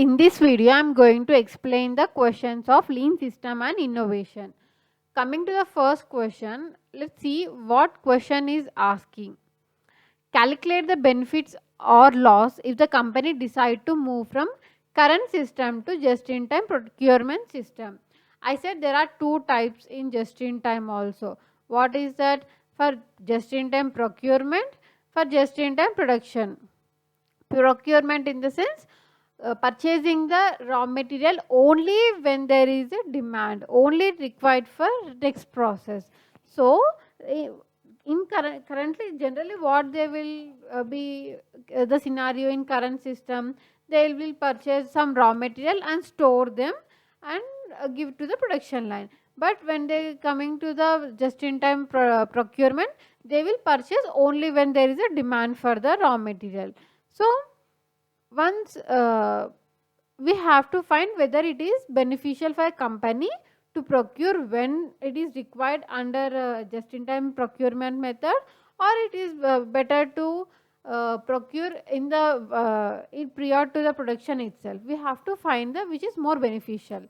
In this video, I am going to explain the questions of lean system and innovation. Coming to the first question, let's see what question is asking. Calculate the benefits or loss if the company decide to move from current system to just-in-time procurement system. I said there are two types in just-in-time also. What is that? For just-in-time procurement, for just-in-time production. Procurement in the sense purchasing the raw material only when there is a demand, only required for next process. So in currently generally what they will be the scenario in current system, they will purchase some raw material and store them and give to the production line. But when they coming to the just in time procurement, they will purchase only when there is a demand for the raw material. So once we have to find whether it is beneficial for a company to procure when it is required under just-in-time procurement method, or it is better to procure in the prior to the production itself. We have to find the which is more beneficial.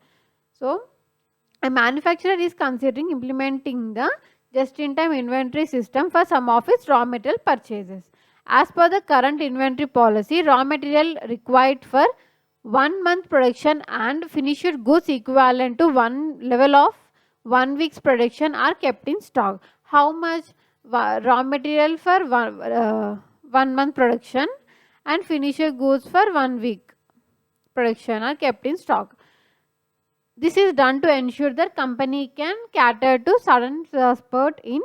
So a manufacturer is considering implementing the just-in-time inventory system for some of its raw material purchases. As per the current inventory policy, raw material required for 1 month production and finished goods equivalent to one level of 1 week's production are kept in stock. How much raw material for 1 month production and finished goods for 1 week production are kept in stock. This is done to ensure that company can cater to sudden spurt in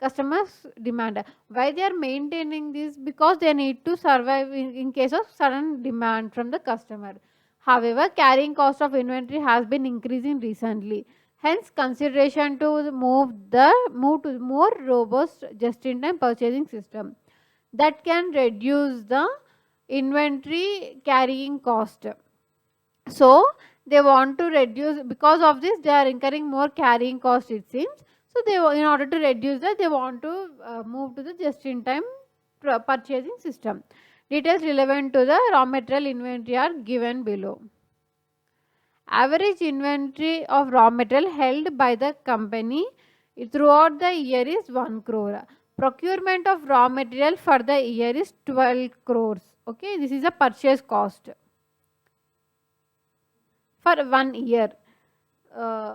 customers demand. Why they are maintaining this? Because they need to survive in case of sudden demand from the customer. However, carrying cost of inventory has been increasing recently. Hence, consideration to move to more robust just-in-time purchasing system that can reduce the inventory carrying cost. So they want to reduce, because of this they are incurring more carrying cost it seems. So they, in order to reduce that, they want to move to the just-in-time purchasing system. Details relevant to the raw material inventory are given below. Average inventory of raw material held by the company throughout the year is 1 crore. Procurement of raw material for the year is 12 crores. Okay, this is a purchase cost for 1 year.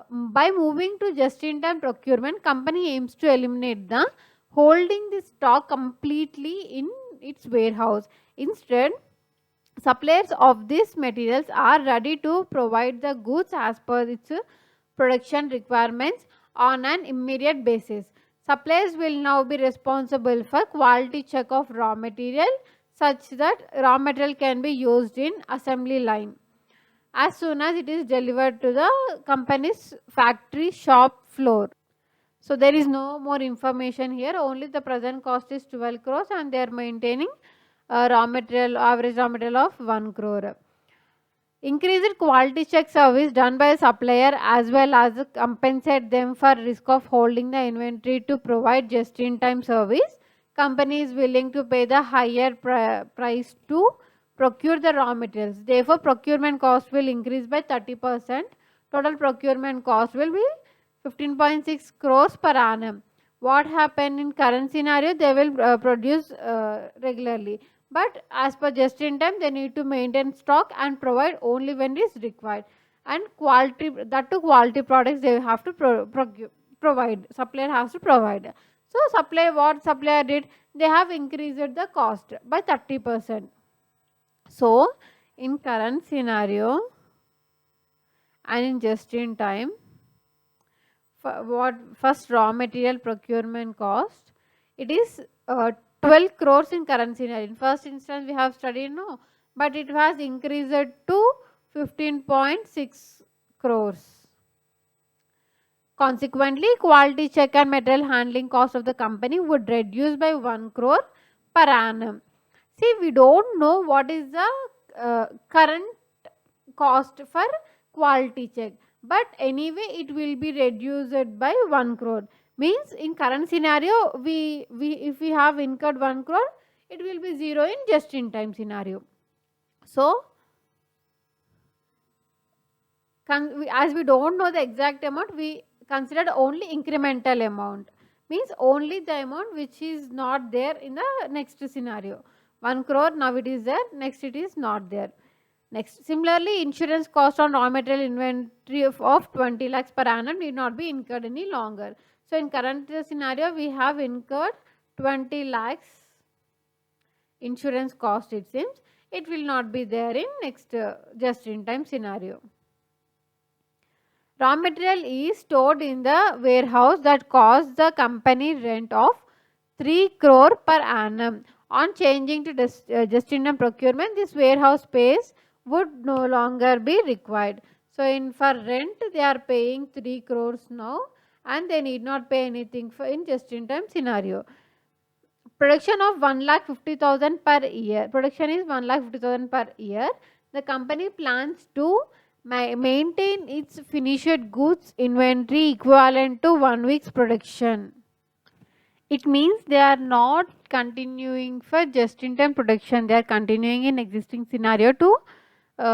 By moving to just-in-time procurement, company aims to eliminate the holding the stock completely in its warehouse. Instead, suppliers of these materials are ready to provide the goods as per its production requirements on an immediate basis. Suppliers will now be responsible for quality check of raw material such that raw material can be used in assembly line as soon as it is delivered to the company's factory shop floor. So there is no more information here, only the present cost is 12 crores and they are maintaining raw material, average raw material of 1 crore. Increased quality check service done by a supplier as well as compensate them for risk of holding the inventory to provide just-in-time service. Company is willing to pay the higher price to procure the raw materials. Therefore, procurement cost will increase by 30%. Total procurement cost will be 15.6 crores per annum. What happened in current scenario? They will produce regularly. But as per just in time, they need to maintain stock and provide only when it is required. And quality, that to quality products they have to provide. Supplier has to provide. So what supplier did? They have increased the cost by 30%. So in current scenario and in just in time, first raw material procurement cost, it is 12 crores in current scenario. In first instance we have studied, no, but it has increased to 15.6 crores. Consequently, quality check and material handling cost of the company would reduce by 1 crore per annum. See, we don't know what is the current cost for quality check, but anyway it will be reduced by 1 crore. Means in current scenario, if we have incurred 1 crore, it will be 0 in just in time scenario. So As we don't know the exact amount, we considered only incremental amount, means only the amount which is not there in the next scenario. 1 crore, now it is there, next it is not there. Next, similarly, insurance cost on raw material inventory of 20 lakhs per annum need not be incurred any longer. So in current scenario, we have incurred 20 lakhs insurance cost, it seems. It will not be there in next just in time scenario. Raw material is stored in the warehouse that costs the company rent of 3 crore per annum. On changing to just-in-time procurement, this warehouse space would no longer be required. So for rent, they are paying 3 crores now, and they need not pay anything for in just-in-time scenario. Production of 1,50,000 per year. Production is 1,50,000 per year. The company plans to maintain its finished goods inventory equivalent to 1 week's production. It means they are not continuing for just-in-time production. They are continuing in existing scenario to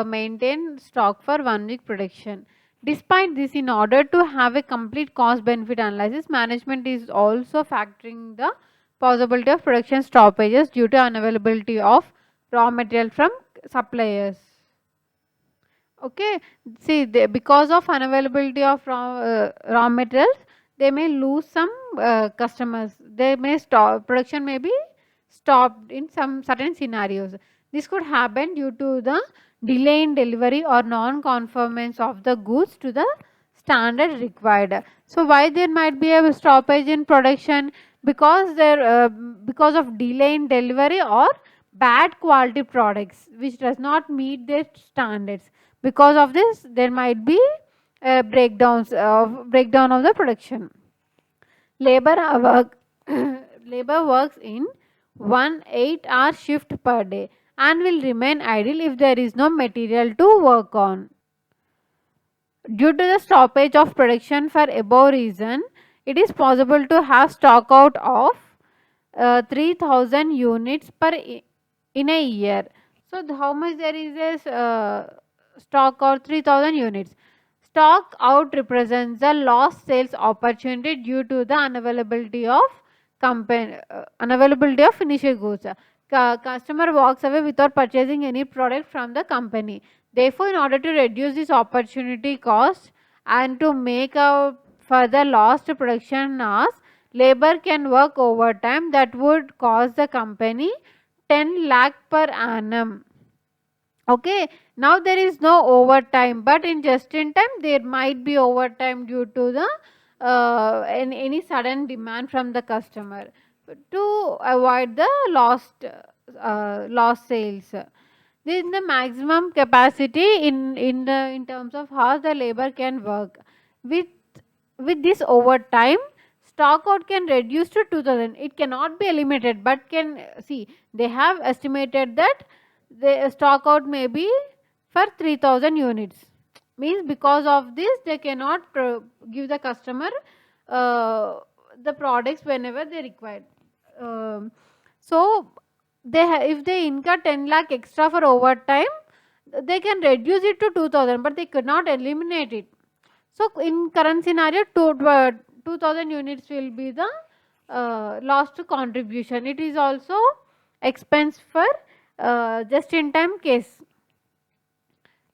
maintain stock for 1 week production. Despite this, in order to have a complete cost benefit analysis, management is also factoring the possibility of production stoppages due to unavailability of raw material from suppliers. Okay, see, because of unavailability of raw materials, they may lose some customers. They may stop, production may be stopped in some certain scenarios. This could happen due to the delay in delivery or non-conformance of the goods to the standard required. So why there might be a stoppage in production? Because because of delay in delivery or bad quality products which does not meet their standards. Because of this, there might be breakdown of the production. Labor works in 1 8-hour shift per day and will remain idle if there is no material to work on. Due to the stoppage of production for above reason, it is possible to have stock out of 3,000 units in a year. So how much there is a stock out? 3,000 units. Stock out represents the lost sales opportunity due to the unavailability of finished goods. Customer walks away without purchasing any product from the company. Therefore, in order to reduce this opportunity cost and to make up for the lost production hours, labor can work overtime that would cost the company 10 lakh per annum. Okay, now there is no overtime, but in just in time there might be overtime due to the any sudden demand from the customer to avoid the lost sales. This is the maximum capacity in terms of how the labor can work. With this overtime, stock out can reduce to 2,000. It cannot be eliminated, but can see they have estimated that the stock out may be for 3,000 units. Means because of this they cannot give the customer the products whenever they require. So if they incur 10 lakh extra for overtime, they can reduce it to 2,000, but they could not eliminate it. So in current scenario, 2,000 units will be the lost contribution. It is also expense for just in time case.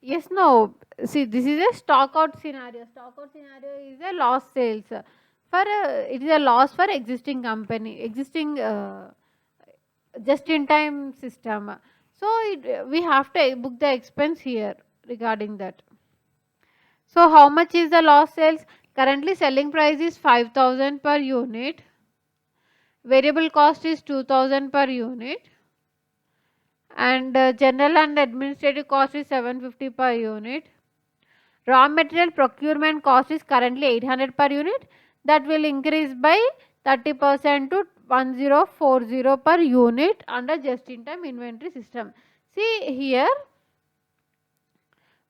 Yes, no, see, this is a stock out scenario. Stock out scenario is a lost sales for it is a loss for existing company, existing just in time system. So we have to book the expense here regarding that. So how much is the lost sales? Currently selling price is 5,000 per unit. Variable cost is 2,000 per unit. And general and administrative cost is 750 per unit. Raw material procurement cost is currently 800 per unit. That will increase by 30% to 1040 per unit under just-in-time inventory system. See here,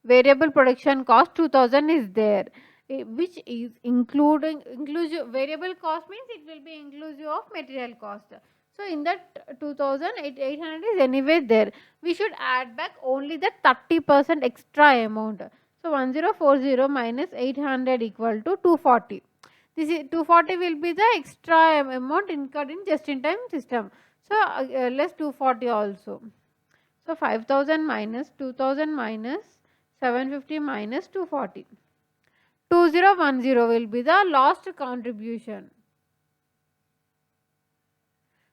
variable production cost 2,000 is there, which is inclusive. Variable cost means it will be inclusive of material cost. So in that 2,800 is anyway there. We should add back only the 30% extra amount. So 1040 minus 800 equal to 240. This is 240 will be the extra amount incurred in just-in-time system. So let's 240 also. So 5000 minus 2000 minus 750 minus 240. 2010 will be the lost contribution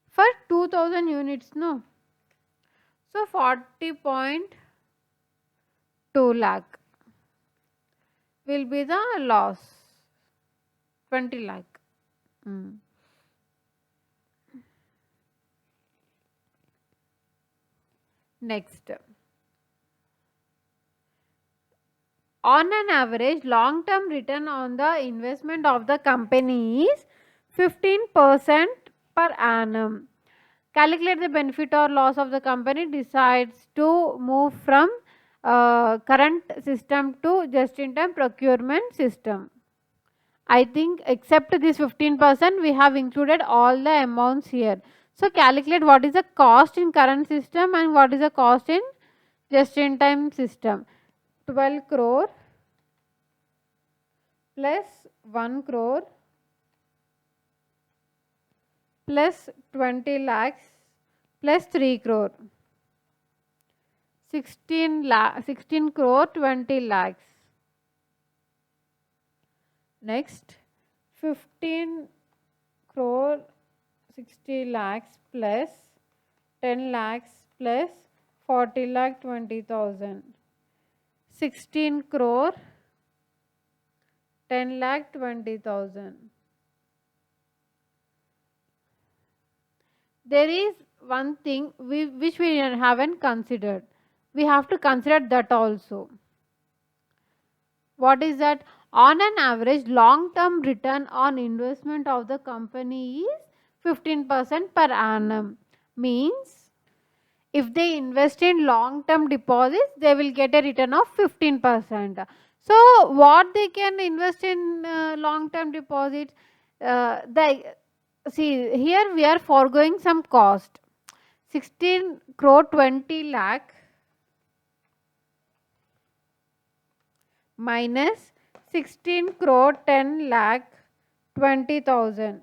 for 2000 units, no. So 40.2 lakh will be the loss, 20 lakh. Next, on an average, long-term return on the investment of the company is 15% per annum. Calculate the benefit or loss of the company decides to move from current system to just-in-time procurement system. I think except this 15%, we have included all the amounts here. So calculate what is the cost in current system and what is the cost in just-in-time system. 12 crore plus 1 crore plus 20 lakhs plus 3 crore. 16 crore 20 lakhs. Next, 15 crore 60 lakhs plus 10 lakhs plus 40 lakh 20,000. 16 crore 10 lakh 20,000. There is one thing which we haven't considered. We have to consider that also. What is that? On an average, long-term return on investment of the company is 15% per annum. Means if they invest in long-term deposits, they will get a return of 15%. So what they can invest in long-term deposits? See here we are foregoing some cost. 16 crore 20 lakh minus 16 crore 10 lakh 20,000.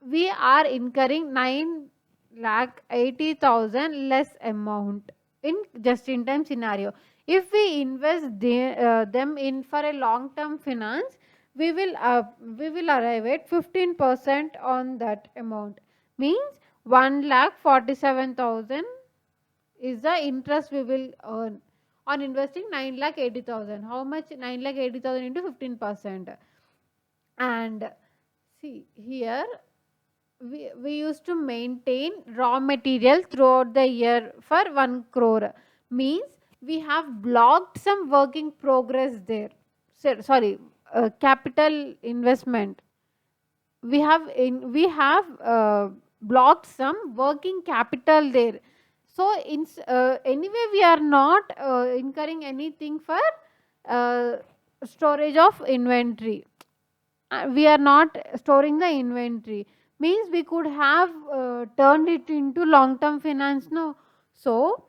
We are incurring 9 lakh 80,000 less amount in just-in-time scenario. If we invest them in for a long-term finance, we will arrive at 15% on that amount. Means 1,47,000 is the interest we will earn on investing 9,80,000. How much? 9,80,000 into 15%. And see here we used to maintain raw material throughout the year for 1 crore. Means we have blocked some work in progress there. Sorry, capital investment. We have blocked some working capital there. So anyway we are not incurring anything for storage of inventory. We are not storing the inventory. Means we could have turned it into long-term finance, no. So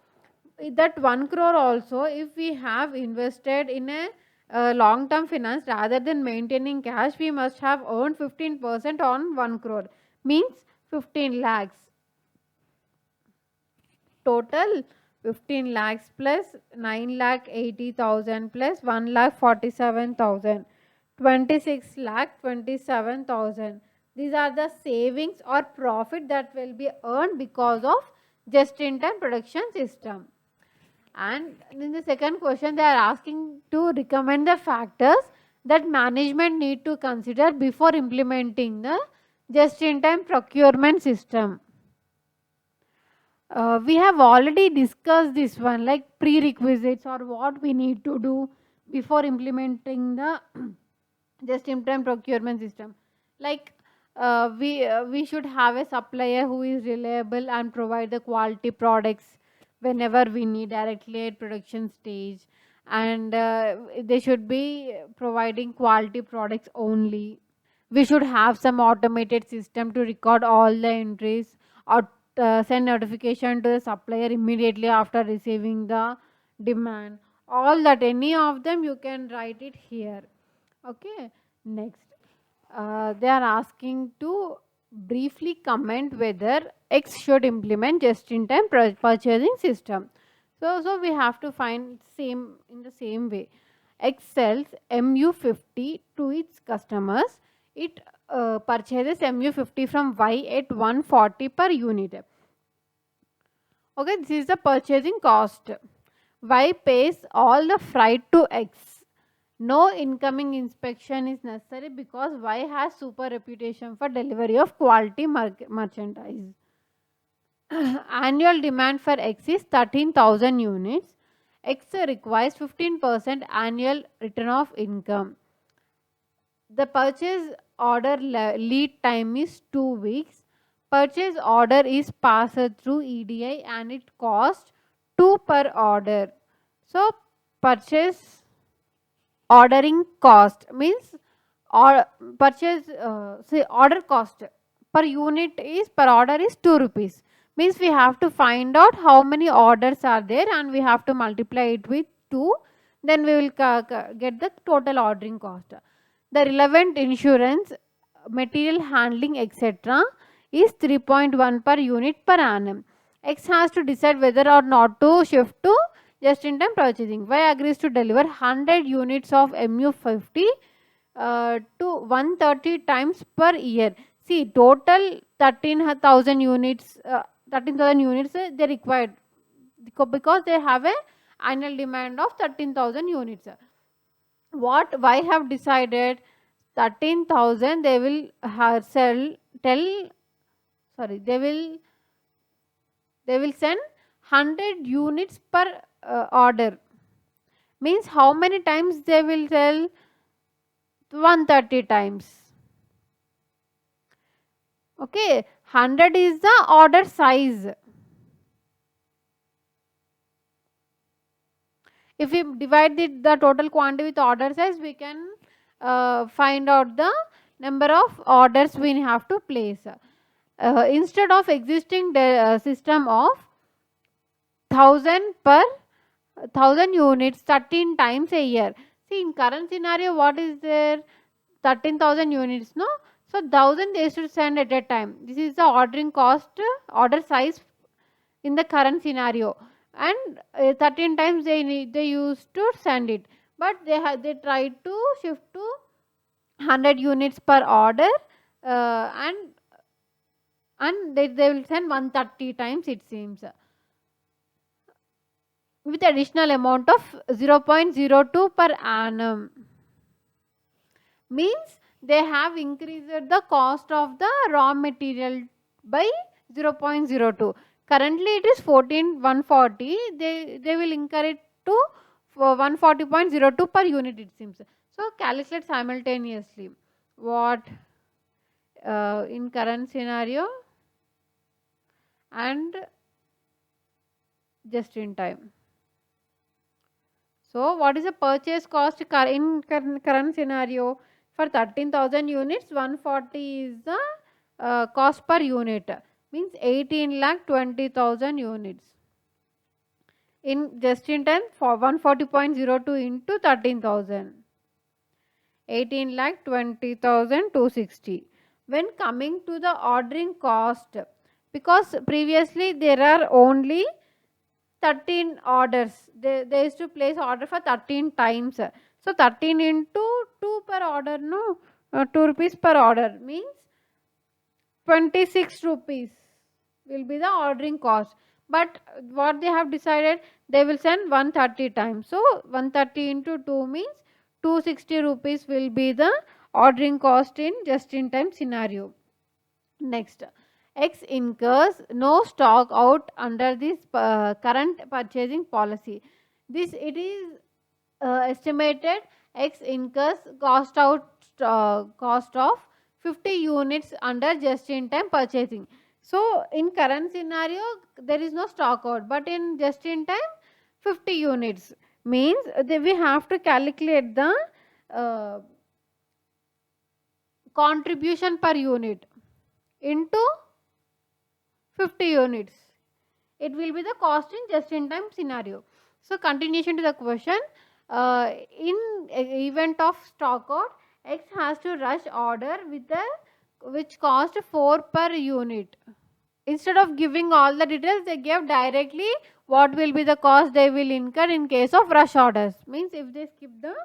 that 1 crore also, if we have invested in a long-term finance rather than maintaining cash, we must have earned 15% on 1 crore. Means 15 lakhs. Total 15 lakhs plus 9 lakh 80,000 plus 1 lakh 47,000. 26 lakh 27,000. These are the savings or profit that will be earned because of just-in-time production system. And in the second question, they are asking to recommend the factors that management need to consider before implementing the just-in-time procurement system. We have already discussed this one, like prerequisites or what we need to do before implementing the just-in-time procurement system. Like we should have a supplier who is reliable and provide the quality products whenever we need directly at production stage, and they should be providing quality products only. We should have some automated system to record all the entries or send notification to the supplier immediately after receiving the demand, all that, any of them you can write it here. Okay, next they are asking to briefly comment whether X should implement just-in-time purchasing system. So we have to find same in the same way. X sells MU50 to its customers. It purchases MU50 from Y at 140 per unit. Okay, this is the purchasing cost. Y pays all the freight to X. No incoming inspection is necessary because Y has super reputation for delivery of quality merchandise. Annual demand for X is 13,000 units. X requires 15% annual return of income. The purchase order lead time is 2 weeks. Purchase order is passed through EDI and it costs 2 per order. So purchase ordering cost means or purchase say order cost per unit is per order is 2 rupees, means we have to find out how many orders are there and we have to multiply it with 2, then we will get the total ordering cost. The relevant insurance, material handling etc is 3.1 per unit per annum. X has to decide whether or not to shift to just-in-time purchasing. Y agrees to deliver 100 units of MU50 to 130 times per year. See, total 13,000 units, 13,000 units they required because they have a annual demand of 13,000 units. What Y have decided? 13,000 they will sell tell sorry they will send 100 units per order, means how many times they will sell? 130 times. Okay, 100 is the order size. If we divide the total quantity with order size, we can find out the number of orders we have to place. Instead of existing system of 1000 per 1000 units 13 times a year. See, in current scenario what is there? 13,000 units, no? So 1000 they should send at a time. This is the ordering cost, order size in the current scenario, and 13 times they used to send it, but they tried to shift to 100 units per order, and they will send 130 times it seems, with additional amount of 0.02 per annum, means they have increased the cost of the raw material by 0.02. Currently it is 14,140, they will incur it to 140.02 per unit it seems. So calculate simultaneously what in current scenario and just in time. So what is the purchase cost in current scenario? For 13,000 units, 140 is the cost per unit, means 18,20,000 units. In just in time for 140.02 into 13,000, 18,20,260. When coming to the ordering cost, because previously there are only 13 orders, they used to place order for 13 times. So 13 into 2 per order, no, 2 rupees per order means 26 rupees will be the ordering cost. But what they have decided, they will send 130 times. So 130 into 2 means 260 rupees will be the ordering cost in just in time scenario. Next, X incurs no stock out under this current purchasing policy. This it is estimated X incurs cost of 50 units under just in time purchasing. So in current scenario there is no stock out, but in just in time 50 units means we have to calculate the contribution per unit into 50 units. It will be the cost in just in time scenario. So continuation to the question, in event of stock out, X has to rush order with which cost 4 per unit. Instead of giving all the details, they gave directly what will be the cost they will incur in case of rush orders. Means if they skip the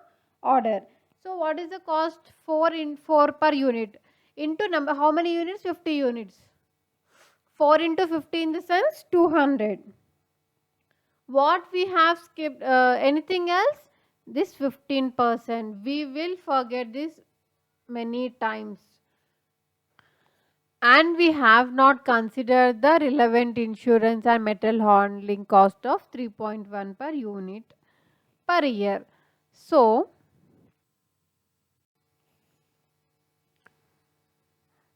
order. So what is the cost? 4 per unit into number, how many units? 50 units. 4 into 50 in the sense 200. What we have skipped, anything else? This 15%. We will forget this many times. And we have not considered the relevant insurance and metal handling cost of 3.1 per unit per year. So,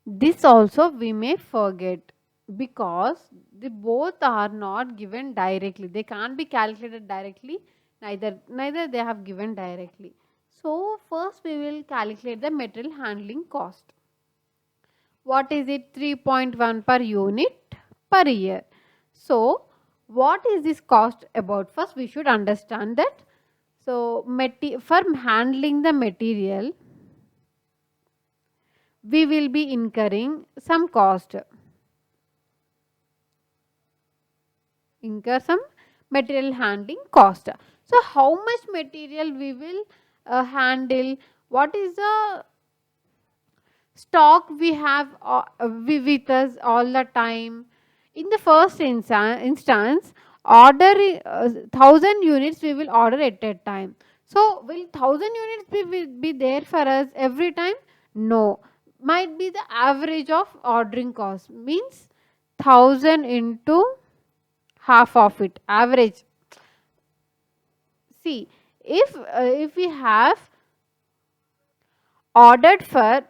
this also we may forget because they both are not given directly. They can't be calculated directly, neither they have given directly. So, first we will calculate the metal handling cost. What is it? 3.1 per unit per year. So, what is this cost about? First, we should understand that. So, for handling the material, we will be incurring some cost. Incur some material handling cost. So, how much material we will handle? What is the stock we have with us all the time? In the first instance, order 1000 units we will order at a time. So, will 1000 units be there for us every time? No. Might be the average of ordering cost, means 1000 into half of it, average. See, if we have ordered for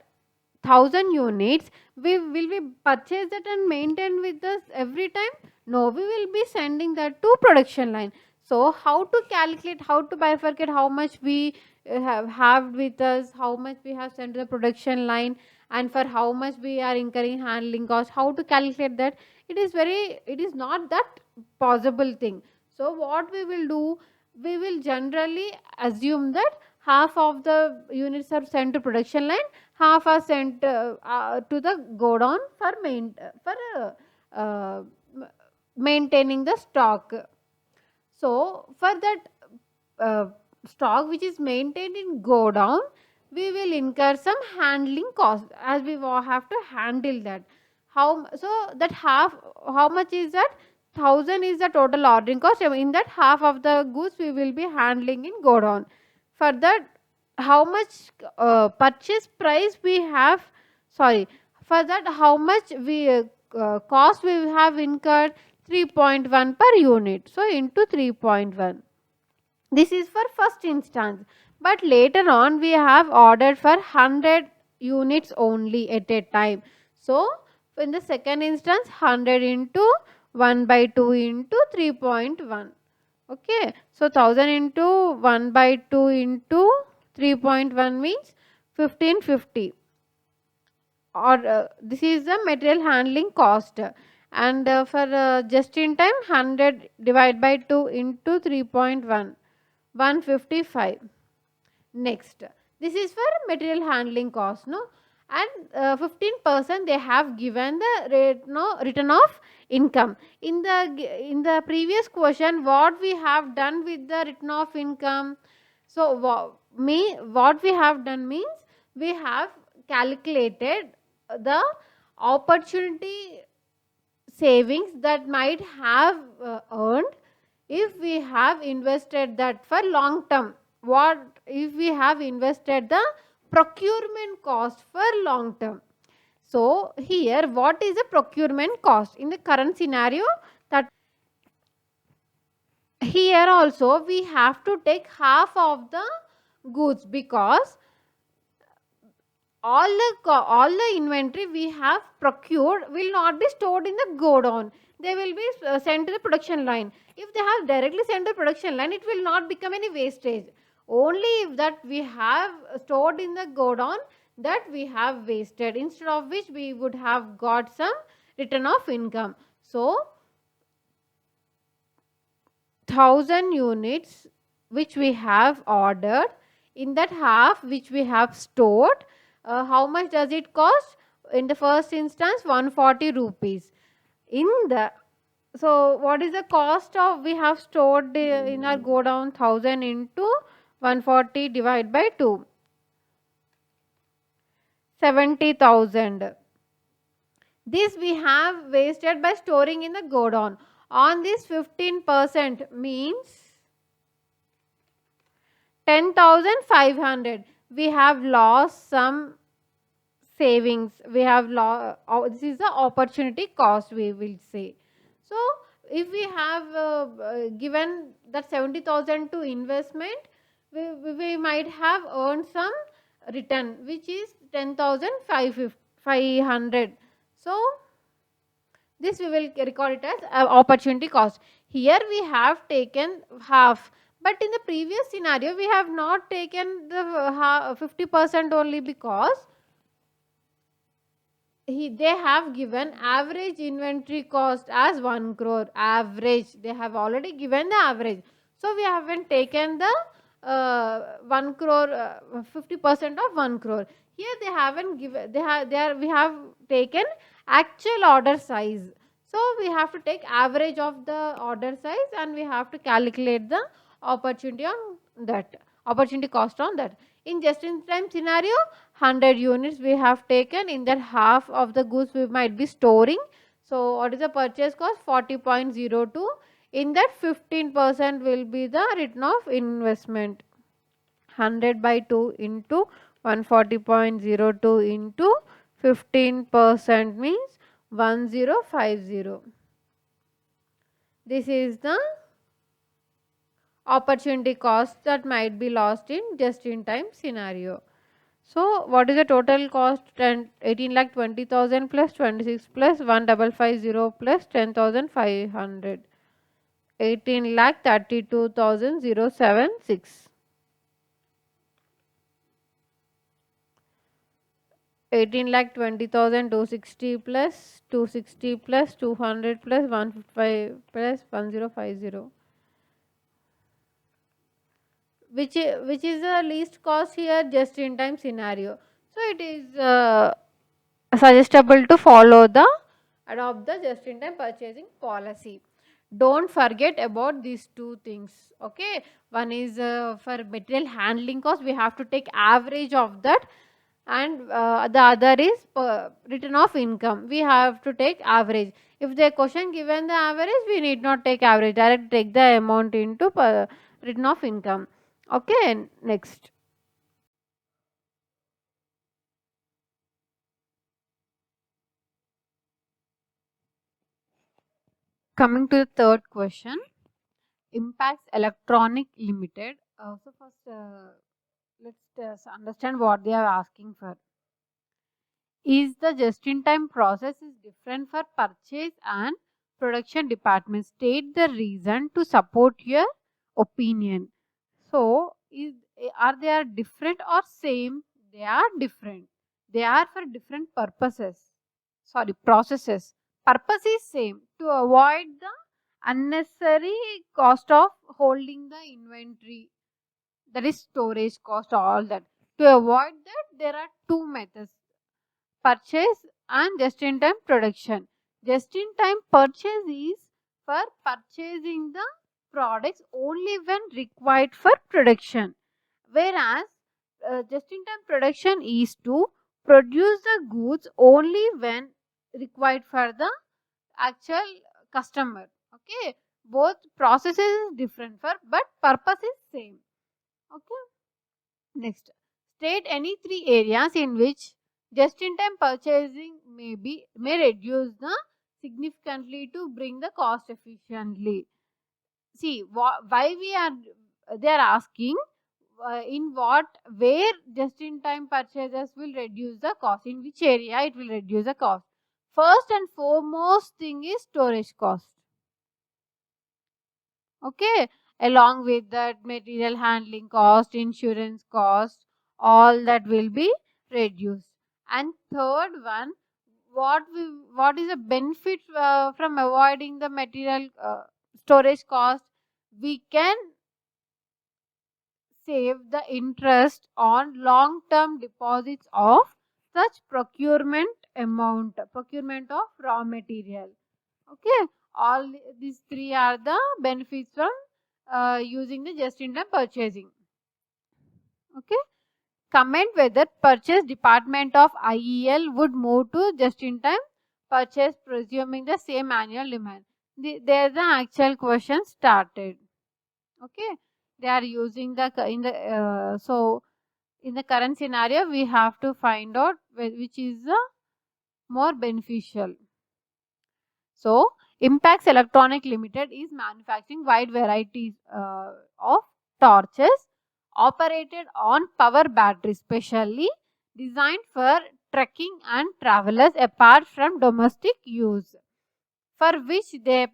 1000 units, will we purchase that and maintain with us every time? No, we will be sending that to production line. So, how to calculate, how to bifurcate how much we have with us, how much we have sent to the production line, and for how much we are incurring handling cost, how to calculate that? It is not that possible thing. So, what we will do, we will generally assume that half of the units are sent to production line, half are sent to the godown for uh, maintaining the stock. So, for that stock which is maintained in godown, we will incur some handling cost, as we have to handle that. So that how much is that? 1000 is the total ordering cost. In that, half of the goods we will be handling in godown. For that, how much purchase price we have, sorry, for that how much we cost we have incurred? 3.1 per unit. So, into 3.1. This is for first instance, but later on we have ordered for 100 units only at a time. So, in the second instance, 100 into 1 by 2 into 3.1. Okay. So, 1000 into 1 by 2 into 3.1 means 1550, or this is the material handling cost. And for just in time, 100 divided by 2 into 3.1, 155. Next, this is for material handling cost, no? And 15% they have given the rate, no, return of income. In the previous question, what we have done with the return of income? So, what we have done means we have calculated the opportunity savings that might have earned if we have invested that for long term. What if we have invested the procurement cost for long term? So, here what is the procurement cost in the current scenario? That here also we have to take half of the goods, because all the inventory we have procured will not be stored in the godown. They will be sent to the production line. If they have directly sent to the production line, it will not become any wastage. Only if that we have stored in the godown, that we have wasted, instead of which we would have got some return of income. So, 1000 units which we have ordered, in that half which we have stored, how much does it cost? In the first instance 140 rupees. In the, so what is the cost of we have stored in our go down 1000 into 140 divided by 2? 70,000. This we have wasted by storing in the go down. On this 15% means 10,500. We have lost some savings. We have lost. This is the opportunity cost, we will say. So if we have given that 70,000 to investment, we might have earned some return, which is 10,500. So this we will record it as opportunity cost. Here we have taken half, but in the previous scenario we have not taken the 50% only, because they have given average inventory cost as 1 crore. Average, they have already given the average. So we haven't taken the 1 crore, 50% of 1 crore. Here they haven't given, we have taken actual order size. So we have to take average of the order size and we have to calculate the opportunity on that, opportunity cost on that. In just in time scenario, 100 units we have taken, in that half of the goods we might be storing. So what is the purchase cost? 40.02. In that 15% will be the return of investment. 100 by 2 into 140.02 into 15% means 1050. This is the opportunity cost that might be lost in just in time scenario. So what is the total cost? 18,20,000 plus 26 plus 1,550 plus 10,500. 18,32,076. 18,20,260 plus 260 plus 200 plus 155 plus 1050. Which is the least cost here? Just in time scenario. So it is suggestible to adopt the just in time purchasing policy. Don't forget about these two things. Okay, one is for material handling cost, we have to take average of that, and the other is return of income, we have to take average. If the question given the average, we need not take average, direct take the amount into return of income. Okay, next. Coming to the third question, impacts electronic limited. So first let's understand what they are asking for. Is the just-in-time process is different for purchase and production department? State the reason to support your opinion. So are they are different or same? They are different. They are for different purposes. Sorry, processes. Purpose is same, to avoid the unnecessary cost of holding the inventory, that is storage cost, all that. To avoid that, there are two methods: purchase and just in time production. Just in time purchase is for purchasing the products only when required for production, whereas just in time production is to produce the goods only when required for the actual customer. Okay, both processes is different for, but purpose is same. Okay, next, state any three areas in which just in time purchasing may reduce the significantly to bring the cost efficiently. See why they are asking in what, where just in time purchases will reduce the cost, in which area it will reduce the cost. First and foremost thing is storage cost. Okay, along with that material handling cost, insurance cost, all that will be reduced. And third one, what is the benefit from avoiding the material storage cost? we can save the interest on long term deposits of such procurement of raw material. Okay, all these three are the benefits from using the just in time purchasing. Okay, comment whether purchase department of IEL would move to just in time purchase presuming the same annual demand. There the actual question started. Okay, they are using the so in the current scenario we have to find out which is the more beneficial. So Impacts Electronic Limited is manufacturing wide varieties of torches operated on power batteries, specially designed for trekking and travelers apart from domestic use, for which they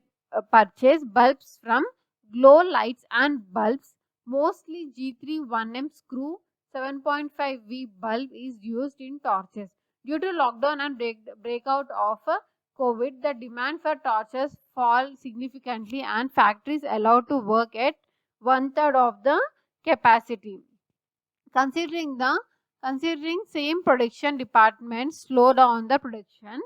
purchase bulbs from glow lights and bulbs. Mostly G3 1M screw 7.5V bulb is used in torches. Due to lockdown and breakout of COVID, the demand for torches fall significantly and factories allowed to work at 1/3 of the capacity. Considering same production department slow down the production,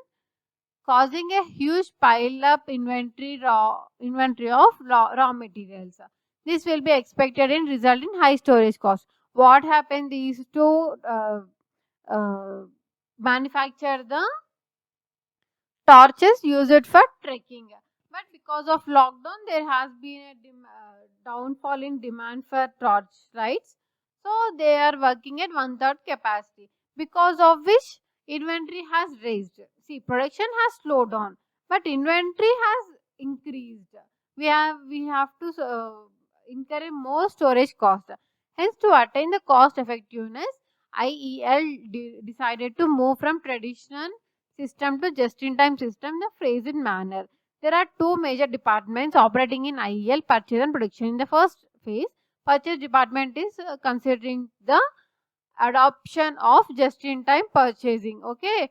causing a huge pile up inventory of raw materials. This will be expected in result in high storage cost. What happened? These two uh, manufacture the torches used for trekking, but because of lockdown there has been a downfall in demand for torch lights, so they are working at 1/3 capacity, because of which inventory has raised. See, production has slowed down but inventory has increased. We have to incur a more storage cost. Hence, to attain the cost effectiveness, IEL decided to move from traditional system to just-in-time system in a phased manner. There are two major departments operating in IEL: purchase and production. In the first phase, purchase department is considering the adoption of just-in-time purchasing. Okay,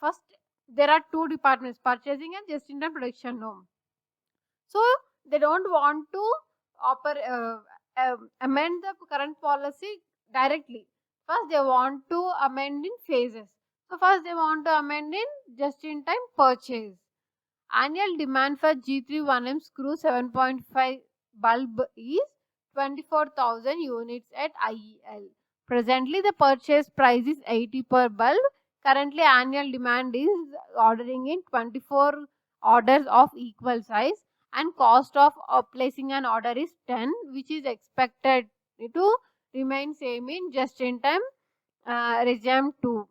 first there are two departments, purchasing and just-in-time production. No, so they don't want to amend the current policy directly. First, they want to amend in phases. So first they want to amend in just-in-time purchase. Annual demand for G3 1M screw 7.5 bulb is 24,000 units at IEL. Presently, the purchase price is 80 per bulb. Currently, annual demand is ordering in 24 orders of equal size, and cost of placing an order is 10, which is expected to remain same in just-in-time regime 2.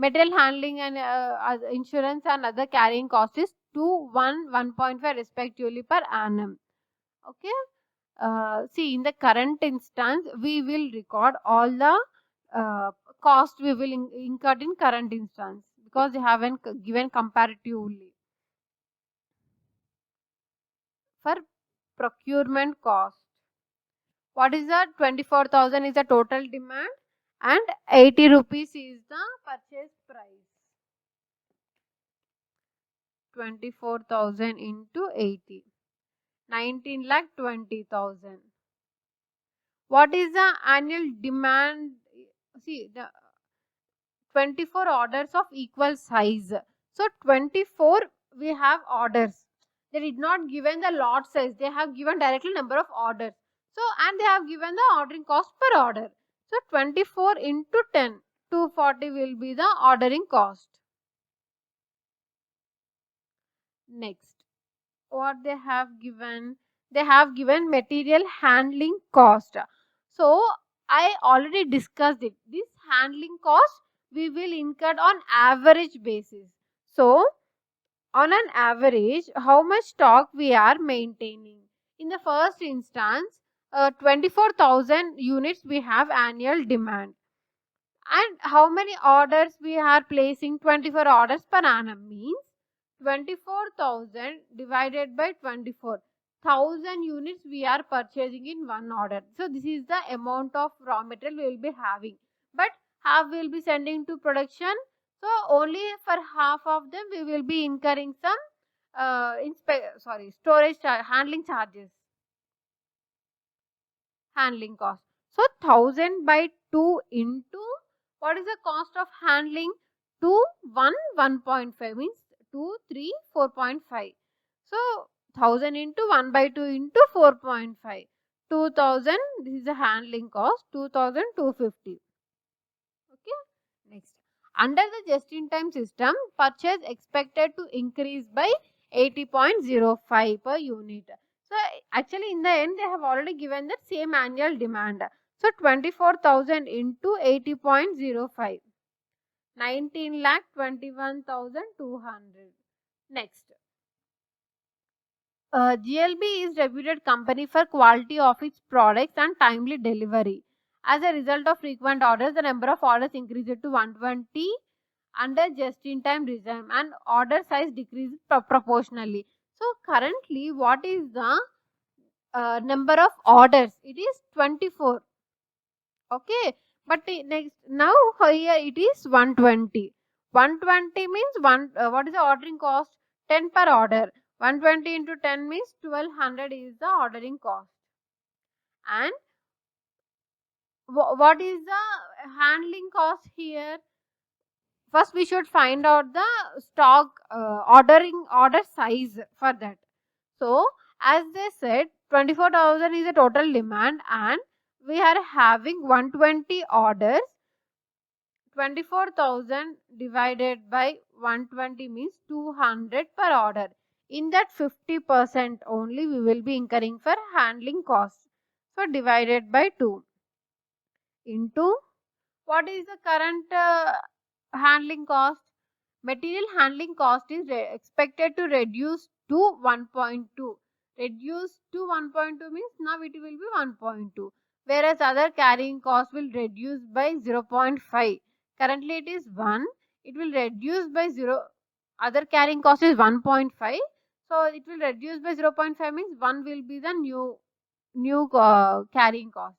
Material handling and insurance and other carrying cost is 2, 1.5 respectively per annum. Okay. See, in the current instance, we will record all the cost we will incur in current instance, because they haven't given comparatively. For procurement cost, what is the 24,000 is the total demand and 80 rupees is the purchase price. 24,000 into 80, 19,20,000. What is the annual demand? See, the 24 orders of equal size. So 24 we have orders. They did not given the lot size. They have given directly number of orders. So, and they have given the ordering cost per order. So 24 into 10, 240 will be the ordering cost. Next, what they have given? They have given material handling cost. So I already discussed it. This handling cost we will incur on average basis. So on an average, how much stock we are maintaining? In the first instance, 24,000 units we have annual demand, and how many orders we are placing? 24 orders per annum means 24,000 divided by 24,000 units we are purchasing in one order. So this is the amount of raw material we will be having, but half we will be sending to production. So only for half of them we will be incurring some storage handling charges, handling cost. So 1000 by 2 into what is the cost of handling? 2, 1, 1.5 means 2, 3, 4.5. So 1000 into 1 by 2 into 4.5. 2000, this is the handling cost, 2250. Okay. Next. Under the just-in-time system, purchase expected to increase by 80.05 per unit. So actually in the end they have already given that same annual demand. So 24,000 into 80.05. 19,21,200. Next. GLB is reputed company for quality of its products and timely delivery. As a result of frequent orders, the number of orders increased to 120 under just-in-time regime and order size decreases proportionally. So currently, what is the number of orders? It is 24. Okay, but next now here it is 120. 120 means what is the ordering cost? 10 per order. 120 into 10 means 1200 is the ordering cost. And what is the handling cost here? First we should find out the stock order size for that. So as they said, 24,000 is the total demand and we are having 120 orders. 24,000 divided by 120 means 200 per order. In that 50% only we will be incurring for handling costs. So divided by 2 into what is the current handling cost? Material handling cost is expected to reduce to 1.2. Reduce to 1.2 means now it will be 1.2. Whereas other carrying cost will reduce by 0.5. Currently it is 1. It will reduce by 0. Other carrying cost is 1.5. So it will reduce by 0.5 means 1 will be the new carrying cost.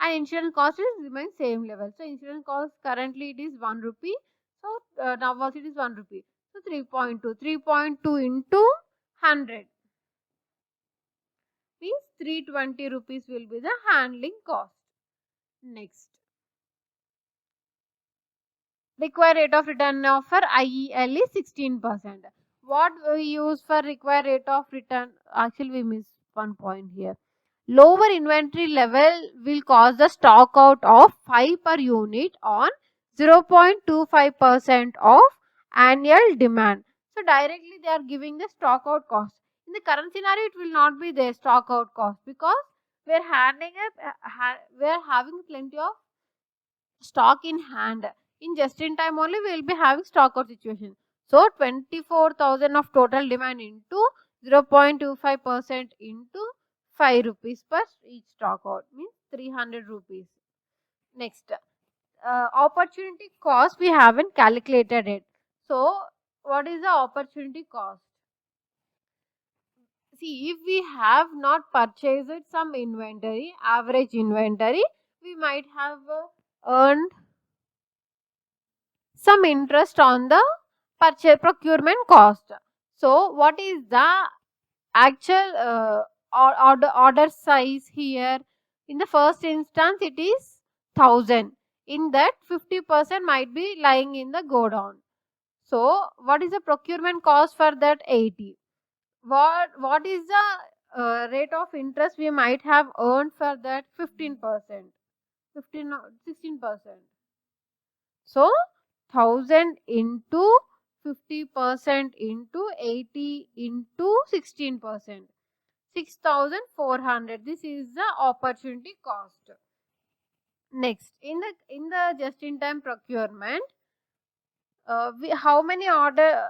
And insurance cost is remain same level. So insurance cost currently it is 1 rupee. So now also it is 1 rupee. So 3.2. 3.2 into 100 means 320 rupees will be the handling cost. Next. Required rate of return of for IEL is 16%. What we use for required rate of return? Actually we missed one point here. Lower inventory level will cause the stock out of 5 per unit on 0.25% of annual demand. So directly they are giving the stock out cost. In the current scenario, it will not be there stock out cost because we are having plenty of stock in hand. In just in time only we will be having stock out situation. So 24,000 of total demand into 0.25% into 5 rupees per each stock out means 300 rupees. Next, opportunity cost we haven't calculated it. So what is the opportunity cost? See, if we have not purchased some inventory, average inventory, we might have earned some interest on the procurement cost. So what is the actual order size here? In the first instance it is 1000. In that 50% might be lying in the godown. So what is the procurement cost for that? 80. What is the rate of interest we might have earned for that? 15%. 16%. So 1000 into 50% into 80 into 16%. 6,400. This is the opportunity cost. Next, in the just-in-time procurement, how many orders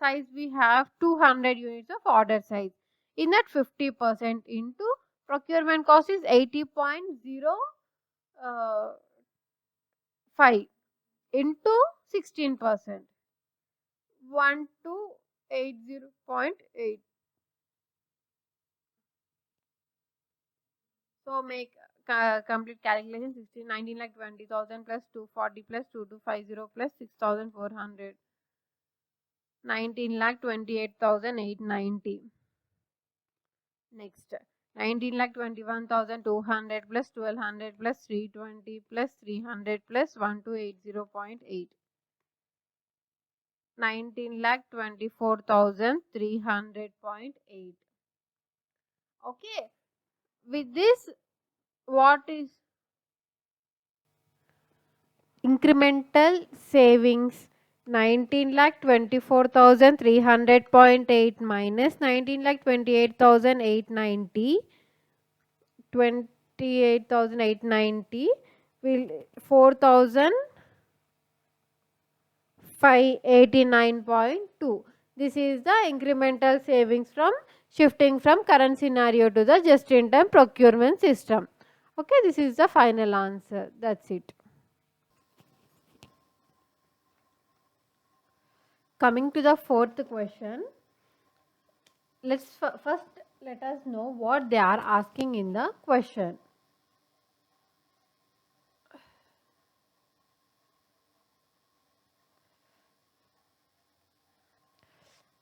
size we have? 200 units of order size. In that 50% into procurement cost is 80.05 into 16%. 1280.8. So make complete calculation. 19 lakh 20,000 plus 240 plus 2250 plus 6,400. 19,28,890. Next, 19,21,200 plus 1,200 plus 320 plus 300 plus 1280.8. 19,24,300.8. Okay, with this, what is incremental savings? 19,24,300.8 minus 19,28,890. 28,890 will 4,589.2. This is the incremental savings from shifting from current scenario to the just-in-time procurement system. Okay, this is the final answer. That's it. Coming to the fourth question, first let us know what they are asking in the question.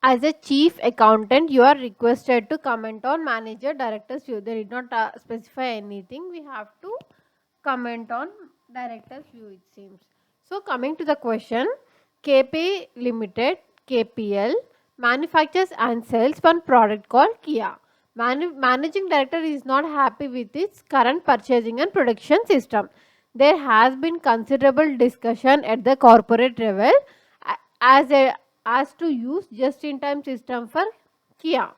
As a chief accountant, you are requested to comment on manager director's view. They did not specify anything. We have to comment on director's view, it seems. So coming to the question, KP Limited, KPL, manufactures and sells one product called Kia. Managing director is not happy with its current purchasing and production system. There has been considerable discussion at the corporate level as to use just-in-time system for Kia.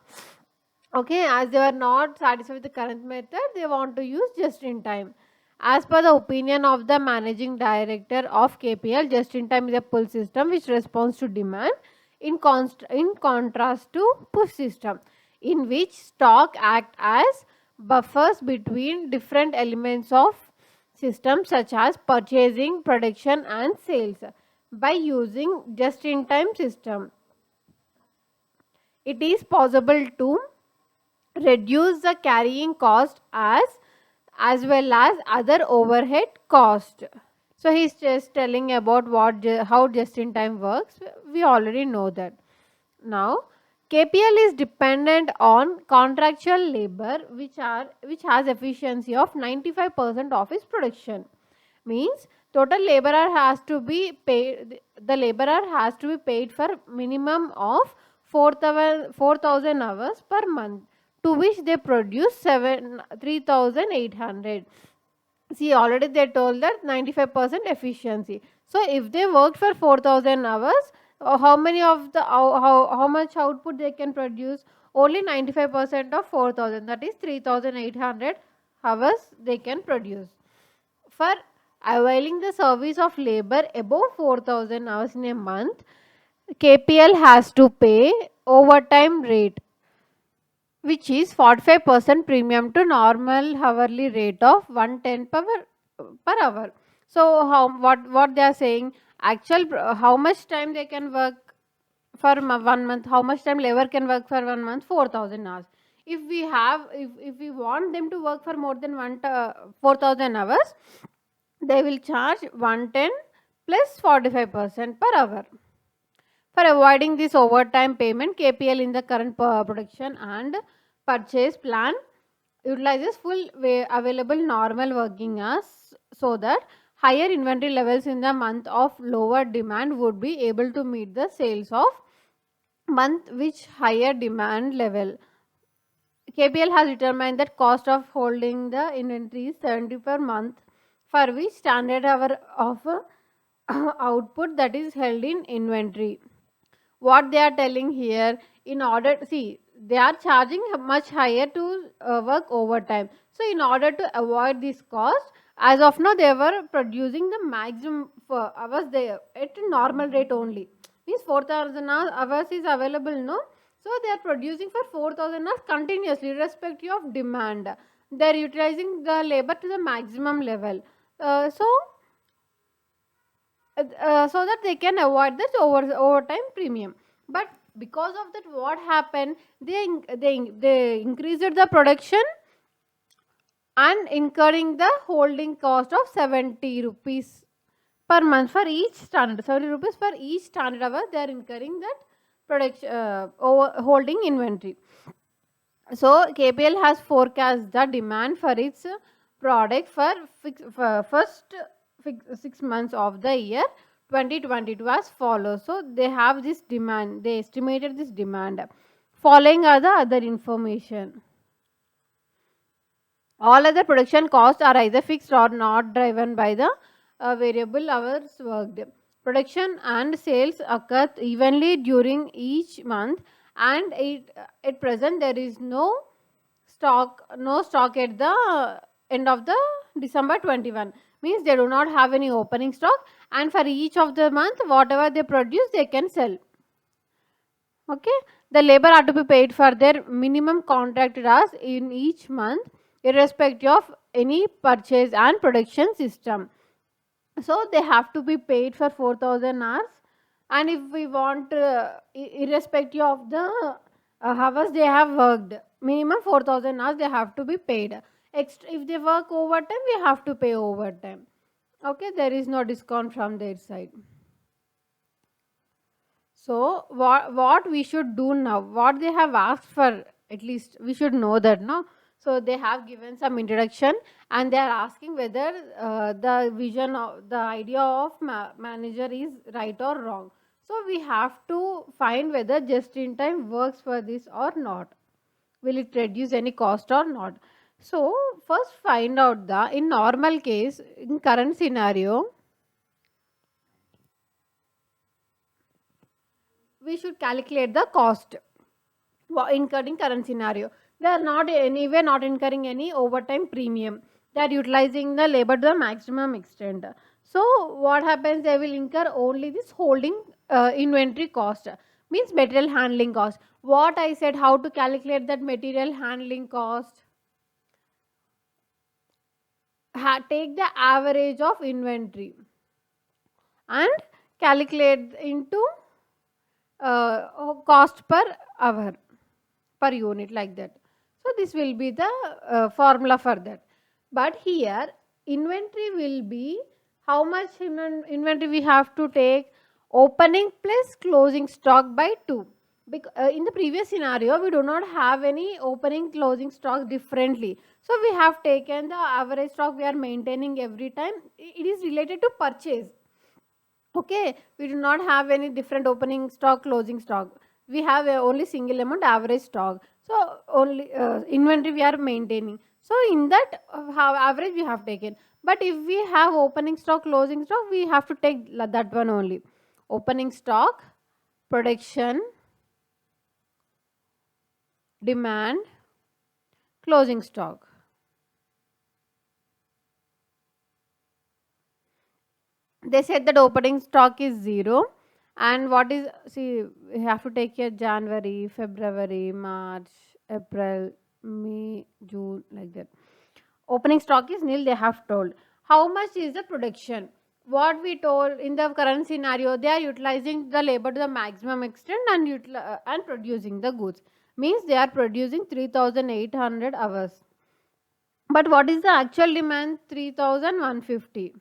Okay, as they were not satisfied with the current method, they want to use just-in-time. As per the opinion of the managing director of KPL, just-in-time is a pull system which responds to demand in contrast to push system, in which stock act as buffers between different elements of system such as purchasing, production and sales. By using just-in-time system, it is possible to reduce the carrying cost as well as other overhead cost. So he is just telling about how just-in-time works. We already know that. Now KPL is dependent on contractual labor which has efficiency of 95% of its production. Means total laborer has to be paid, the laborer has to be paid for minimum of 4,000 hours per month, to which they produce 3,800. See, already they told that 95% efficiency. So if they worked for 4,000 hours, how much output they can produce? Only 95% of 4,000, that is 3,800 hours they can produce. For availing the service of labor above 4,000 hours in a month, KPL has to pay overtime rate, which is 45% premium to normal hourly rate of 110 per hour. So what they are saying, how much time they can work for 1 month, how much time labor can work for 1 month? 4,000 hours. If we want them to work for more than 4,000 hours, they will charge 110 plus 45% per hour. For avoiding this overtime payment, KPL in the current production and purchase plan utilizes full available normal working hours, so that higher inventory levels in the month of lower demand would be able to meet the sales of month which higher demand level. KPL has determined that cost of holding the inventory is 70 per month, for which standard hour of output that is held in inventory. What they are telling here, in order, see, they are charging much higher to work overtime. So in order to avoid this cost, as of now they were producing the maximum for hours there at normal rate only. Means 4,000 hours is available, no? So they are producing for 4,000 hours continuously irrespective of demand. They are utilizing the labor to the maximum level. So that they can avoid this overtime premium. But because of that, what happened, they increased the production and incurring the holding cost of 70 rupees per month for each standard. 70 rupees for each standard hour they are incurring that holding inventory. So KPL has forecast the demand for its product for first 6 months of the year 2022 as follows. So they have this demand, they estimated this demand. Following are the other information. All other production costs are either fixed or not driven by the variable hours worked. Production and sales occur evenly during each month, and at present there is no stock at the end of the December 21. Means they do not have any opening stock, and for each of the month whatever they produce they can sell. Okay, the labor are to be paid for their minimum contracted hours in each month irrespective of any purchase and production system. So they have to be paid for 4,000 hours, and if we want irrespective of the hours they have worked, minimum 4,000 hours they have to be paid. Extra, if they work overtime, we have to pay overtime. Okay, there is no discount from their side. So what we should do now, what they have asked for, at least we should know that, no? So they have given some introduction, and they are asking whether the vision of the idea of manager is right or wrong. So we have to find whether just in time works for this or not. Will it reduce any cost or not? So first find out the, in normal case, in current scenario, we should calculate the cost incurring current scenario. They are not anyway not incurring any overtime premium. They are utilizing the labor to the maximum extent. So what happens? They will incur only this holding inventory cost, means material handling cost. What I said, how to calculate that material handling cost? Take the average of inventory and calculate into cost per hour, per unit, like that. So this will be the formula for that. But here inventory will be how much inventory we have to take, opening plus closing stock by 2. In the previous scenario we do not have any opening closing stock differently. So we have taken the average stock we are maintaining every time. It is related to purchase. Okay, we do not have any different opening stock, closing stock. We have only single amount average stock. So only inventory we are maintaining. So in that average we have taken. But if we have opening stock, closing stock, we have to take that one only. Opening stock, production, demand, closing stock. They said that opening stock is 0, and what is, see, we have to take here January, February, March, April, May, June, like that. Opening stock is nil, they have told. How much is the production? What we told in the current scenario, they are utilizing the labor to the maximum extent and producing the goods. Means they are producing 3,800 hours. But what is the actual demand? 3,150.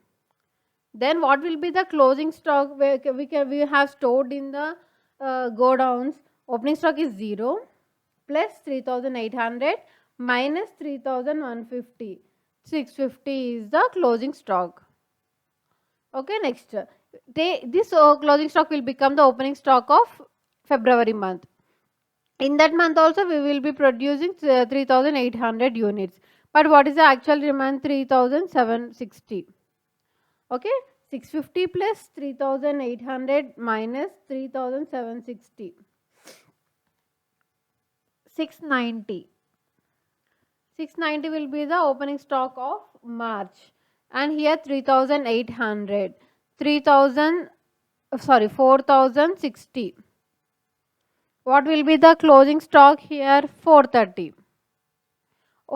Then what will be the closing stock we have stored in the godowns? Opening stock is 0 plus 3,800 minus 3,150. 650 is the closing stock. Okay, next. This closing stock will become the opening stock of February month. In that month also we will be producing 3,800 units. But what is the actual demand? 3,760. Okay, 650 plus 3,800 minus 3,760. 690. 690 will be the opening stock of March, and here 3,800. 4,060. What will be the closing stock here? 430.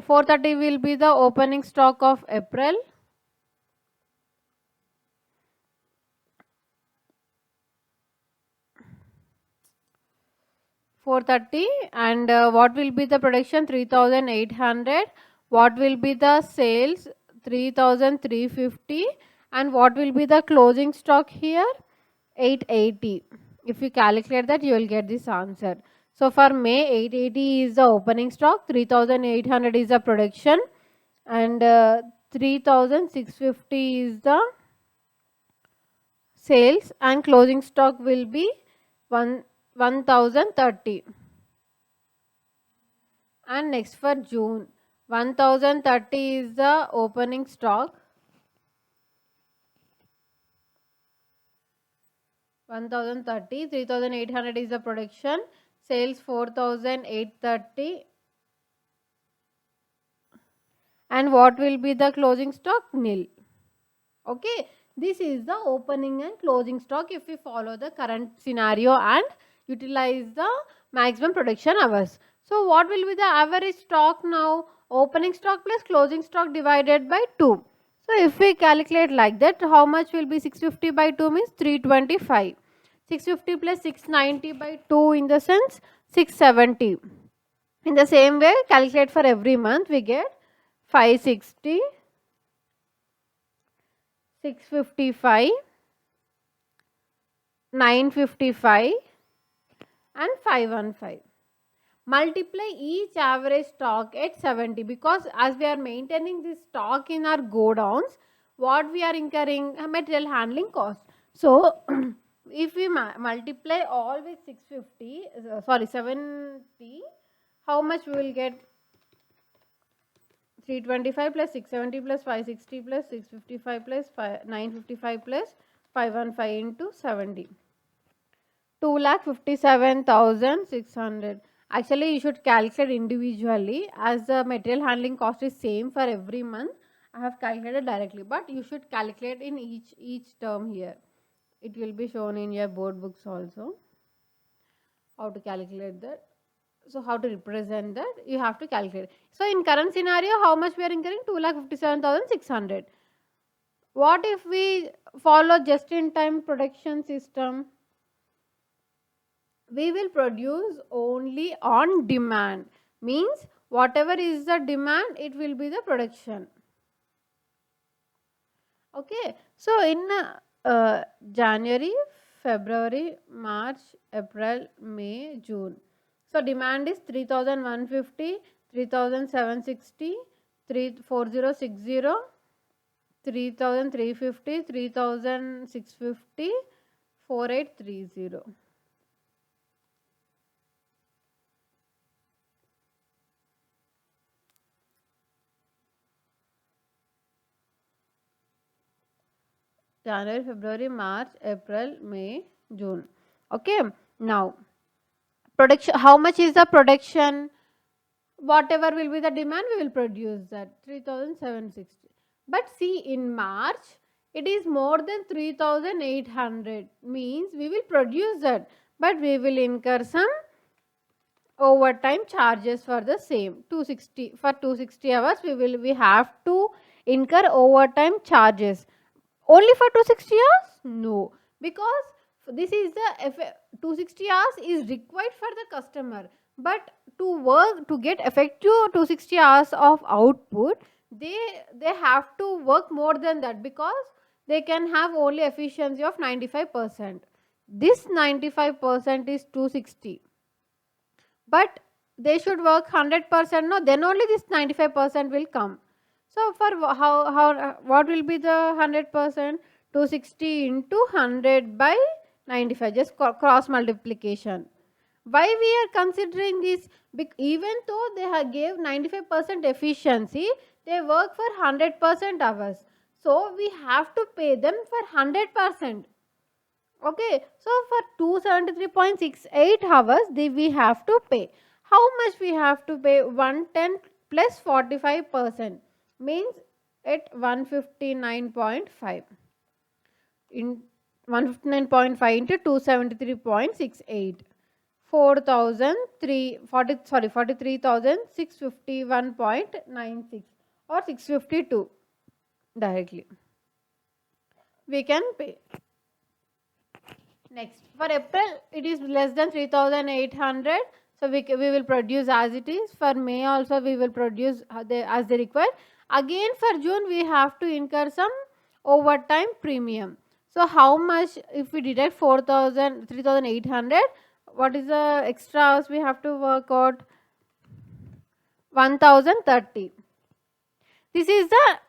430 will be the opening stock of April. And what will be the production? 3,800. What will be the sales? 3,350. And what will be the closing stock here? 880. If you calculate that, you will get this answer. So for May, 880 is the opening stock, 3800 is the production, and 3650 is the sales, and closing stock will be 1030. And next for June, 1030 is the opening stock, 1030, 3800 is the production, sales 4830, and what will be the closing stock? Nil. Okay, this is the opening and closing stock if we follow the current scenario and utilize the maximum production hours. So what will be the average stock now? Opening stock plus closing stock divided by 2. So if we calculate like that, how much will be 650 by 2 means 325. 650 plus 690 by 2 in the sense 670. In the same way, calculate for every month, we get 560, 655, 955 and 515. Multiply each average stock at 70, because as we are maintaining this stock in our godowns, what we are incurring? Material handling cost. So if we multiply all with 70, how much we will get? 325 plus 670 plus 560 plus 655 plus 955 plus 515 into 70. 2,57,600. Actually, you should calculate individually, as the material handling cost is same for every month. I have calculated directly, but you should calculate in each term here. It will be shown in your board books also, how to calculate that. So how to represent that, you have to calculate. So in current scenario, how much we are incurring? 2,57,600. What if we follow just in time production system? We will produce only on demand, means whatever is the demand, it will be the production. Okay, so in January, February, March, April, May, June. So demand is 3,150, 3,760, 4060, 3,350, 3,650, 4,830. January, February, March, April, May, June. Okay, now production, how much is the production? Whatever will be the demand, we will produce that, 3,760. But see, in March, it is more than 3,800, means we will produce that, but we will incur some overtime charges for the same. 260, for 260 hours, we have to incur overtime charges. Only for 260 hours? No, because this is the 260 hours is required for the customer, but to get effective 260 hours of output, they have to work more than that, because they can have only efficiency of 95%. This 95% is 260, but they should work 100%. No, then only this 95% will come. So for what will be the 100%? 260 into 100 by 95, just cross multiplication. Why we are considering this? Even though they have gave 95% efficiency, they work for 100% hours. So we have to pay them for 100%. Okay, so for 273.68 hours, we have to pay. How much we have to pay? 110 plus 45%, means at 159.5. In 159.5 into 273.68, 43,651.96 or 652 directly we can pay. Next, for April, it is less than 3,800. So we will produce as it is. For May also we will produce as they require. Again for June we have to incur some overtime premium. So how much if we deduct 4,000, 3,800, what is the extra hours we have to work out? 1,030. This is the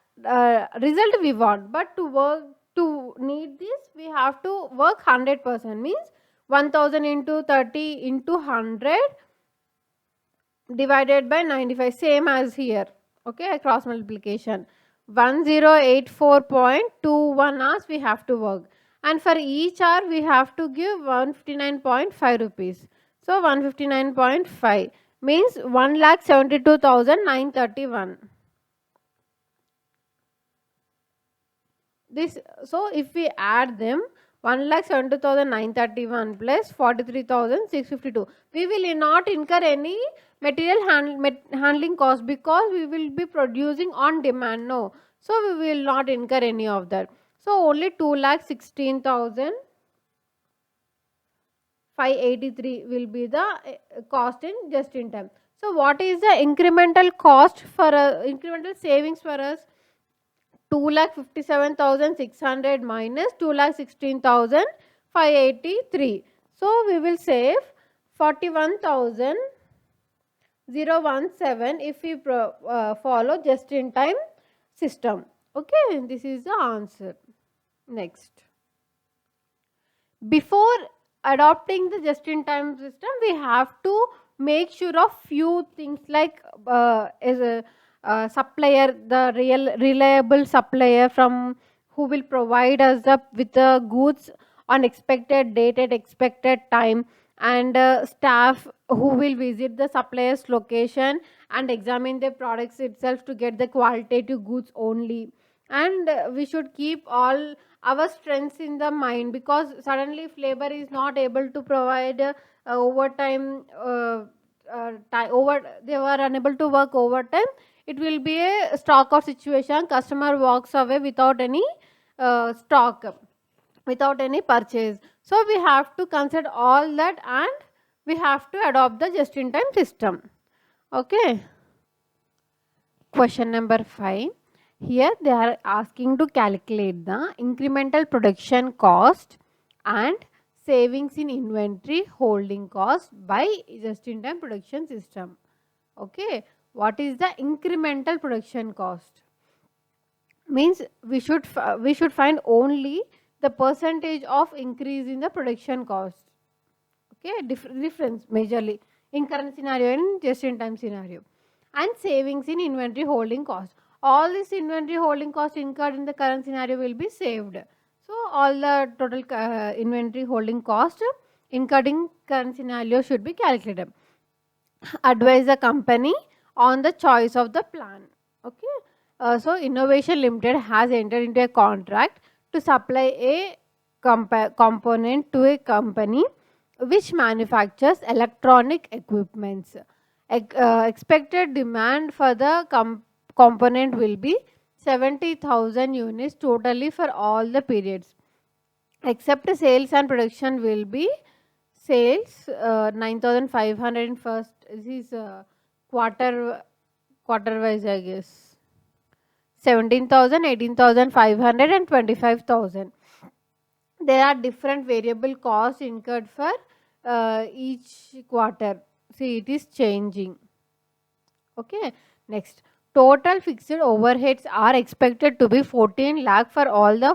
result we want, but to need this we have to work 100%, means 1000 into 30 into 100 divided by 95, same as here. Okay, cross multiplication. 1084.21 hours we have to work, and for each hour we have to give 159.5 rupees. So 159.5 means 1,72,931. This, so if we add them, 1,72,931 plus 43,652, we will not incur any material handling cost, because we will be producing on demand. No, so we will not incur any of that. So only 2,16,583 will be the cost in just in time. So what is the incremental cost for incremental savings for us? 2,57,600 minus 2,16,583. So we will save 41,017 if we follow just in time system. Okay, this is the answer. Next, before adopting the just in time system, we have to make sure of few things, like as a supplier, the reliable supplier from who will provide us with the goods on expected date at expected time, and staff who will visit the supplier's location and examine the products itself to get the qualitative goods only. And we should keep all our strengths in the mind, because suddenly if labor is not able to provide overtime, they were unable to work overtime, it will be a stock out situation. Customer walks away without any stock, without any purchase. So we have to consider all that, and we have to adopt the just in time system. Okay. Question number 5. Here they are asking to calculate the incremental production cost and savings in inventory holding cost by just in time production system. Okay, what is the incremental production cost? Means we should find only the percentage of increase in the production cost. Okay, difference majorly in current scenario and just in time scenario. And savings in inventory holding cost. All this inventory holding cost incurred in the current scenario will be saved. So all the total inventory holding cost incurred in current scenario should be calculated. Advise the company on the choice of the plan. Okay, so Innovation Limited has entered into a contract to supply a component to a company which manufactures electronic equipments. Expected demand for the component will be 70,000 units totally for all the periods, except sales and production will be sales 9,500 in first. This is quarter wise, I guess. 17,000, 18,500 and 25,000. There are different variable costs incurred for each quarter. See, it is changing. Okay, next, total fixed overheads are expected to be 14 lakh for all the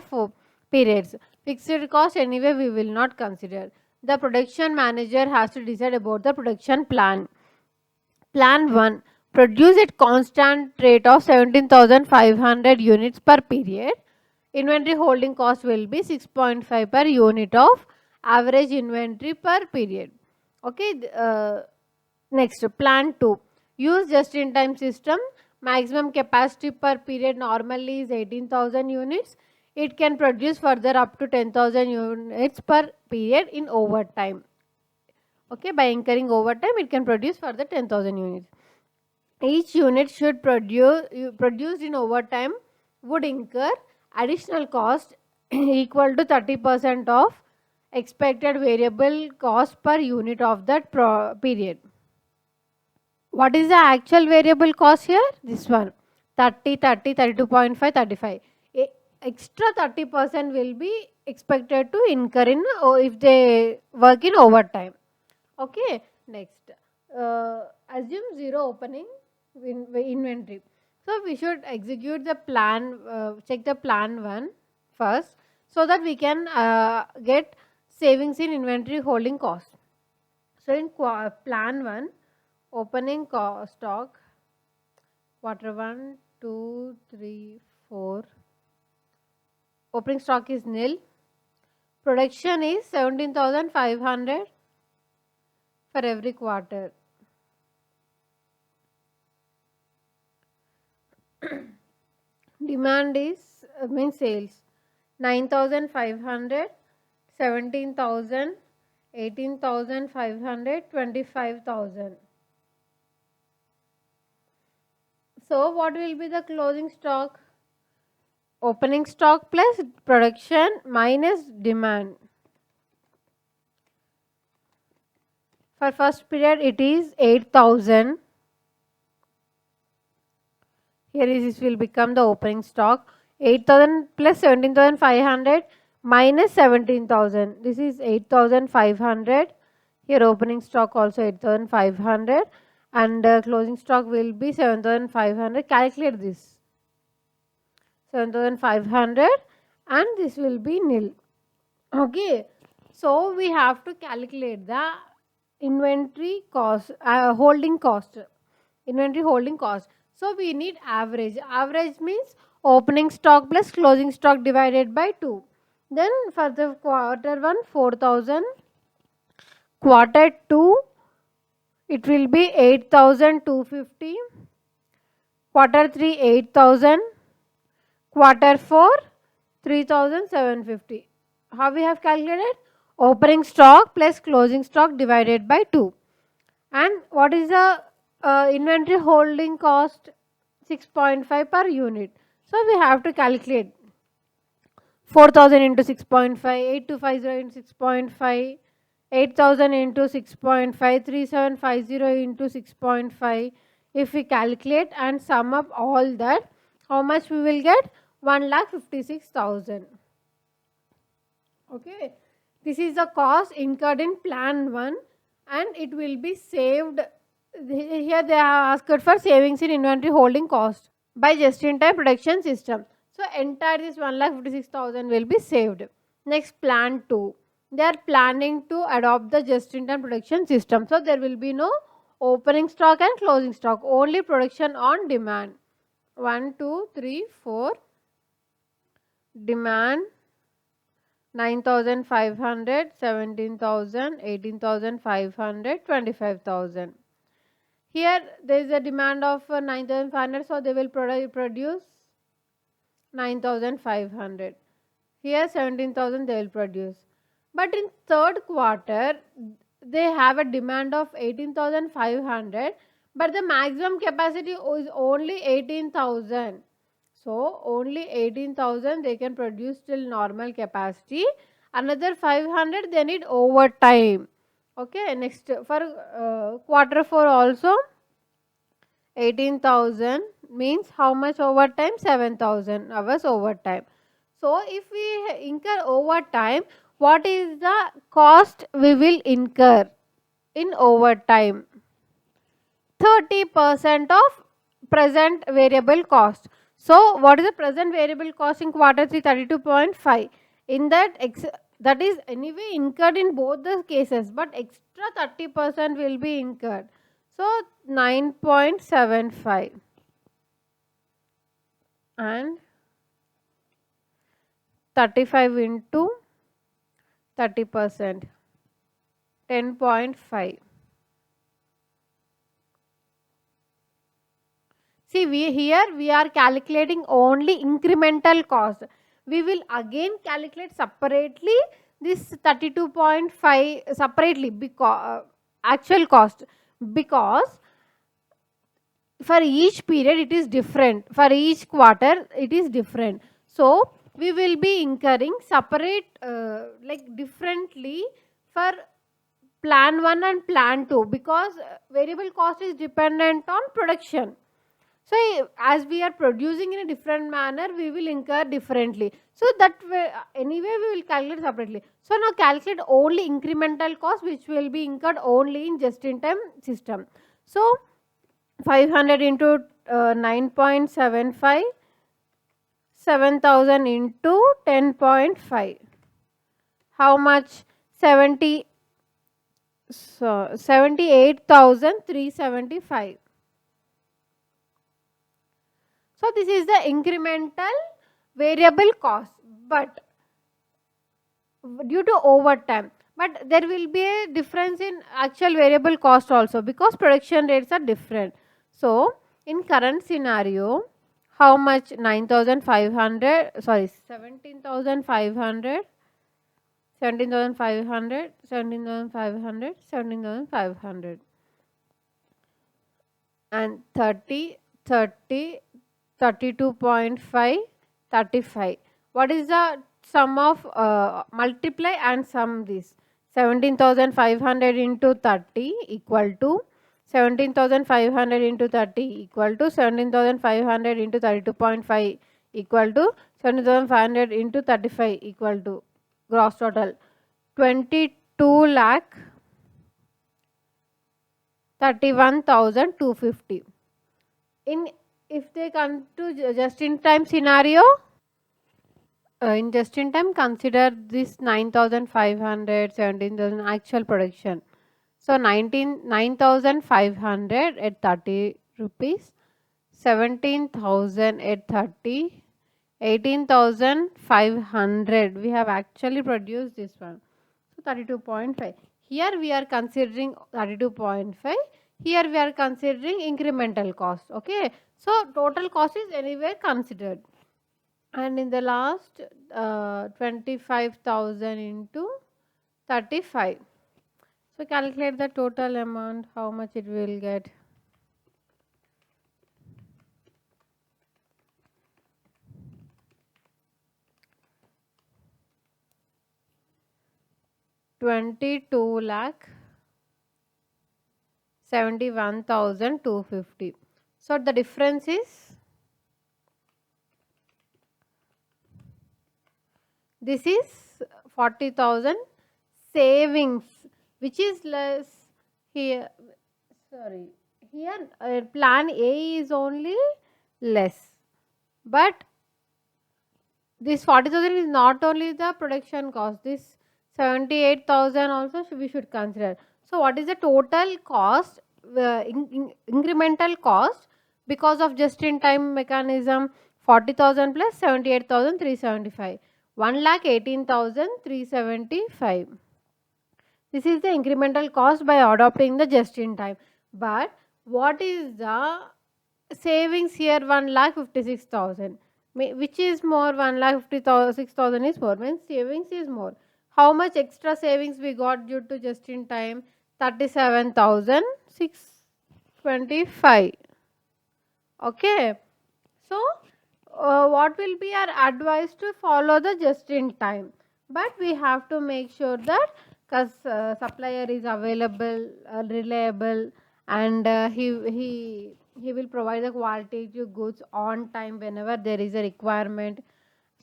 periods. Fixed cost anyway we will not consider. The production manager has to decide about the production plan. Plan 1, produce at constant rate of 17,500 units per period. Inventory holding cost will be 6.5 per unit of average inventory per period. Okay, next, plan 2, use just in time system. Maximum capacity per period normally is 18,000 units. It can produce further up to 10,000 units per period in overtime. Okay, by incurring overtime it can produce further 10,000 units. Each unit should produced in overtime would incur additional cost equal to 30% of expected variable cost per unit of that period. What is the actual variable cost here? This one, 30, 30, 32.5, 35. Extra 30% will be expected to incur in if they work in overtime. Okay, next, assume zero opening inventory. So we should execute the plan, check the plan one first, so that we can get savings in inventory holding cost. So in plan one, opening stock, quarter 1, 2, 3, 4. Opening stock is nil. Production is 17,500 for every quarter. Demand is means sales 9,500, 17,000, 18,500, 25,000. So what will be the closing stock? Opening stock plus production minus demand. For first period it is 8,000. Here is this will become the opening stock. 8,000 plus 17,500 minus 17,000. This is 8,500. Here opening stock also 8,500 and closing stock will be 7,500. Calculate this. 7,500 and this will be nil. Okay. So we have to calculate the inventory cost, holding cost. Inventory holding cost. So we need average. Average means opening stock plus closing stock divided by 2. Then for the quarter 1, 4,000. Quarter 2, it will be 8,250. Quarter 3, 8,000. Quarter 4, 3,750. How we have calculated? Opening stock plus closing stock divided by 2. And what is the inventory holding cost? 6.5 per unit. So we have to calculate 4,000 into 6.5, 8250 into 6.5, 8,000 into 6.5, 3750 into 6.5. If we calculate and sum up all that, how much we will get? 1,56,000. Okay, this is the cost incurred in plan 1 and it will be saved. Here they have asked for savings in inventory holding cost by just-in-time production system. So entire this 1,56,000 will be saved. Next, plan 2. They are planning to adopt the just-in-time production system. So there will be no opening stock and closing stock, only production on demand. 1, 2, 3, 4. Demand 9,500, 17,000, 18,500, 25,000. Here there is a demand of 9,500, so they will produce 9,500. Here 17,000 they will produce. But in third quarter they have a demand of 18,500, but the maximum capacity is only 18,000. So only 18,000 they can produce till normal capacity. Another 500 they need overtime. Okay, next for quarter 4 also 18,000 means how much overtime? 7,000 hours overtime. So if we incur overtime, what is the cost we will incur in overtime? 30% of present variable cost. So what is the present variable cost in quarter 3? 32.5. In that that is anyway incurred in both the cases, but extra 30% will be incurred. So 9.75 and 35 into 30%, 10.5. See, here we are calculating only incremental cost. We will again calculate separately this 32.5 separately because actual cost, because for each period it is different, for each quarter it is different. So we will be incurring separate like differently for plan 1 and plan 2 because variable cost is dependent on production. So as we are producing in a different manner, we will incur differently. So that way, anyway we will calculate separately. So now calculate only incremental cost which will be incurred only in just in time system. So 500 into 9.75, 7000 into 10.5. How much? 70, so 78,375. So this is the incremental variable cost, but due to overtime, but there will be a difference in actual variable cost also because production rates are different. So in current scenario, how much? 9,500, sorry, 17,500, 17,500, 17,500, 17,500, and 30, 30, 32.5, 35. What is the sum of multiply and sum this? 17,500 into 30 equal to 17,500 into 30 equal to 17,500 into 32.5 equal to 17,500 into 35 equal to gross total 22 lakh 31,250. In if they come to just in time scenario, in just in time consider this 9,500, 17,000 actual production. So 9,500 at 30 rupees, 17,000 at 30, 18,500 we have actually produced this one. So 32.5. Here we are considering 32.5. Here we are considering incremental cost. Okay. So total cost is anywhere considered. And in the last 25,000 into 35. So calculate the total amount, how much it will get. ₹22 lakh 71,250. So the difference is, this is 40,000 savings, which is less here. Sorry, here plan A is only less, but this 40,000 is not only the production cost. This 78,000 also we should consider. So what is the total cost, incremental cost because of just in time mechanism? 40,000 plus 78,375, 1,18,375. This is the incremental cost by adopting the just in time. But what is the savings here? 1,56,000. Which is more? 1,56,000 is more, means savings is more. How much extra savings we got due to just in time? 37,625. Okay. So what will be our advice? To follow the just in time, but we have to make sure that because supplier is available, reliable, and he will provide the quality goods on time whenever there is a requirement.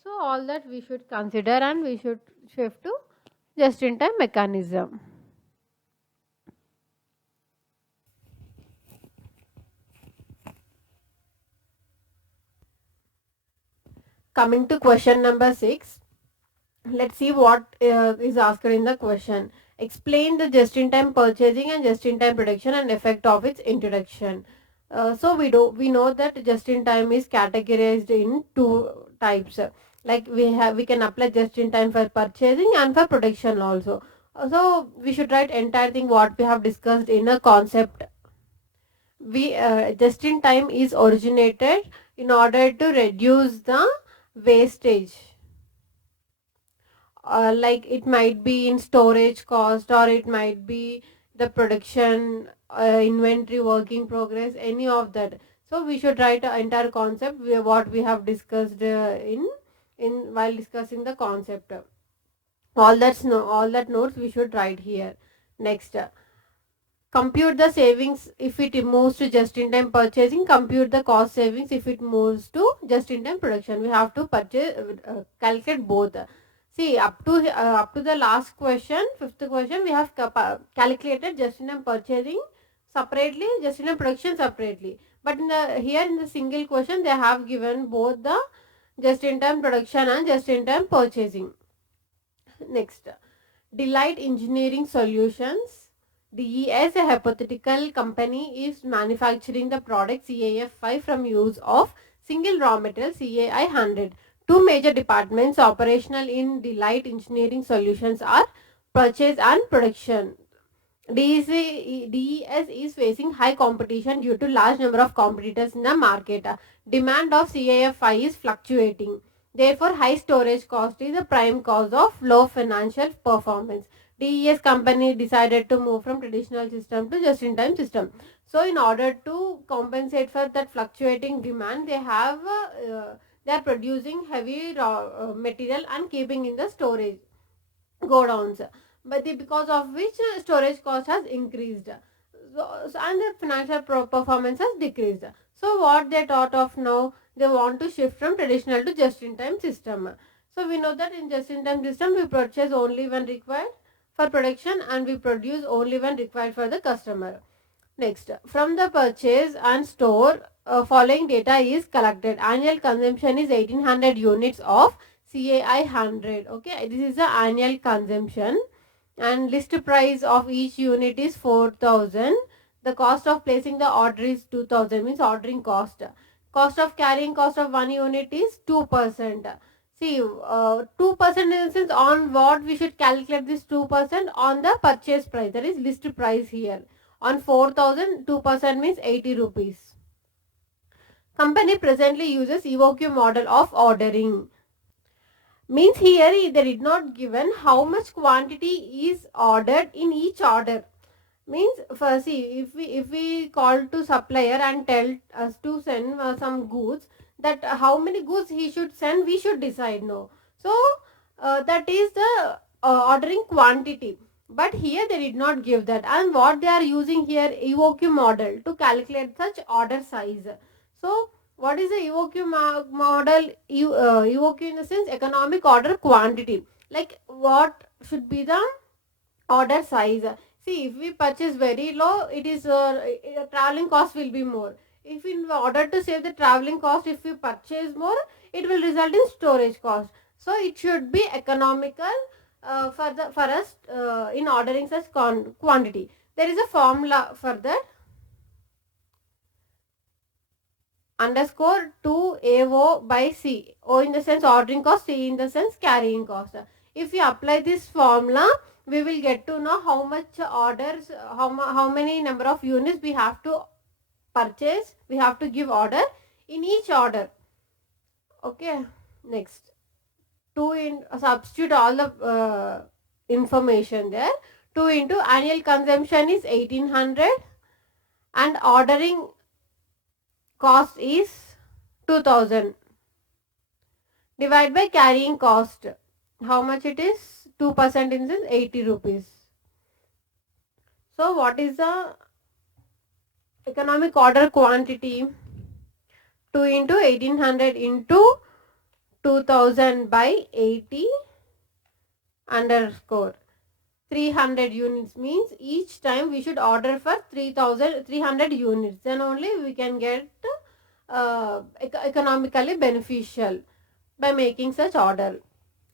So all that we should consider, and we should shift to just in time mechanism. Coming to question number 6, let's see what is asked in the question. Explain the just-in-time purchasing and just-in-time production and effect of its introduction. So we know that just-in-time is categorized in two types. Like we can apply just-in-time for purchasing and for production also. So we should write entire thing what we have discussed in a concept. We just-in-time is originated in order to reduce the wastage. Like it might be in storage cost, or it might be the production, inventory, working progress, any of that. So we should write an entire concept what we have discussed in while discussing the concept. All that notes we should write here. Next, compute the savings if it moves to just-in-time purchasing, compute the cost savings if it moves to just-in-time production. We have to calculate both. See, up to the last question, fifth question, we have calculated just-in-time purchasing separately, just-in-time production separately. But in the single question, they have given both the just-in-time production and just-in-time purchasing. Next, Delight Engineering Solutions. DES, a hypothetical company, is manufacturing the product CAF5 from use of single raw material CAI 100. Two major departments operational in Delight Engineering Solutions are purchase and production. DES is facing high competition due to large number of competitors in the market. Demand of CAF5 is fluctuating. Therefore, high storage cost is a prime cause of low financial performance. DES company decided to move from traditional system to just-in-time system. So, in order to compensate for that fluctuating demand, they are producing heavy raw material and keeping in the storage godowns. But because of which storage cost has increased. And the financial performance has decreased. So, what they thought of now? They want to shift from traditional to just-in-time system. So, we know that in just-in-time system, we purchase only when required for production and we produce only when required for the customer. Next, from the purchase and store, following data is collected. Annual consumption is 1800 units of CAI 100. Okay, this is the annual consumption and list price of each unit is 4000. The cost of placing the order is 2000, means ordering cost. Cost of carrying cost of one unit is 2%. See, 2% in the sense on what we should calculate this 2% on the purchase price, that is list price here. On 4000, 2% means 80 rupees. Company presently uses EOQ model of ordering. Means here they did not given how much quantity is ordered in each order. Means first, see, if we call to supplier and tell us to send some goods, that how many goods he should send, we should decide no. So that is the ordering quantity. But here they did not give that, and what they are using here EOQ model to calculate such order size. So what is the EOQ model? EOQ in the sense economic order quantity. Like what should be the order size? See, if we purchase very low, it is traveling cost will be more. If in order to save the traveling cost, if we purchase more, it will result in storage cost. So it should be economical for us in ordering such quantity. There is a formula for that. Underscore 2 AO by C. O in the sense ordering cost, C in the sense carrying cost. If we apply this formula, we will get to know how much orders, how many number of units we have to purchase, we have to give order in each order. Okay, next. 2 in substitute all the information there. 2 into annual consumption is 1800 and ordering cost is 2000. Divide by carrying cost. How much it is? 2% in this 80 rupees. So what is the economic order quantity? 2 into 1800 into 2000 by 80 underscore 300 units, means each time we should order for 300 units, then only we can get economically beneficial by making such order.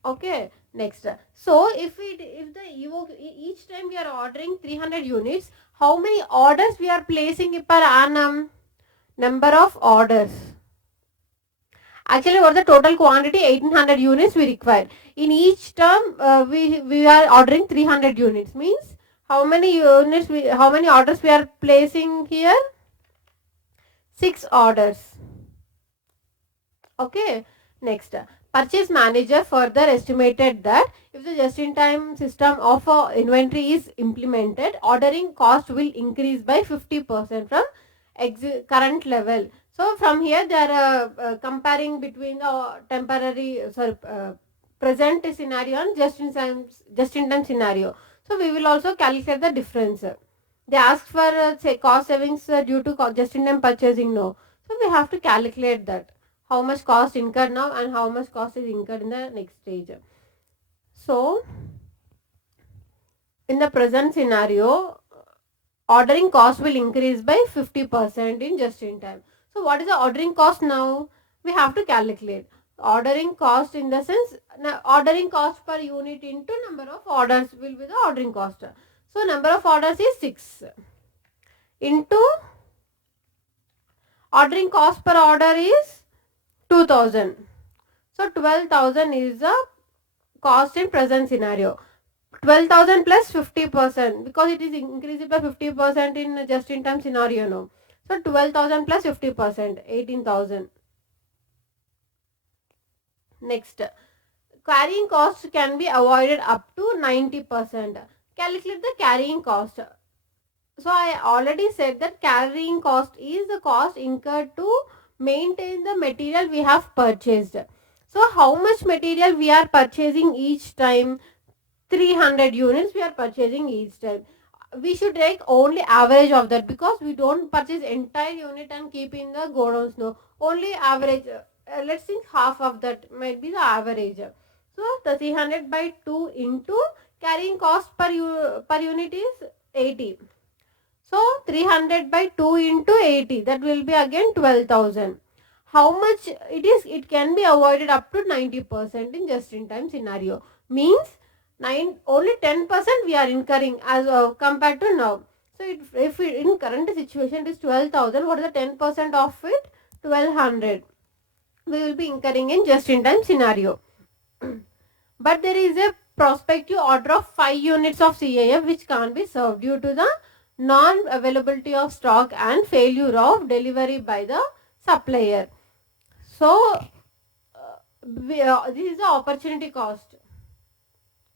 Okay, next. So if each time we are ordering 300 units, how many orders we are placing per annum? Number of orders. Actually, what the total quantity? 1800 units we require. In each term, we are ordering 300 units. Means how many units? How many orders we are placing here? 6 orders. Okay. Next, purchase manager further estimated that if the just-in-time system of inventory is implemented, ordering cost will increase by 50% from current level. So from here they are comparing between the present scenario and just-in-time scenario. So we will also calculate the difference. They ask for say cost savings due to just-in-time purchasing. No, so we have to calculate that how much cost incurred now and how much cost is incurred in the next stage. So in the present scenario, ordering cost will increase by 50% in just-in-time. So what is the ordering cost now? We have to calculate. Ordering cost in the sense, ordering cost per unit into number of orders will be the ordering cost. So number of orders is 6 into ordering cost per order is 2000. So 12,000 is the cost in present scenario. 12,000 plus 50% because it is increased by 50% in just in time scenario now. So 12,000 plus 50%, 18,000. Next, carrying cost can be avoided up to 90%. Calculate the carrying cost. So I already said that carrying cost is the cost incurred to maintain the material we have purchased. So how much material we are purchasing each time? 300 units we are purchasing each time. We should take only average of that because we don't purchase entire unit and keep in the godowns. No, only average. Let's think half of that might be the average. So the 300 by 2 into carrying cost per unit is 80. So 300 by 2 into 80, that will be again 12,000. How much it is? It can be avoided up to 90% in just in time scenario. Means only 10% we are incurring as compared to now. So if in current situation it is 12,000, what is the 10% of it? 1200 we will be incurring in just in time scenario. But there is a prospective order of 5 units of CAF which can't be served due to the non-availability of stock and failure of delivery by the supplier. So this is the opportunity cost.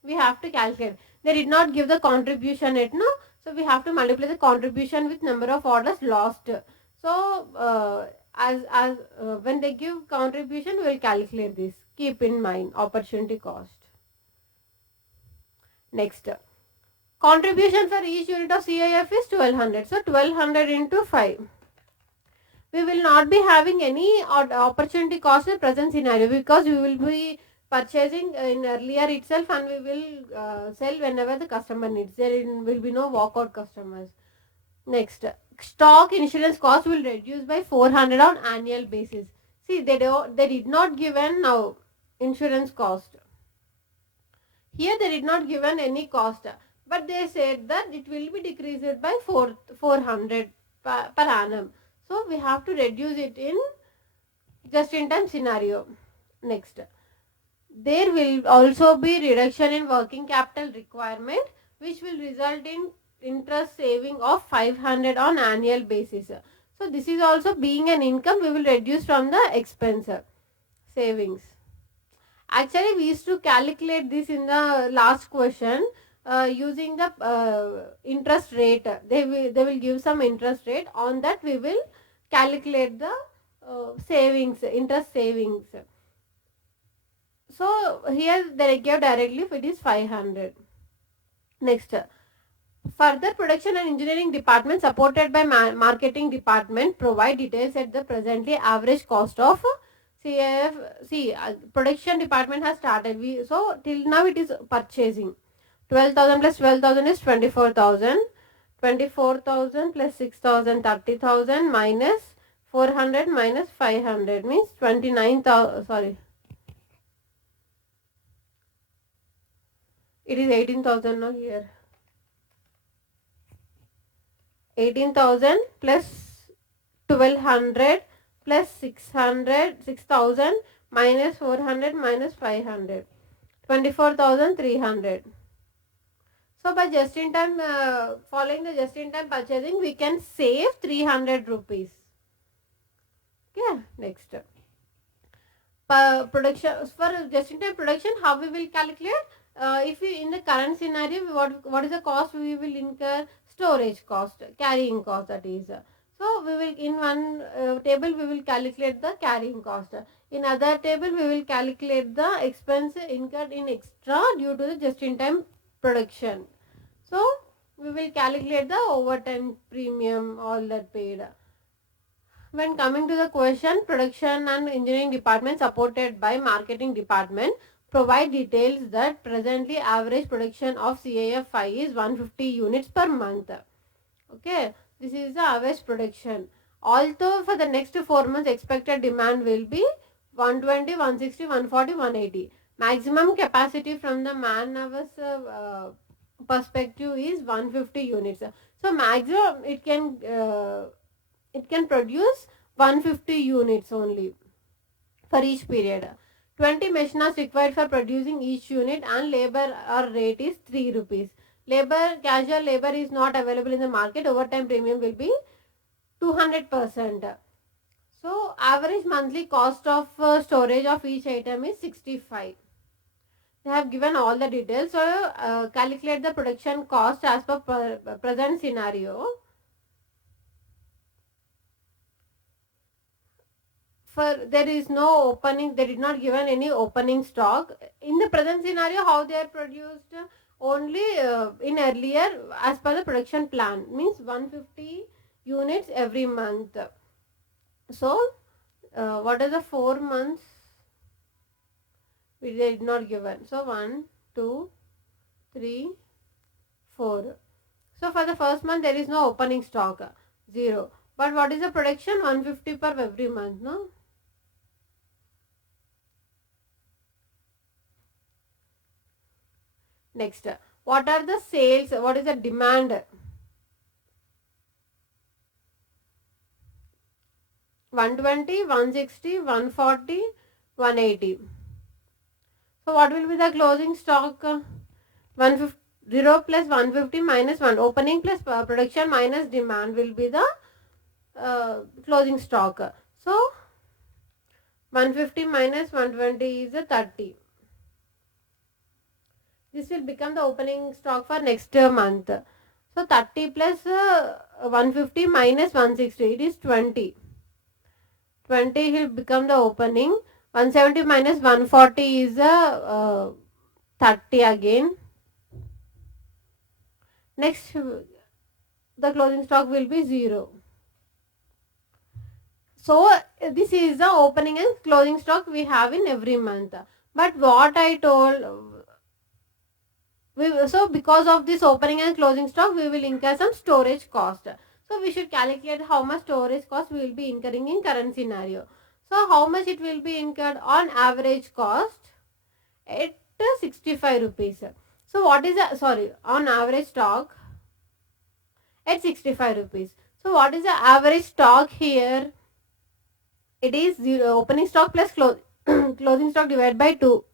We have to calculate. They did not give the contribution yet, no? So we have to multiply the contribution with number of orders lost. So when they give contribution, we will calculate this. Keep in mind opportunity cost. Next, contribution for each unit of CIF is 1200. So 1200 into 5. We will not be having any opportunity cost in present scenario because we will be purchasing in earlier itself and we will sell whenever the customer needs. There will be no walkout customers. Next, stock insurance cost will reduce by 400 on annual basis. See, they did not given now insurance cost. Here they did not given any cost, but they said that it will be decreased by 400 per annum. So we have to reduce it in just in time scenario. Next, there will also be reduction in working capital requirement which will result in interest saving of 500 on annual basis. So this is also being an income, we will reduce from the expense savings. Actually we used to calculate this in the last question using the interest rate. They will give some interest rate, on that we will calculate the savings, interest savings. So here they give directly if it is 500. Next, further production and engineering department supported by marketing department provide details at the presently average cost of CAF. See, production department has started. So till now it is purchasing. 12,000 plus 12,000 is 24,000. 24,000 plus 6,000, 30,000 minus 400 minus 500 means 29,000. Sorry, it is 18,000 now here. 18,000 plus 1200 plus 6,000 minus 400 minus 500, 24,300. So by just in time following the just in time purchasing, we can save 300 rupees. Okay, next, production for just in time production, how we will calculate? If we in the current scenario, what is the cost we will incur? Storage cost, carrying cost, that is. So we will in one table we will calculate the carrying cost. In other table we will calculate the expense incurred in extra due to the just in time production. So we will calculate the overtime premium, all that paid. When coming to the question, production and engineering department supported by marketing department provide details that presently average production of CAF5 is 150 units per month. Okay, this is the average production. Although for the next 4 months expected demand will be 120, 160, 140, 180. Maximum capacity from the man hours perspective is 150 units. So maximum it can produce 150 units only for each period. 20 machines required for producing each unit and labor or rate is 3 rupees. Casual labor is not available in the market. Overtime premium will be 200%. So average monthly cost of storage of each item is 65. They have given all the details. So calculate the production cost as per present scenario. For there is no opening, they did not given any opening stock in the present scenario. How they are produced? Only in earlier as per the production plan, means 150 units every month. So what are the 4 months we did not given? So 1 2 3 4. So for the first month there is no opening stock, 0. But what is the production? 150 per every month, no? Next, what are the sales? What is the demand? 120, 160, 140, 180. So what will be the closing stock? 150, 0 plus 150 minus 1. Opening plus production minus demand will be the closing stock. So 150 minus 120 is 30. This will become the opening stock for next month. So 30 plus 150 minus 160, it is 20. 20 will become the opening. 170 minus 140 is 30 again. Next, the closing stock will be 0. So this is the opening and closing stock we have in every month. But what I told, so because of this opening and closing stock, we will incur some storage cost. So we should calculate how much storage cost we will be incurring in current scenario. So how much it will be incurred on average cost at 65 rupees. So what is the, sorry, on average stock at 65 rupees. So what is the average stock here? It is 0, opening stock plus closing stock divided by 2.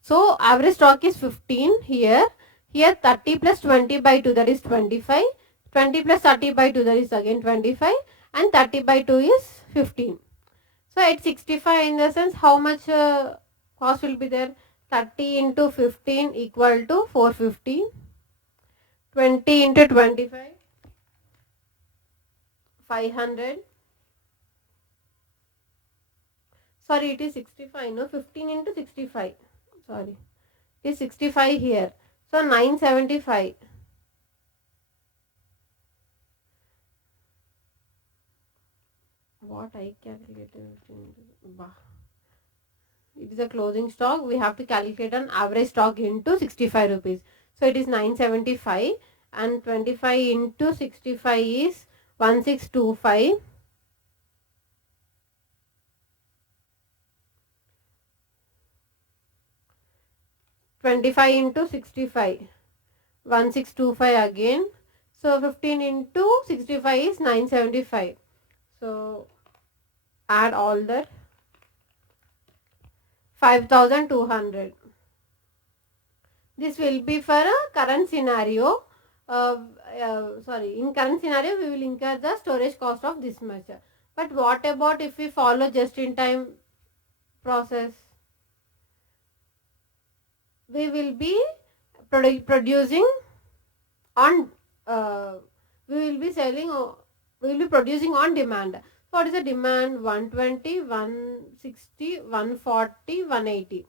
So average stock is 15 here. Here 30 plus 20 by 2, that is 25. 20 plus 30 by 2, that is again 25. And 30 by 2 is 15. So at 65, in the sense, how much cost will be there? 30 into 15 equal to 450. 20 into 25, 500. Sorry, it is 65, no? 15 into 65. Sorry, it is 65 here. So 975. What I calculated? It is a closing stock. We have to calculate an average stock into 65 rupees. So it is 975 and 25 into 65 is 1625. 25 into 65, 1625 again. So 15 into 65 is 975. So add all that, 5200. This will be for a current scenario. In current scenario we will incur the storage cost of this much. But what about if we follow just in time process? We will be producing on we will be selling, we will be producing on demand. So what is the demand? 120, 160, 140, 180.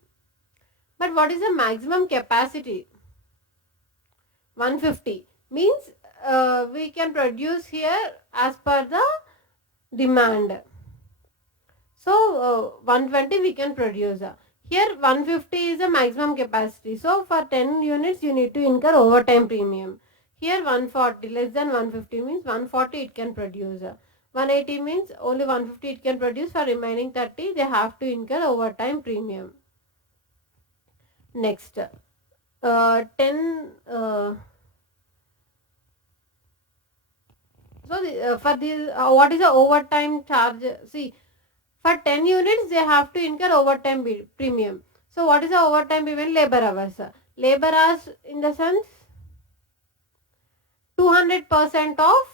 But what is the maximum capacity? 150. means we can produce here as per the demand. So 120 we can produce. Here 150 is the maximum capacity. So for 10 units you need to incur overtime premium. Here 140, less than 150 means 140 it can produce. 180 means only 150 it can produce. For remaining 30 they have to incur overtime premium. Next, 10 for this what is the overtime charge? See, for 10 units they have to incur overtime premium. So what is the overtime premium? Labor hours. Labor hours in the sense 200% of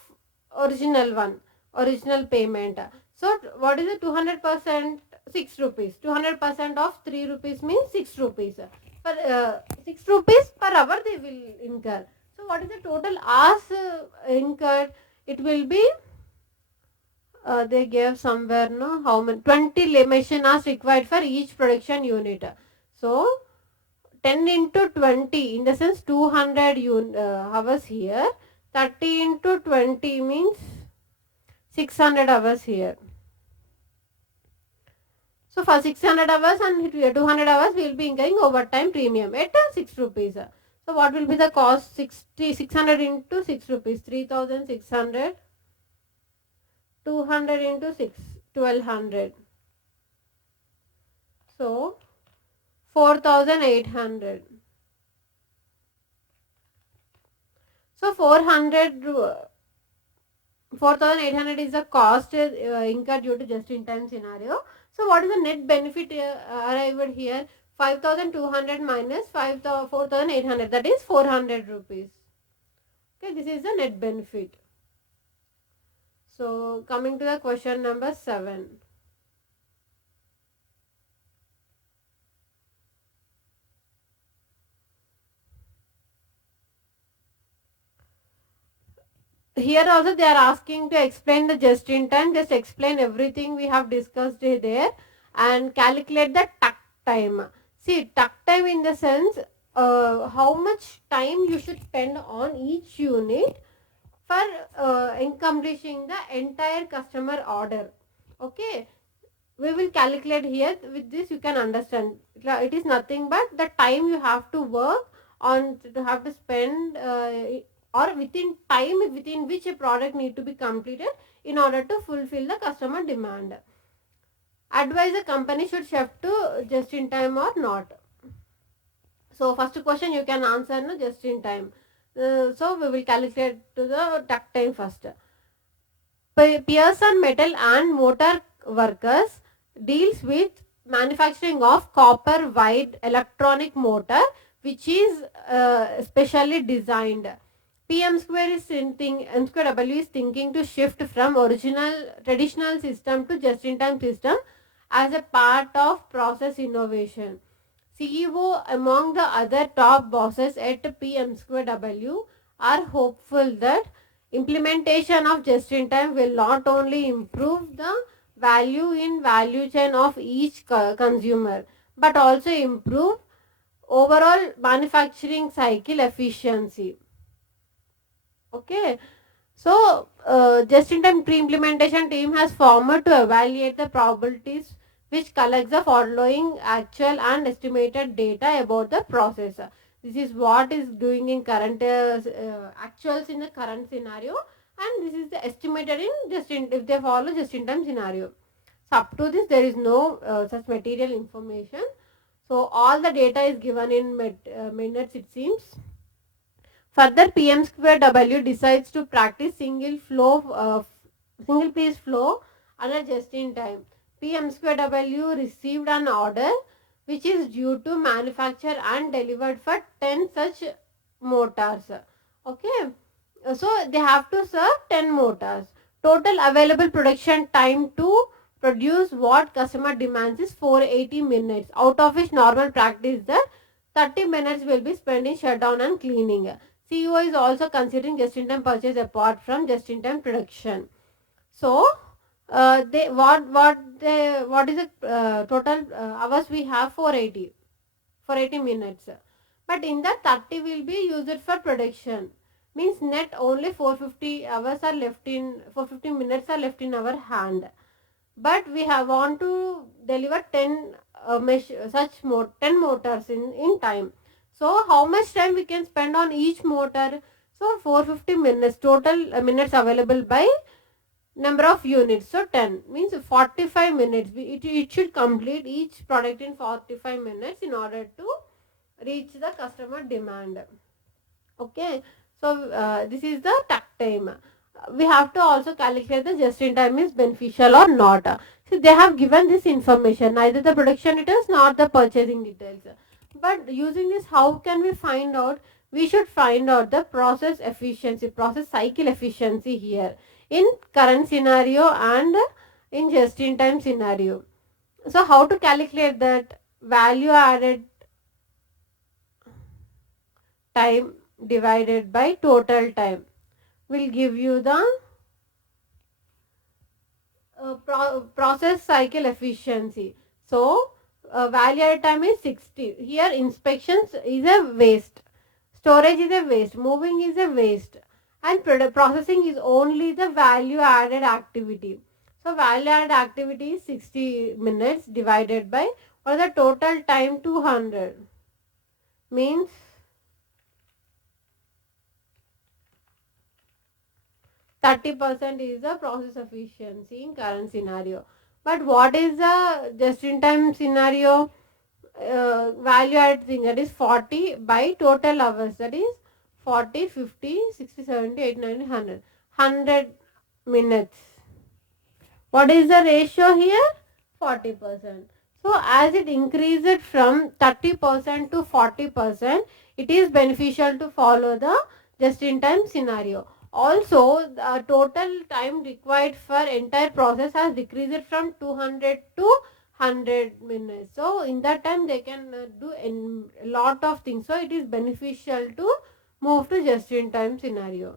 original payment. So what is the 200%? 6 rupees. 200% of 3 rupees means 6 rupees. For 6 rupees per hour they will incur. So what is the total hours incurred? It will be they gave somewhere no how many 20 machine hours required for each production unit. So 10 into 20 in the sense 200 hours here. 30 into 20 means 600 hours here. So for 600 hours and 200 hours we will be incurring overtime premium at 6 rupees. So what will be the cost? 600 into 6 rupees, 3600. 200 into 6, 1200. So 4800. So 4800 is the cost incurred due to just-in-time scenario. So what is the net benefit arrived here? 5200 minus 4800, that is 400 rupees. Okay, this is the net benefit. So coming to the question number 7. Here also they are asking to explain the just in time. Just explain everything we have discussed there and calculate the tuck time. See, tuck time in the sense how much time you should spend on each unit for accomplishing the entire customer order. Okay, we will calculate here. With this you can understand it is nothing but the time you have to work on, to have to spend or within time within which a product need to be completed in order to fulfill the customer demand. Advise the company should shift to just in time or not. So first question you can answer no just in time. So we will calculate to the tuck time first. Pearson Metal and Motor Workers deals with manufacturing of copper wide electronic motor which is specially designed. PM square is thinking, M square W is thinking to shift from original traditional system to just in time system as a part of process innovation. CEO among the other top bosses at PM square W are hopeful that implementation of just in time will not only improve the value in value chain of each consumer but also improve overall manufacturing cycle efficiency. Okay, so just in time pre-implementation team has formed to evaluate the probabilities which collects the following actual and estimated data about the process. This is what is doing in current actuals in the current scenario, and this is the estimated in just in if they follow just in time scenario. So up to this there is no such material information. So all the data is given in minutes it seems. Further, PM square W decides to practice single piece flow under just in time. PM square W received an order which is due to manufacture and delivered for 10 such motors. Okay, so they have to serve 10 motors. Total available production time to produce what customer demands is 480 minutes, out of which normal practice that 30 minutes will be spent in shutdown and cleaning. CEO is also considering just-in-time purchase apart from just-in-time production. So, what is the total hours we have? 480 minutes. But in that 30 will be used for production. means net only 450 minutes are left in our hand, but we have want to deliver 10 10 motors in time. So how much time we can spend on each motor? So 450 minutes total minutes available by number of units. So 10 means 45 minutes. It should complete each product in 45 minutes in order to reach the customer demand. Okay, so this is the takt time. We have to also calculate the just in time is beneficial or not. So they have given this information, neither the production details nor the purchasing details. But using this, how can we find out? We should find out the process efficiency, process cycle efficiency here in current scenario and in just in time scenario. So how to calculate that? Value added time divided by total time will give you the process cycle efficiency. So value added time is 60. Here inspections is a waste, storage is a waste, moving is a waste, and processing is only the value added activity. So value added activity is 60 minutes divided by, or the total time 200 means 30% is the process efficiency in current scenario. But what is the just in time scenario? Value added thing, that is 40 by total hours, that is 40, 50, 60, 70, 80, 90, 100. 100 minutes. What is the ratio here? 40%. So as it increases from 30% to 40%, it is beneficial to follow the just in time scenario. Also, the total time required for entire process has decreased from 200 to 100 minutes. So in that time they can do a lot of things. So it is beneficial to move to just in time scenario.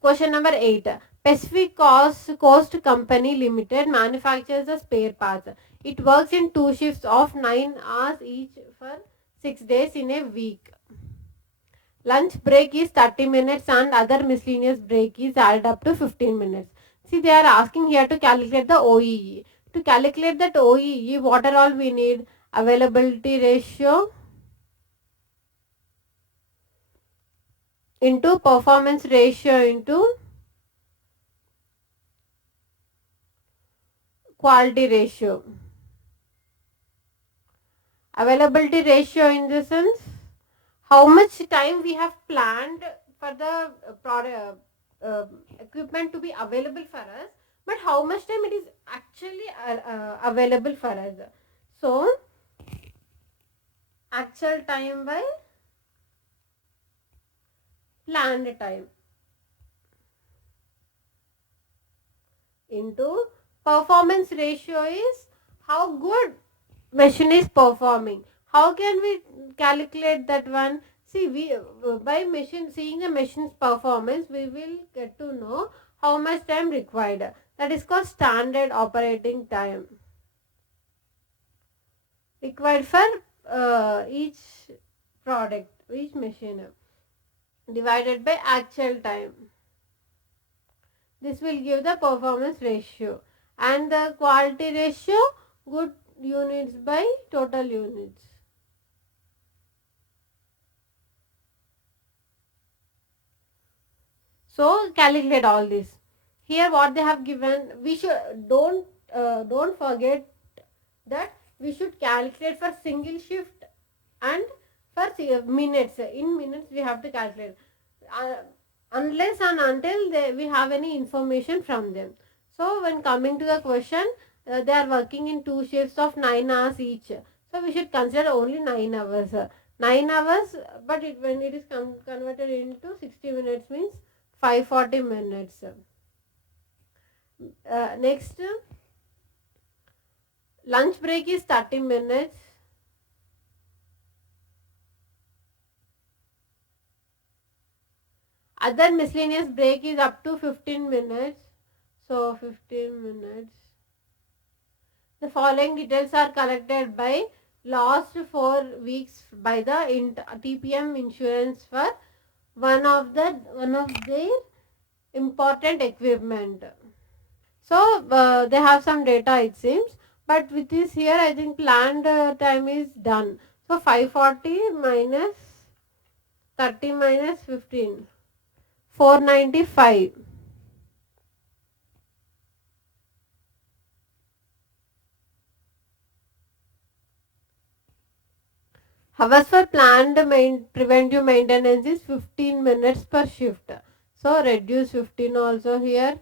Question number 8. Pacific Coast Company Limited manufactures the spare parts. It works in 2 shifts of 9 hours each for 6 days in a week. Lunch break is 30 minutes and other miscellaneous break is added up to 15 minutes. See, they are asking here to calculate the OEE. To calculate that OEE, what are all we need? Availability ratio into performance ratio into quality ratio. Availability ratio in the sense how much time we have planned for the product equipment to be available for us, but how much time it is actually available for us. So actual time by planned time into performance ratio is how good machine is performing. How can we calculate that one? See, we by machine seeing the machine's performance, we will get to know how much time required. That is called standard operating time required for each product, each machine, divided by actual time. This will give the performance ratio, and the quality ratio, good units by total units. So calculate all this. Here what they have given, we should don't forget that we should calculate for single shift and for minutes. In minutes we have to calculate. Unless and until we have any information from them. So when coming to the question, they are working in 2 shifts of 9 hours each. So we should consider only 9 hours. 9 hours, but when it is converted into 60 minutes means 540 minutes. Next, lunch break is 30 minutes. Other miscellaneous break is up to 15 minutes. So 15 minutes. The following details are collected by lost 4 weeks by the TPM insurance for one of their important equipment. So they have some data it seems, but with this here I think planned time is done. So 540 minus 30 minus 15, 495. Hours for planned preventive maintenance is 15 minutes per shift. So reduce 15 also here.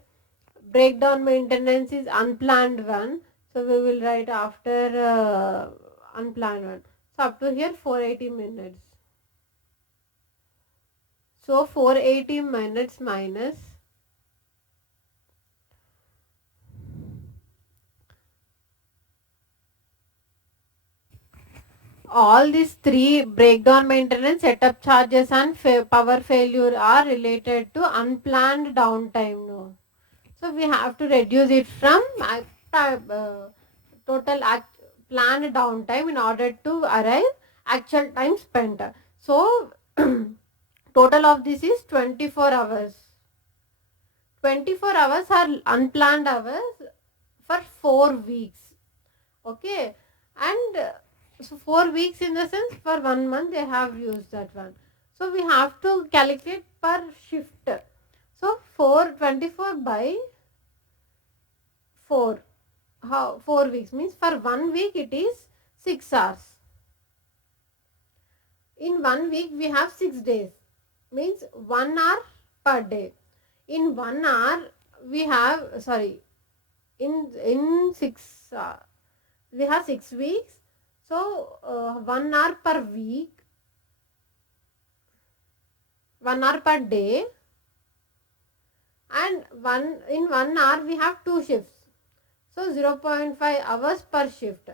Breakdown maintenance is unplanned one. So we will write after unplanned one. So up to here 480 minutes. So 480 minutes minus all these three breakdown maintenance, setup charges and power failure are related to unplanned downtime. No. So we have to reduce it from total planned downtime in order to arrive actual time spent. So total of this is 24 hours. 24 hours are unplanned hours for 4 weeks. Okay, and so 4 weeks in the sense for 1 month they have used that one. So we have to calculate per shift. So 424 by 4. How 4 weeks means for 1 week it is 6 hours. In 1 week we have 6 days, means 1 hour per day. In 1 hour we have in 6 we have 6 weeks. So 1 hour per week, 1 hour per day, and in 1 hour we have 2 shifts. So 0.5 hours per shift.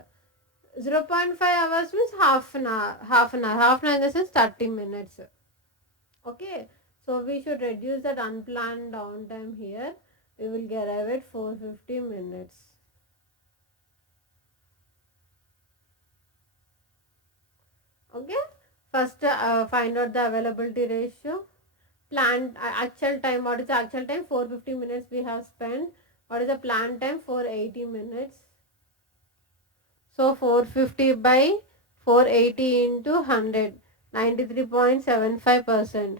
0.5 hours means half an hour. Half an hour in the sense 30 minutes. Okay. So we should reduce that unplanned downtime here. We will get arrive at 450 minutes. Okay. First find out the availability ratio. Planned actual time. What is the actual time? 450 minutes we have spent. What is the planned time? 480 minutes. So 450 by 480 into 100, 93.75%.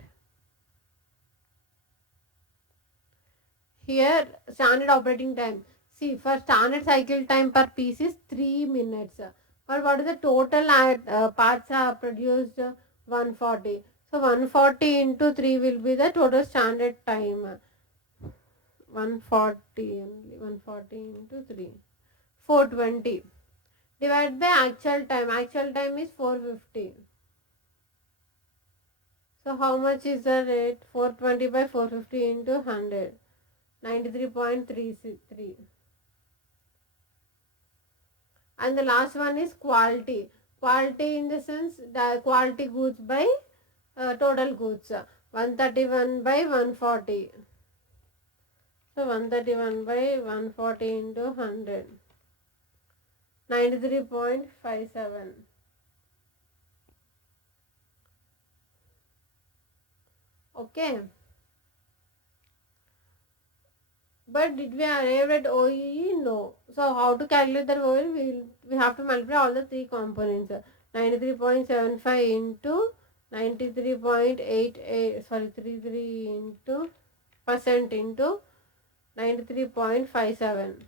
Here standard operating time. See, for standard cycle time per piece is 3 minutes. But what is the total parts are produced? 140. So 140 into 3 will be the total standard time. 140 only. 140 into 3. 420. Divided by actual time. Actual time is 450. So how much is the rate? 420 by 450 into 100. 93.33. And the last one is quality. Quality in the sense the quality goods by total goods. 131 by 140. So 131 by 140 into 100. 93.57. Okay. But did we arrive at OEE? No. So how to calculate that OEE? We have to multiply all the three components. 93.75 into 93.88, sorry, 33 into percent into 93.57.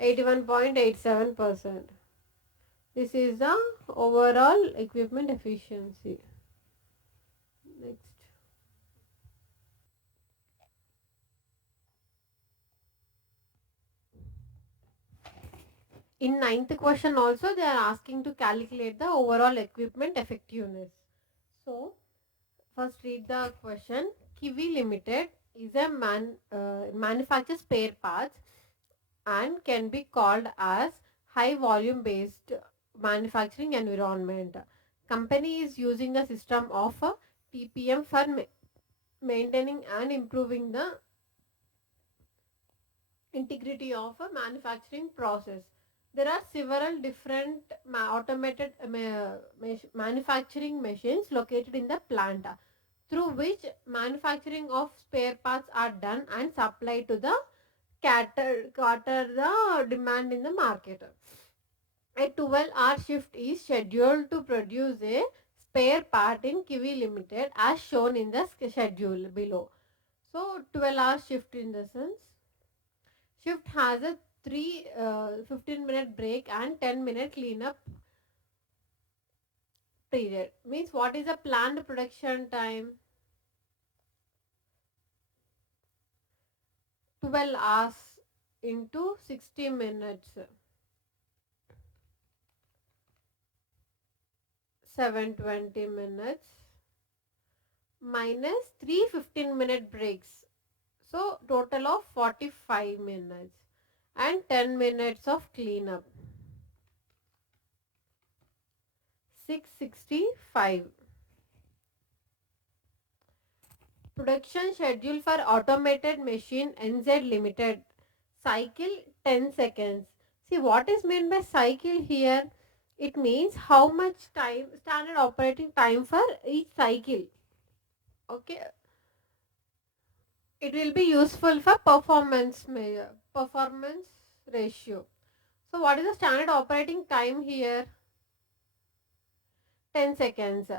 81.87%. This is the overall equipment efficiency. Next. In ninth question also they are asking to calculate the overall equipment effectiveness. So first read the question. Kiwi Limited is a manufactures spare parts and can be called as high volume based manufacturing environment. Company is using a system of TPM for maintaining and improving the integrity of a manufacturing process. There are several different automated manufacturing machines located in the plant through which manufacturing of spare parts are done and supplied to the cater the demand in the market. A 12-hour shift is scheduled to produce a spare part in Kiwi Limited as shown in the schedule below. So 12-hour shift in the sense shift has a 15-minute break and 10-minute cleanup period. Means what is the planned production time? 12 hours into 60 minutes. 720 minutes minus 3 15-minute breaks. So total of 45 minutes and 10 minutes of cleanup. 665. Production schedule for automated machine NZ Limited. Cycle 10 seconds. See what is meant by cycle here? It means how much time, standard operating time for each cycle. Okay. It will be useful for performance measure, performance ratio. So what is the standard operating time here? 10 seconds.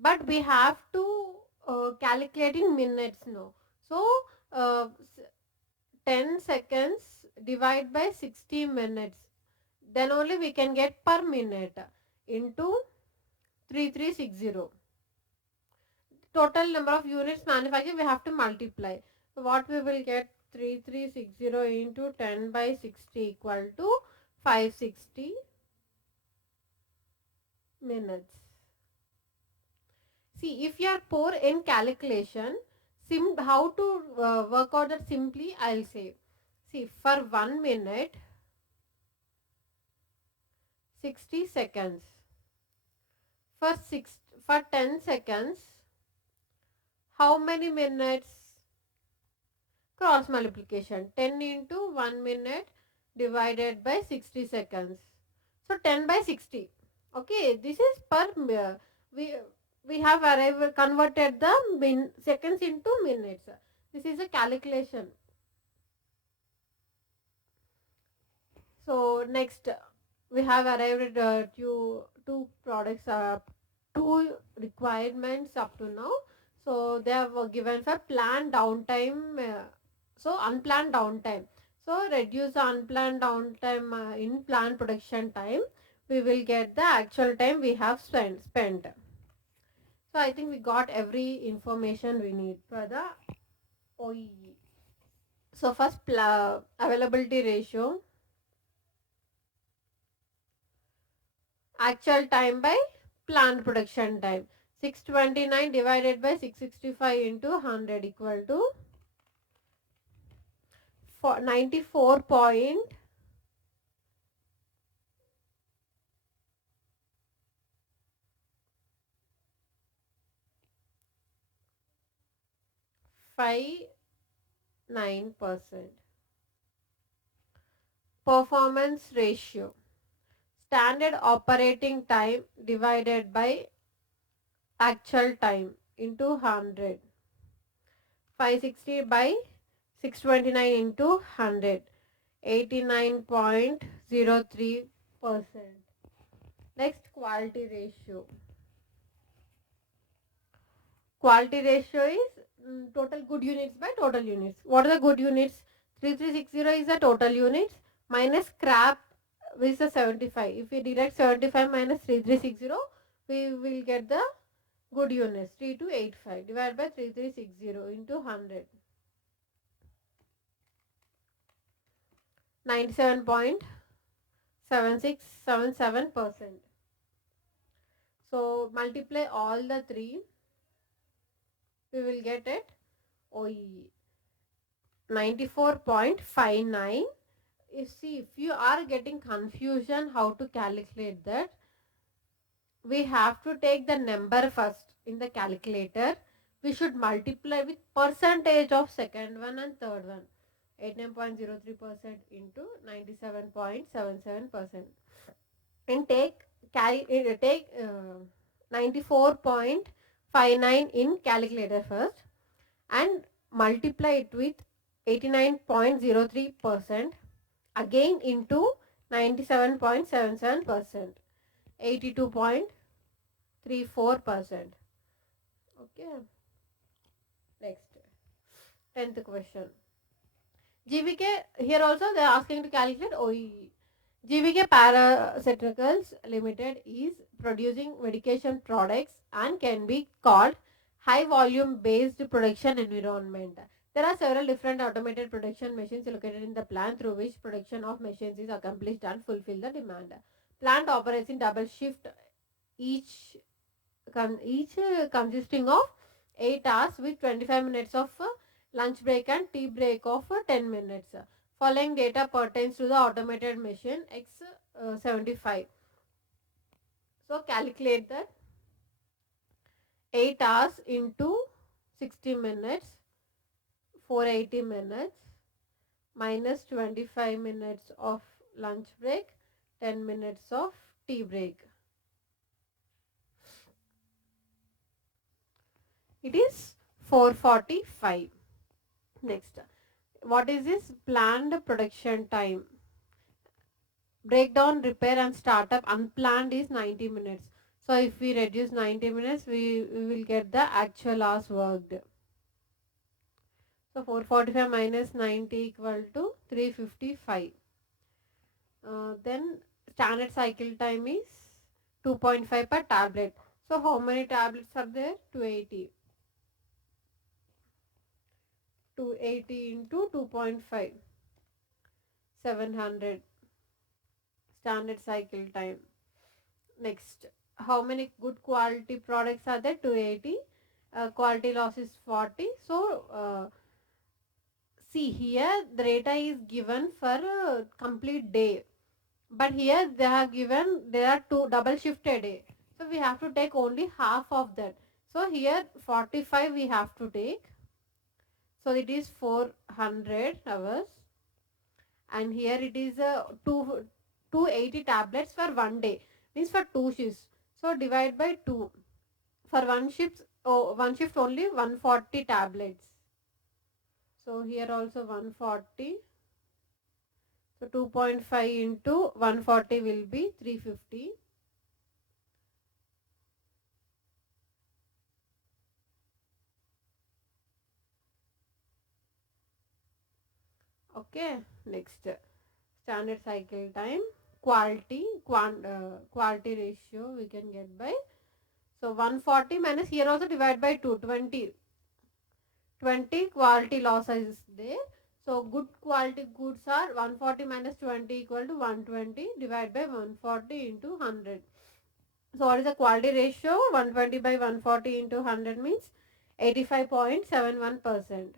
But we have to calculate in minutes now. So uh, 10 seconds divide by 60 minutes. Then only we can get per minute into 3360. Total number of units manufactured we have to multiply. So what we will get 3360 into 10 by 60 equal to 560 minutes. See, if you are poor in calculation, how to work out that simply I'll say. See, for 1 minute, 60 seconds. For 10 seconds, how many minutes? Cross multiplication. 10 into 1 minute divided by 60 seconds. So 10 by 60. Okay, this is per we have arrived converted the seconds into minutes. This is a calculation. So next we have arrived at two products, two requirements up to now. So they have given for planned downtime, so unplanned downtime. So reduce the unplanned downtime in planned production time. We will get the actual time we have spent. So I think we got every information we need for the OEE. So first availability ratio, actual time by planned production time. 629 divided by 665 into 100 equal to 94.59. Performance ratio, standard operating time divided by actual time into 100. 560 by 629 into 100. 89.03%. Next, quality ratio. Quality ratio is total good units by total units. What are the good units? 3360 is the total units minus scrap is the 75. If we deduct 75 minus 3360, we will get the good units. 3285 divided by 3360 into 100. 97.7677%. So multiply all the three, we will get it OEE 94.59. You see, if you are getting confusion how to calculate that, we have to take the number first in the calculator. We should multiply with percentage of second one and third one. 89.03% into 97.77%. And take 94.59 in calculator first and multiply it with 89.03% again into 97.77%, 82.34%. Okay, next 10th question. GVK, here also they are asking to calculate OEE. GVK Paraceuticals Limited is producing medication products and can be called high volume based production environment. There are several different automated production machines located in the plant through which production of machines is accomplished and fulfill the demand. Plant operates in double shift, each consisting of 8 hours with 25 minutes of lunch break and tea break of 10 minutes. Following data pertains to the automated machine X75. So calculate that 8 hours into 60 minutes, 480 minutes minus 25 minutes of lunch break, 10 minutes of tea break. It is 445. Next, what is this planned production time? Breakdown, repair and startup unplanned is 90 minutes. So if we reduce 90 minutes, we will get the actual hours worked. So 445 minus 90 equal to 355. Then standard cycle time is 2.5 per tablet. So how many tablets are there? 280. 280 into 2.5. 700. Standard cycle time. Next, how many good quality products are there? 280. Quality loss is 40. So see here the data is given for a complete day, but here they have given there are two double shift a day, so we have to take only half of that. So here 45 we have to take, so it is 400 hours, and here it is 280 tablets for one day, means for two shifts. So divide by 2. For one shift only 140 tablets. So here also 140. So 2.5 into 140 will be 350. Okay, next standard cycle time, quality ratio we can get by, so 140 minus here also divide by 2, 20 quality loss is there. So good quality goods are 140 minus 20 equal to 120, divide by 140 into 100. So what is the quality ratio? 120 by 140 into 100 means 85.71%.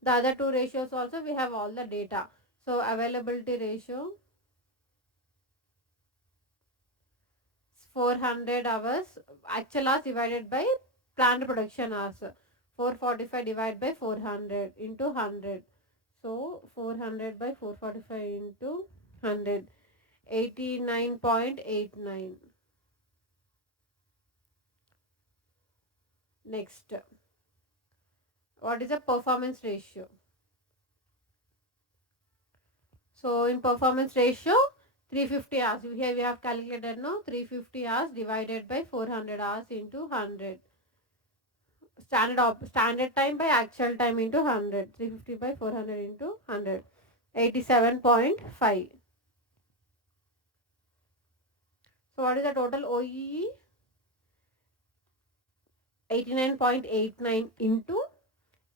The other two ratios also we have all the data. So availability ratio 400 hours, actual hours divided by planned production hours. 445 divided by 400 into 100. So 400 by 445 into 100, 89.89. Next, what is the performance ratio? So in performance ratio 350 hours, here we have calculated now, 350 hours divided by 400 hours into 100. Standard time by actual time into 100. 350 by 400 into 100. 87.5. So what is the total OEE? 89.89 into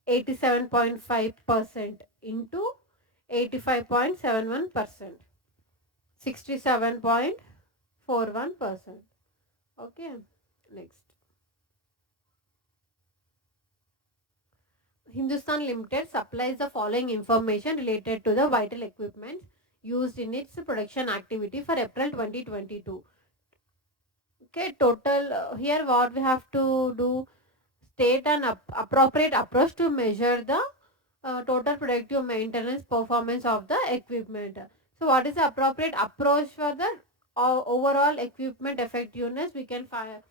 87.5% into 85.71%. 67.41%. Okay, next. Hindustan Limited supplies the following information related to the vital equipment used in its production activity for April 2022. Okay, total here what we have to do, state an appropriate approach to measure the total productive maintenance performance of the equipment. So what is the appropriate approach for the overall equipment effectiveness? We can find,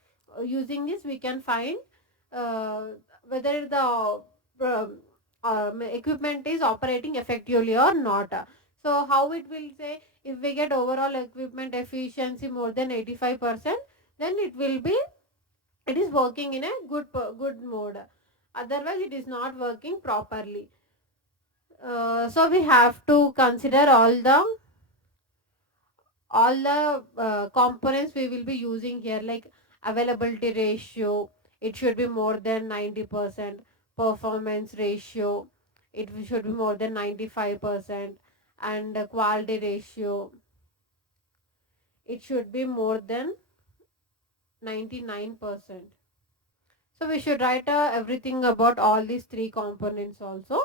using this we can find uh, whether the equipment is operating effectively or not. So how it will say, if we get overall equipment efficiency more than 85%, then it is working in a good mode. Otherwise it is not working properly. So we have to consider all the components we will be using here, like availability ratio, it should be more than 90%. Performance ratio, it should be more than 95%. And quality ratio, it should be more than 99%. So we should write everything about all these three components also.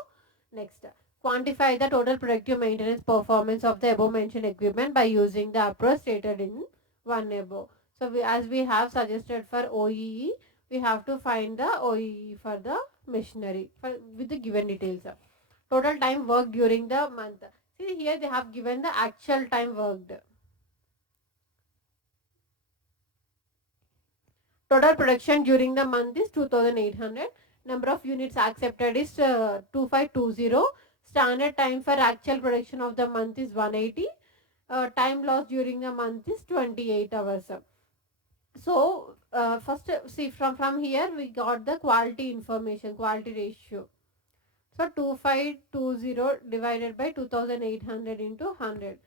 Next, quantify the total productive maintenance performance of the above mentioned equipment by using the approach stated in one above. So as we have suggested for OEE, we have to find the OEE for the machinery with the given details. Total time worked during the month. See here they have given the actual time worked. Total production during the month is 2800. Number of units accepted is 2520. Standard time for actual production of the month is 180. Time loss during the month is 28 hours. So first see from here we got the quality information, quality ratio. So 2520 divided by 2800 into 100.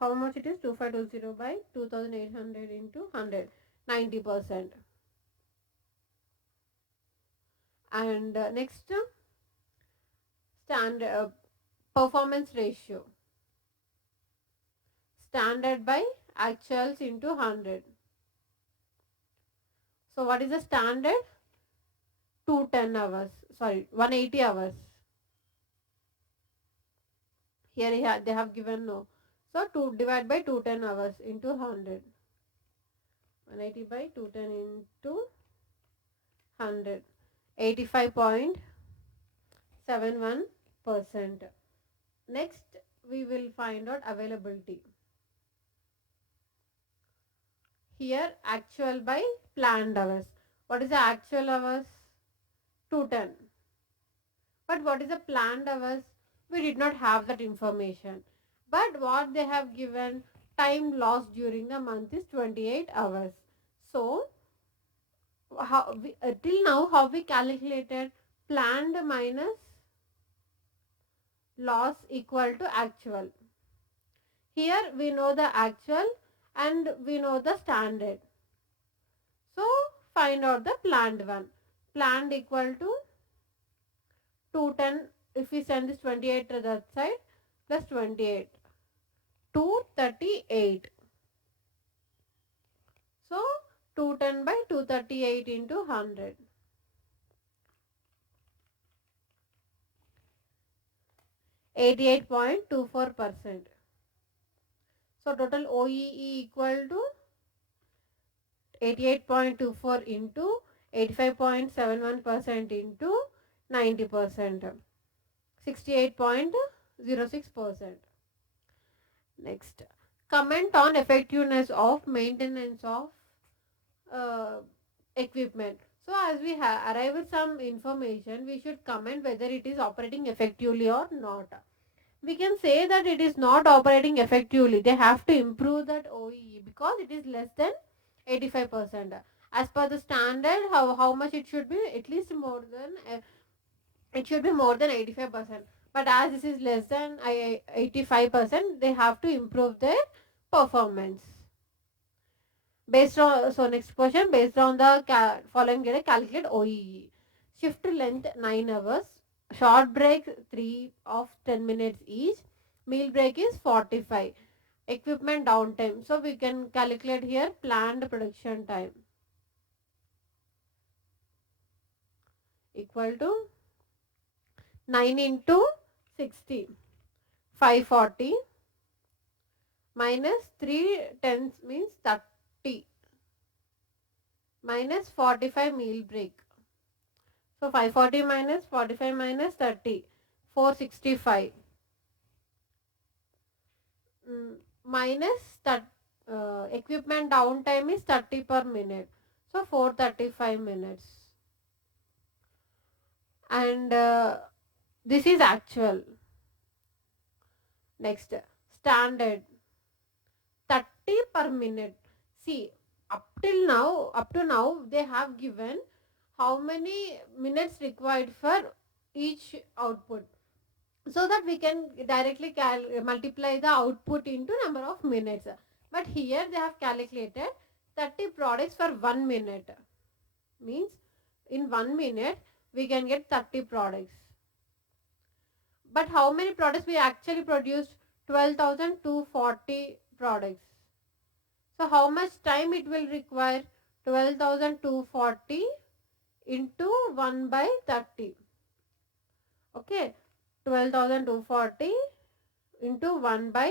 How much it is? 2520 by 2800 into 100. 90%. And next, standard performance ratio, standard by actuals into 100. So what is the standard? 210 hours, sorry, 180 hours. Here they have given no. So 2 divide by 210 hours into 100. 180 by 210 into 100. 85.71%. Next, we will find out availability. Here, actual by planned hours. What is the actual hours? 210. But what is the planned hours? We did not have that information. But what they have given, time lost during the month is 28 hours. So, till now how we calculated planned minus loss equal to actual. Here we know the actual and we know the standard. So find out the planned one. Planned equal to 210, if we send this 28 to that side, plus 28, 238. So 210 by 238 into 100. 88.24%. So total OEE equal to 88.24 into 85.71% into 90%. 68.06%. Next, comment on effectiveness of maintenance of equipment. So as we arrive at some information, we should comment whether it is operating effectively or not. We can say that it is not operating effectively. They have to improve that OEE because it is less than 85%. As per the standard, how much it should be? At least more than it should be more than 85%. But as this is less than 85%, they have to improve their performance. Based on, so next question, based on the following data, calculate OEE. Shift length 9 hours, short break 3 of 10 minutes each, meal break is 45, equipment downtime. So we can calculate here planned production time equal to 9 into 60, 540 minus 3 tenths means 30 minus 45 meal break. So 540 minus 45 minus 30. 465 minus that equipment downtime is 30 per minute, so 435 minutes. And this is actual. Next, standard 30 per minute. See, up to now they have given how many minutes required for each output, so that we can directly multiply the output into number of minutes. But here they have calculated 30 products for 1 minute, means in 1 minute we can get 30 products. But how many products we actually produced? 12,240 products. So how much time it will require? 12,240 into 1 by 30. Okay, 12,240 into 1 by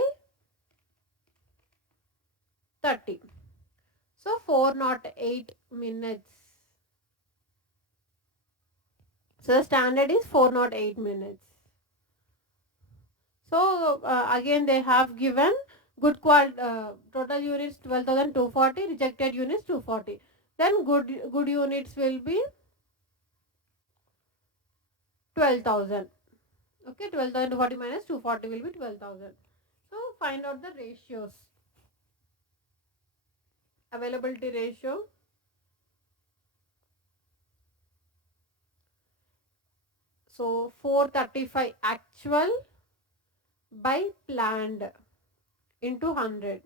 30. So 408 minutes. So the standard is 408 minutes. So again they have given good total units 12,240, rejected units 240. Then good units will be 12,000. Okay, 12,240 minus 240 will be 12,000. So find out the ratios. Availability ratio. So 435 actual by planned into 100.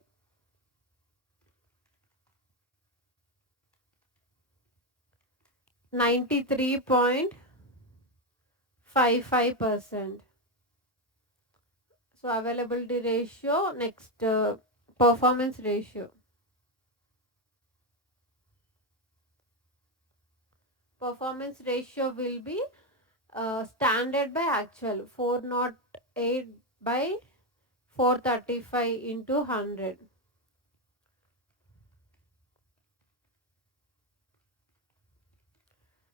93.55%. So availability ratio. Next, performance ratio. Performance ratio will be standard by actual, 408 by 435 into 100.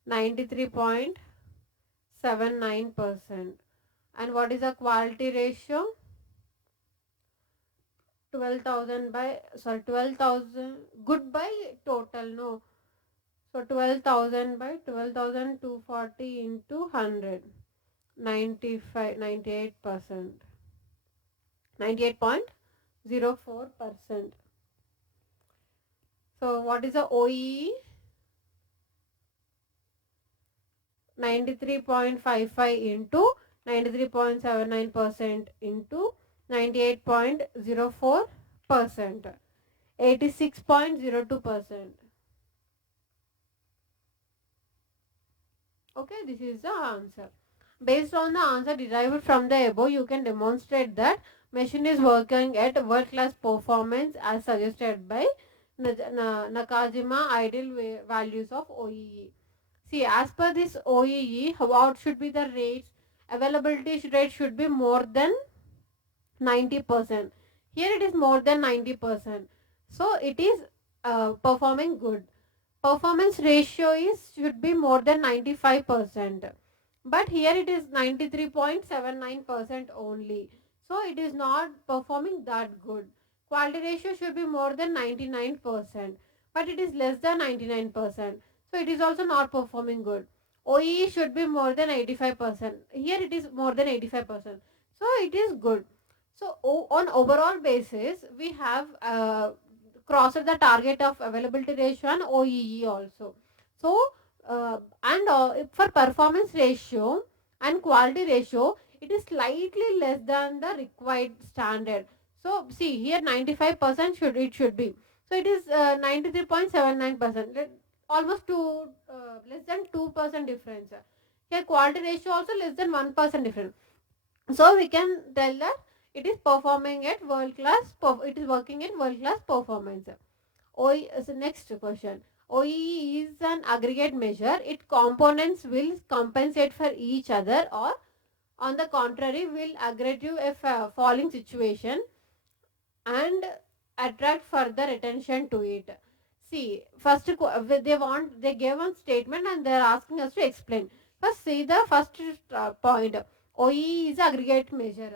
93.79%. And what is the quality ratio? 12,000 good by total, no. So 12,000 by 12,240 into 100. 98%. 98.04%. So what is the OEE? 93.55 into 93.79% into 98.04%. 86.02%. Okay, this is the answer. Based on the answer derived from the above, you can demonstrate that machine is working at world-class performance as suggested by Nakajima ideal values of OEE. See, as per this OEE, what should be the rates? Availability rate should be more than 90%. Here it is more than 90%. So it is performing good. Performance ratio should be more than 95%. But here it is 93.79% only. So it is not performing that good. Quality ratio should be more than 99%. But it is less than 99%. So it is also not performing good. OEE should be more than 85%. Here it is more than 85%. So it is good. So on overall basis, we have crossed the target of availability ratio and OEE also. So for performance ratio and quality ratio, it is slightly less than the required standard. So see here 95% should be. So it is 93.79%. Almost less than 2% difference. Here quality ratio also less than 1% difference. So we can tell that it is performing at world class. It is working at world class performance. OE is the next question. OEE is an aggregate measure. Its components will compensate for each other, or on the contrary will aggravate a falling situation and attract further attention to it. See, first they gave one statement and they are asking us to explain. First, see the first point. OEE is aggregate measure.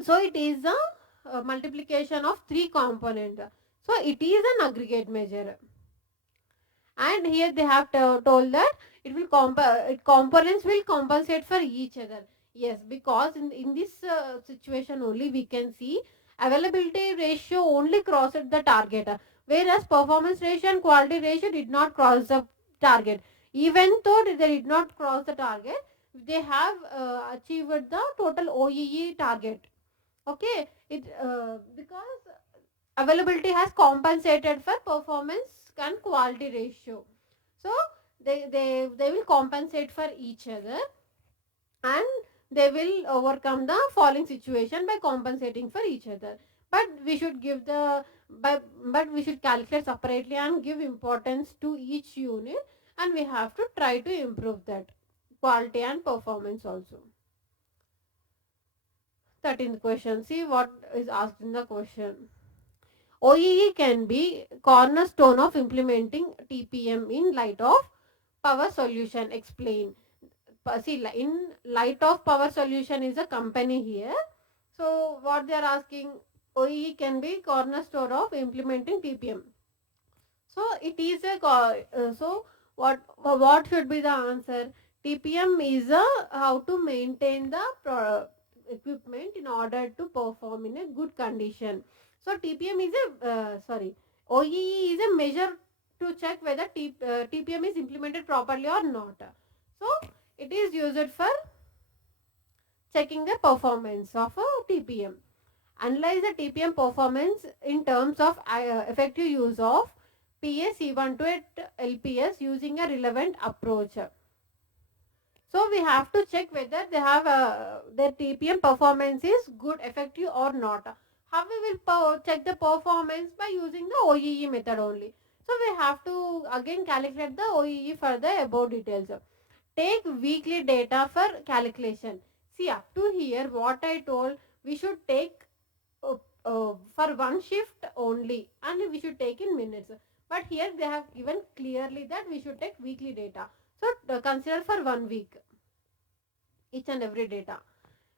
So it is a multiplication of 3 components. So it is an aggregate measure. And here they have told that components will compensate for each other. Yes, because in this situation only we can see availability ratio only crossed the target, whereas performance ratio and quality ratio did not cross the target. Even though they did not cross the target, they have achieved the total OEE target. Okay, it because availability has compensated for performance and quality ratio. So they will compensate for each other, and they will overcome the falling situation by compensating for each other. But we should give the but we should calculate separately and give importance to each unit, and we have to try to improve that quality and performance also. 13th question. See what is asked in the question. OEE can be cornerstone of implementing TPM in light of power solution. Explain. See, in light of power solution is a company here. So what they are asking, OEE can be cornerstone of implementing TPM. So it is a so what should be the answer? TPM is a how to maintain the equipment in order to perform in a good condition. So TPM is a OEE is a measure to check whether TPM is implemented properly or not. So it is used for checking the performance of a TPM. Analyze the TPM performance in terms of effective use of PA-C12 at LPS using a relevant approach. So we have to check whether they have their TPM performance is good, effective or not. How we will check the performance by using the OEE method only. So we have to again calculate the OEE for the above details. Take weekly data for calculation. See, up to here what I told, we should take for one shift only, and we should take in minutes. But here they have given clearly that we should take weekly data. So consider for 1 week each and every data.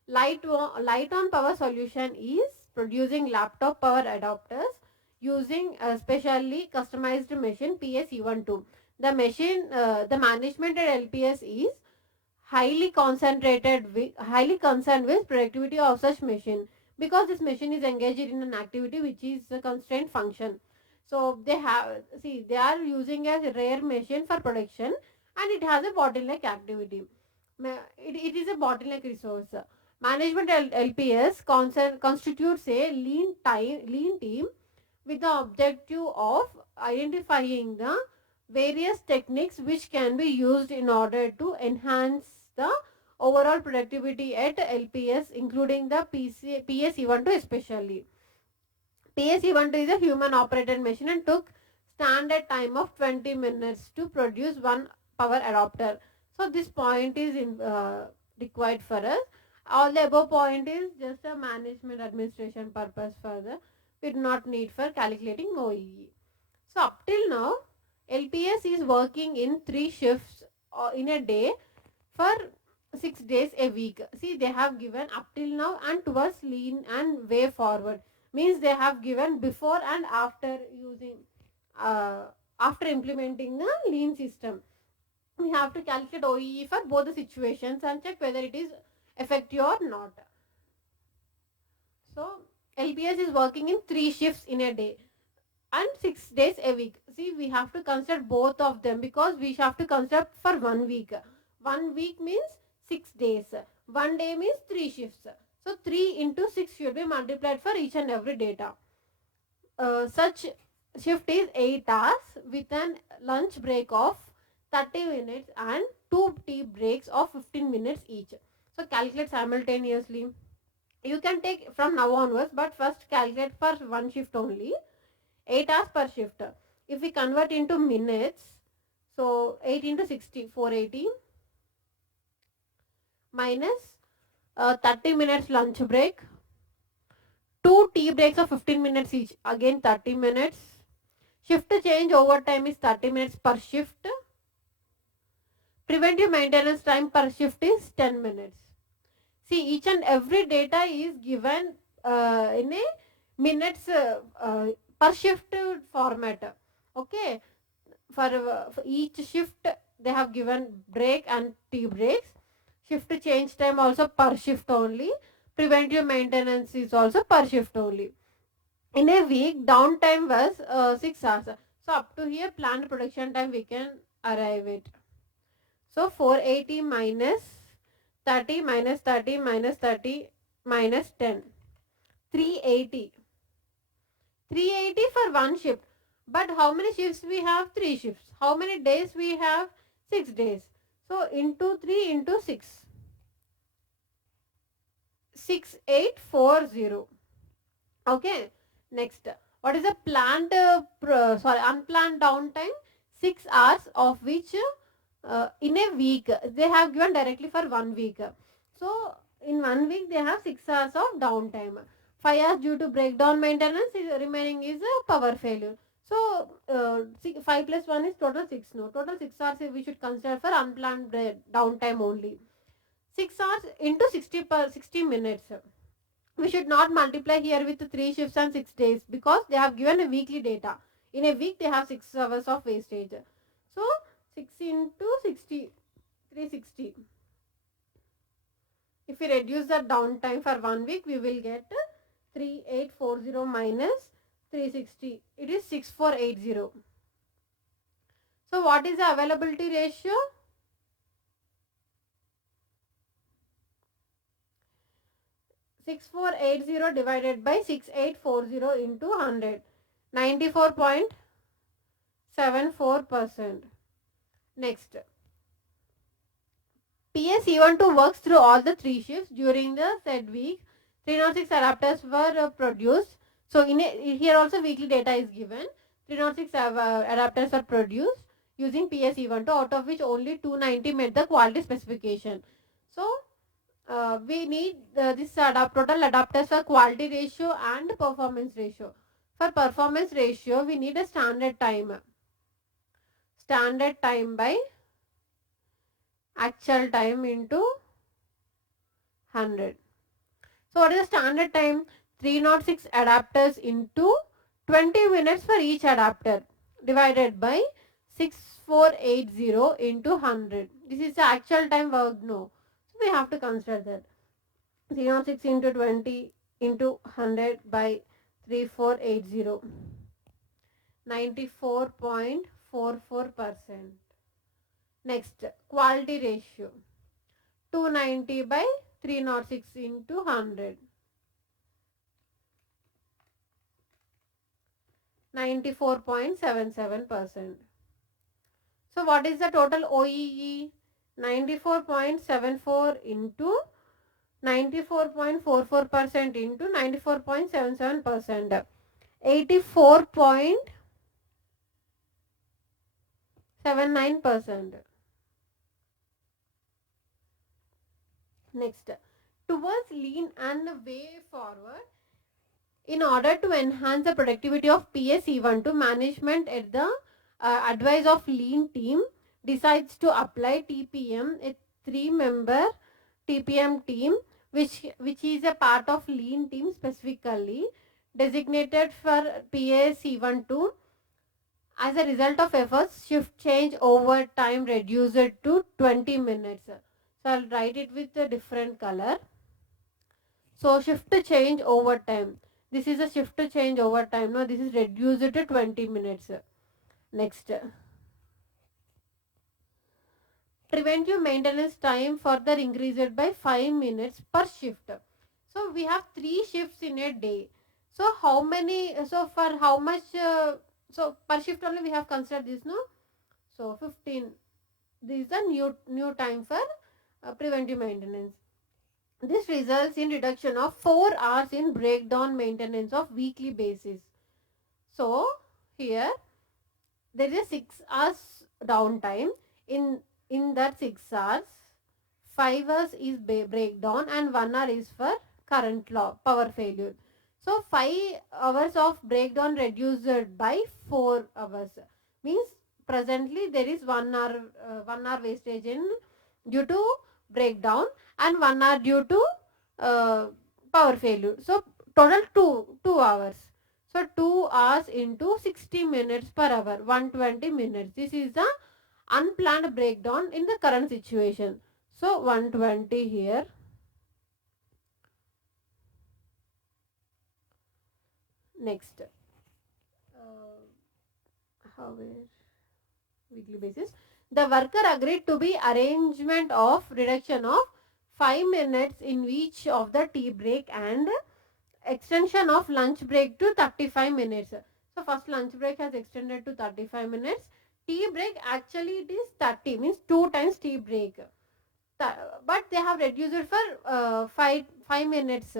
Light on power solution is producing laptop power adapters using a specially customized machine PSE12. The machine, the management at LPS is highly concerned with productivity of such machine, because this machine is engaged in an activity which is a constraint function. So they are using a rare machine for production, and it has a bottleneck activity. It is a bottleneck resource. Management LPS constitutes a lean team with the objective of identifying the various techniques which can be used in order to enhance the overall productivity at LPS, including the PSE12 especially. PSE12 is a human operated machine and took standard time of 20 minutes to produce one power adapter. So this point is required for us. All the above point is just a management administration purpose for the, we do not need for calculating OEE. So up till now, LPS is working in 3 shifts in a day for 6 days a week. See, they have given up till now and towards lean and way forward. Means they have given before and after using, after implementing the lean system. We have to calculate OEE for both the situations and check whether it is effective or not. So LPS is working in 3 shifts in a day and 6 days a week. See, we have to consider both of them because we have to consider for 1 week. 1 week means 6 days. 1 day means 3 shifts. So 3 into 6 should be multiplied for each and every data. Such shift is 8 hours with an lunch break of 30 minutes and 2 tea breaks of 15 minutes each. So calculate simultaneously. You can take from now onwards, but first calculate for one shift only. 8 hours per shift. If we convert into minutes, so 8 into 60, 480 minus 30 minutes lunch break, 2 tea breaks of 15 minutes each, again 30 minutes. Shift change over time is 30 minutes per shift. Preventive maintenance time per shift is 10 minutes. See, each and every data is given in a minutes per shift format. Okay, for each shift they have given break and tea breaks. Shift change time also per shift only. Preventive maintenance is also per shift only. In a week, downtime was 6 hours. So up to here, planned production time we can arrive it. So 480 minus 30 minus 30 minus 30 minus 10. 380. 380 for one shift. But how many shifts we have? 3 shifts. How many days we have? 6 days. So into 3 into 6. 6840. Okay. Next. What is the planned, unplanned downtime? 6 hours, of which in a week they have given directly for 1 week. So in 1 week they have 6 hours of downtime. 5 hours due to breakdown maintenance, remaining is a power failure. So 5 plus 1 is total 6. No, total 6 hours we should consider for unplanned downtime only. 6 hours into 60 minutes. We should not multiply here with 3 shifts and 6 days, because they have given a weekly data. In a week they have 6 hours of wastage. So 6 into 60, 360. If we reduce the downtime for 1 week, we will get 3840 minus 360. It is 6480. So what is the availability ratio? 6480 divided by 6840 into 100. 94.74%. Next. PS-E12 works through all the 3 shifts during the said week. 306 adapters were produced. So here also weekly data is given. 306 adapters were produced using PS-E12, out of which only 290 met the quality specification. So we need this total adapters for quality ratio and performance ratio. For performance ratio, we need a standard time. Standard time by actual time into 100. So what is the standard time? 306 adapters into 20 minutes for each adapter divided by 6480 into 100. This is the actual time worked. No. So we have to consider that. 306 into 20 into 100 by 3480. 94.44%. Next, quality ratio. 290 by 306 into 100. 94.77%. So what is the total OEE? 94.74 into 94.44% into 94.77%. 84.79%. Next, towards lean and way forward. In order to enhance the productivity of PS-E12, management at the advice of lean team decides to apply TPM, a 3-member TPM team, which is a part of lean team specifically designated for PS-E12. As a result of efforts, shift change over time reduced to 20 minutes. So I'll write it with a different color. So shift change over time. This is a shift change over time. Now this is reduced to 20 minutes. Next. Preventive maintenance time further increased by 5 minutes per shift. So we have 3 shifts in a day. So how many, so for how much, so per shift only we have considered this, no? So 15. This is the new time for preventive maintenance. This results in reduction of 4 hours in breakdown maintenance of weekly basis. So here there is a 6 hours downtime. In that 6 hours, 5 hours is breakdown and 1 hour is for current power failure. So 5 hours of breakdown reduced by 4 hours. Means presently there is 1 hour wastage in due to breakdown and 1 hour due to power failure. So total 2 hours. So 2 hours into 60 minutes per hour, 120 minutes. This is the unplanned breakdown in the current situation. So 120 here. Next, how weekly basis. The worker agreed to be arrangement of reduction of 5 minutes in each of the tea break and extension of lunch break to 35 minutes. So first lunch break has extended to 35 minutes. Tea break actually it is 30, means 2 times tea break. But they have reduced it for 5 minutes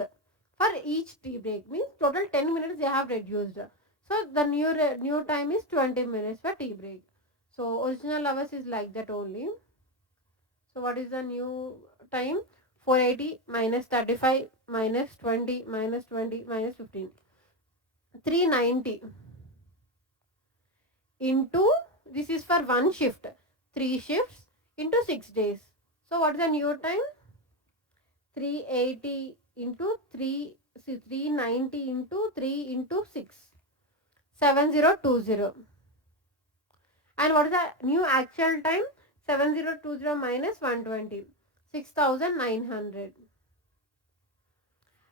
for each tea break, means total 10 minutes they have reduced. So the new time is 20 minutes for tea break. So original hours is like that only. So what is the new time? 480 minus 35 minus 20 minus 20 minus 15. 390 into, this is for one shift, 3 shifts into 6 days. So what is the new time? 380 into 3, see 390 into 3 into 6, 7020. And what is the new actual time? 7020 minus 120, 6900.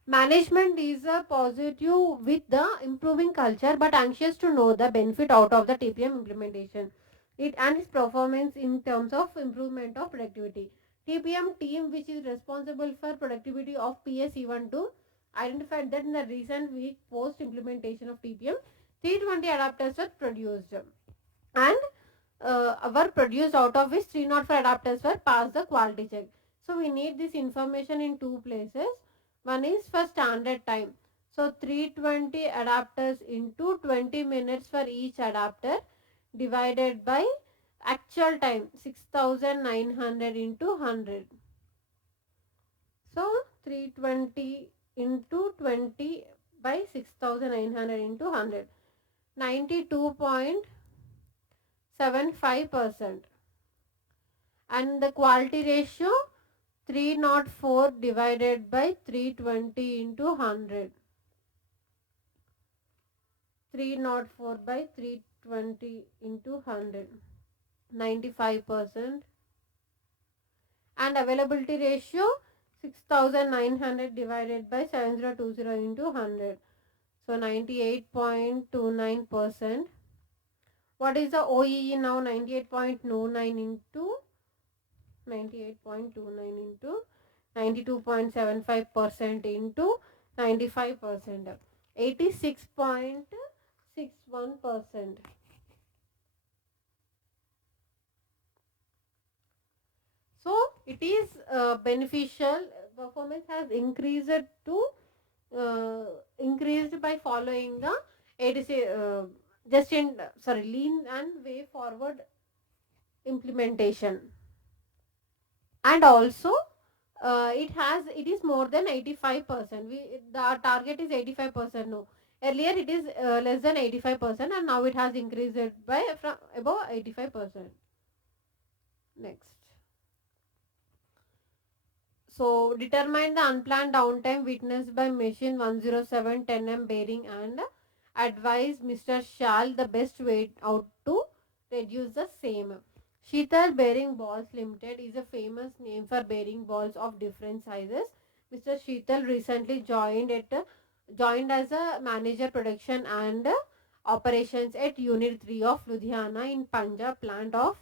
Management is a positive with the improving culture but anxious to know the benefit out of the TPM implementation. It and its performance in terms of improvement of productivity. TPM team, which is responsible for productivity of PS-E12, identified that in the recent week post implementation of TPM, 320 adapters were produced and were produced, out of which 304 adapters were passed the quality check. So we need this information in two places. One is for standard time. So 320 adapters into 20 minutes for each adapter divided by actual time 6900 into 100. So 320 into 20 by 6900 into 100. 92.75%. And the quality ratio 304 divided by 320 into 100. 304 by 320 into 100. 95%. And availability ratio 6900 divided by 7020 into 100. So 98.29%. What is the OEE now? 98.29 into 98.29 into 92.75% into 95%. 86.61%. So it is beneficial. Performance has increased to increased by following the ADC lean and way forward implementation. And also it is more than 85%. The target is 85%. No, earlier it is less than 85%, and now it has increased by from above 85%. Next. So determine the unplanned downtime witnessed by machine 107 10M bearing and advise Mr. Shal the best way out to reduce the same. Sheetal Bearing Balls Limited is a famous name for bearing balls of different sizes. Mr. Sheetal recently joined as a manager production and operations at Unit 3 of Ludhiana in Punjab plant of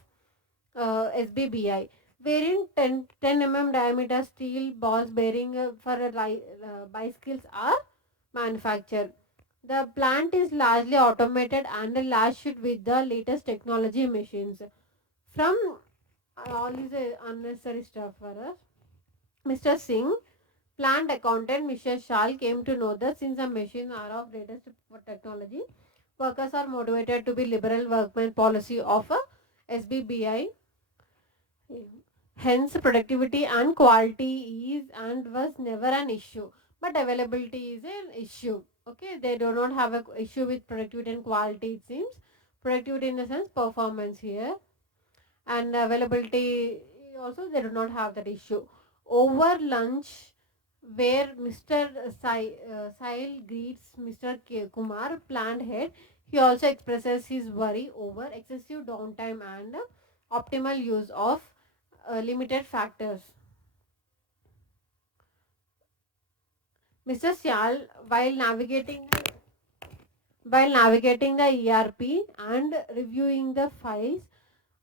SBBI, wherein 10 mm diameter steel balls bearing for bicycles are manufactured. The plant is largely automated and lashed with the latest technology machines. From all is unnecessary stuff for us. Mr. Singh, plant accountant Mr. Shal, came to know that since the machines are of latest technology, workers are motivated to be liberal workman policy of SBBI. Hence, productivity and quality is and was never an issue, but availability is an issue. Okay, they do not have an issue with productivity and quality. It seems productivity in the sense performance here, and availability also they do not have that issue. Over lunch, where Mr. Sahil greets Mr. Kumar, plant head, he also expresses his worry over excessive downtime and optimal use of limited factors. Mr. Syal, while navigating the ERP and reviewing the files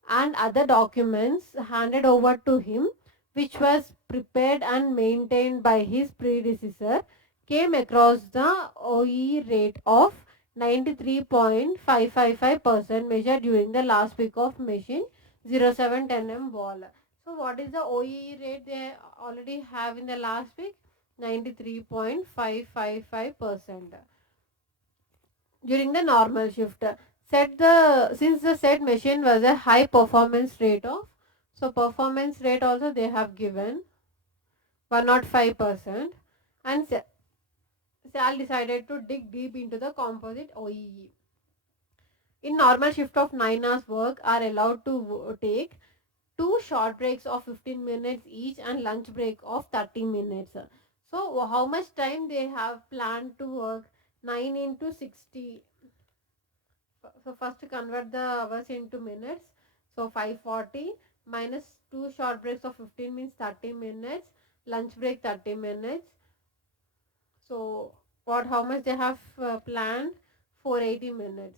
and other documents handed over to him, which was prepared and maintained by his predecessor, came across the OEE rate of 93.555% measured during the last week of machine 0710M wall. So what is the OEE rate they already have in the last week? 93.555% during the normal shift. Since the said machine was a high performance rate of, so performance rate also they have given 105%, and Sal decided to dig deep into the composite OEE. In normal shift of 9 hours work are allowed to take two short breaks of 15 minutes each and lunch break of 30 minutes. So how much time they have planned to work? 9 into 60. So first convert the hours into minutes. So 540 minus 2 short breaks of 15 means 30 minutes. Lunch break 30 minutes. So what? How much they have planned? 480 minutes.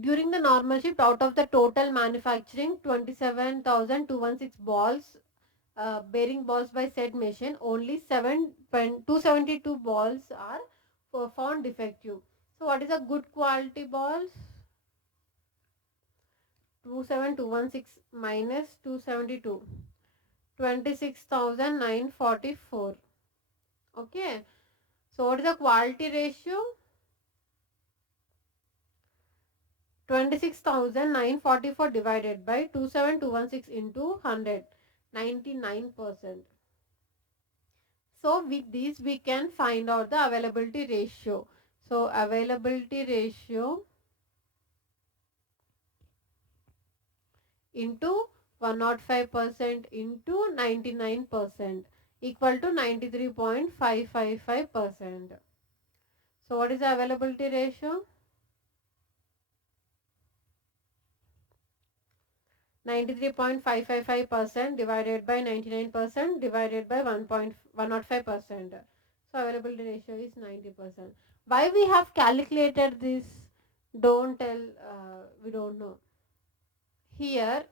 During the normal shift, out of the total manufacturing 27,216 balls, bearing balls by said machine, only 272 balls are found defective. So what is a good quality balls? 27216 minus 272, 26,944. Okay, so what is the quality ratio? 26,944 divided by 27216 into 100, 99%. So with this we can find out the availability ratio. So availability ratio into 105% into 99% equal to 93.555%. So what is the availability ratio? 93.555% divided by 99% divided by 1.105%. So availability ratio is 90%. Why we have calculated this? Don't tell, we don't know. Here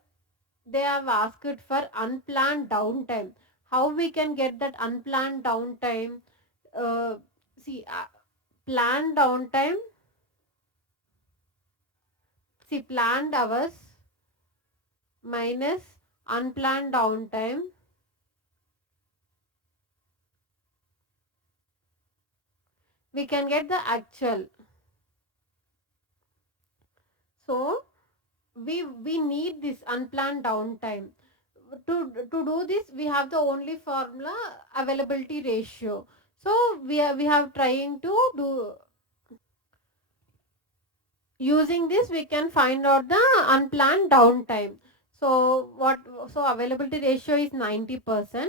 they have asked for unplanned downtime. How we can get that unplanned downtime? Uh, see, planned downtime, planned hours minus unplanned downtime, we can get the actual. So we need this unplanned downtime. To do this, we have the only formula, availability ratio. So we have trying to do, using this we can find out the unplanned downtime. So availability ratio is 90%.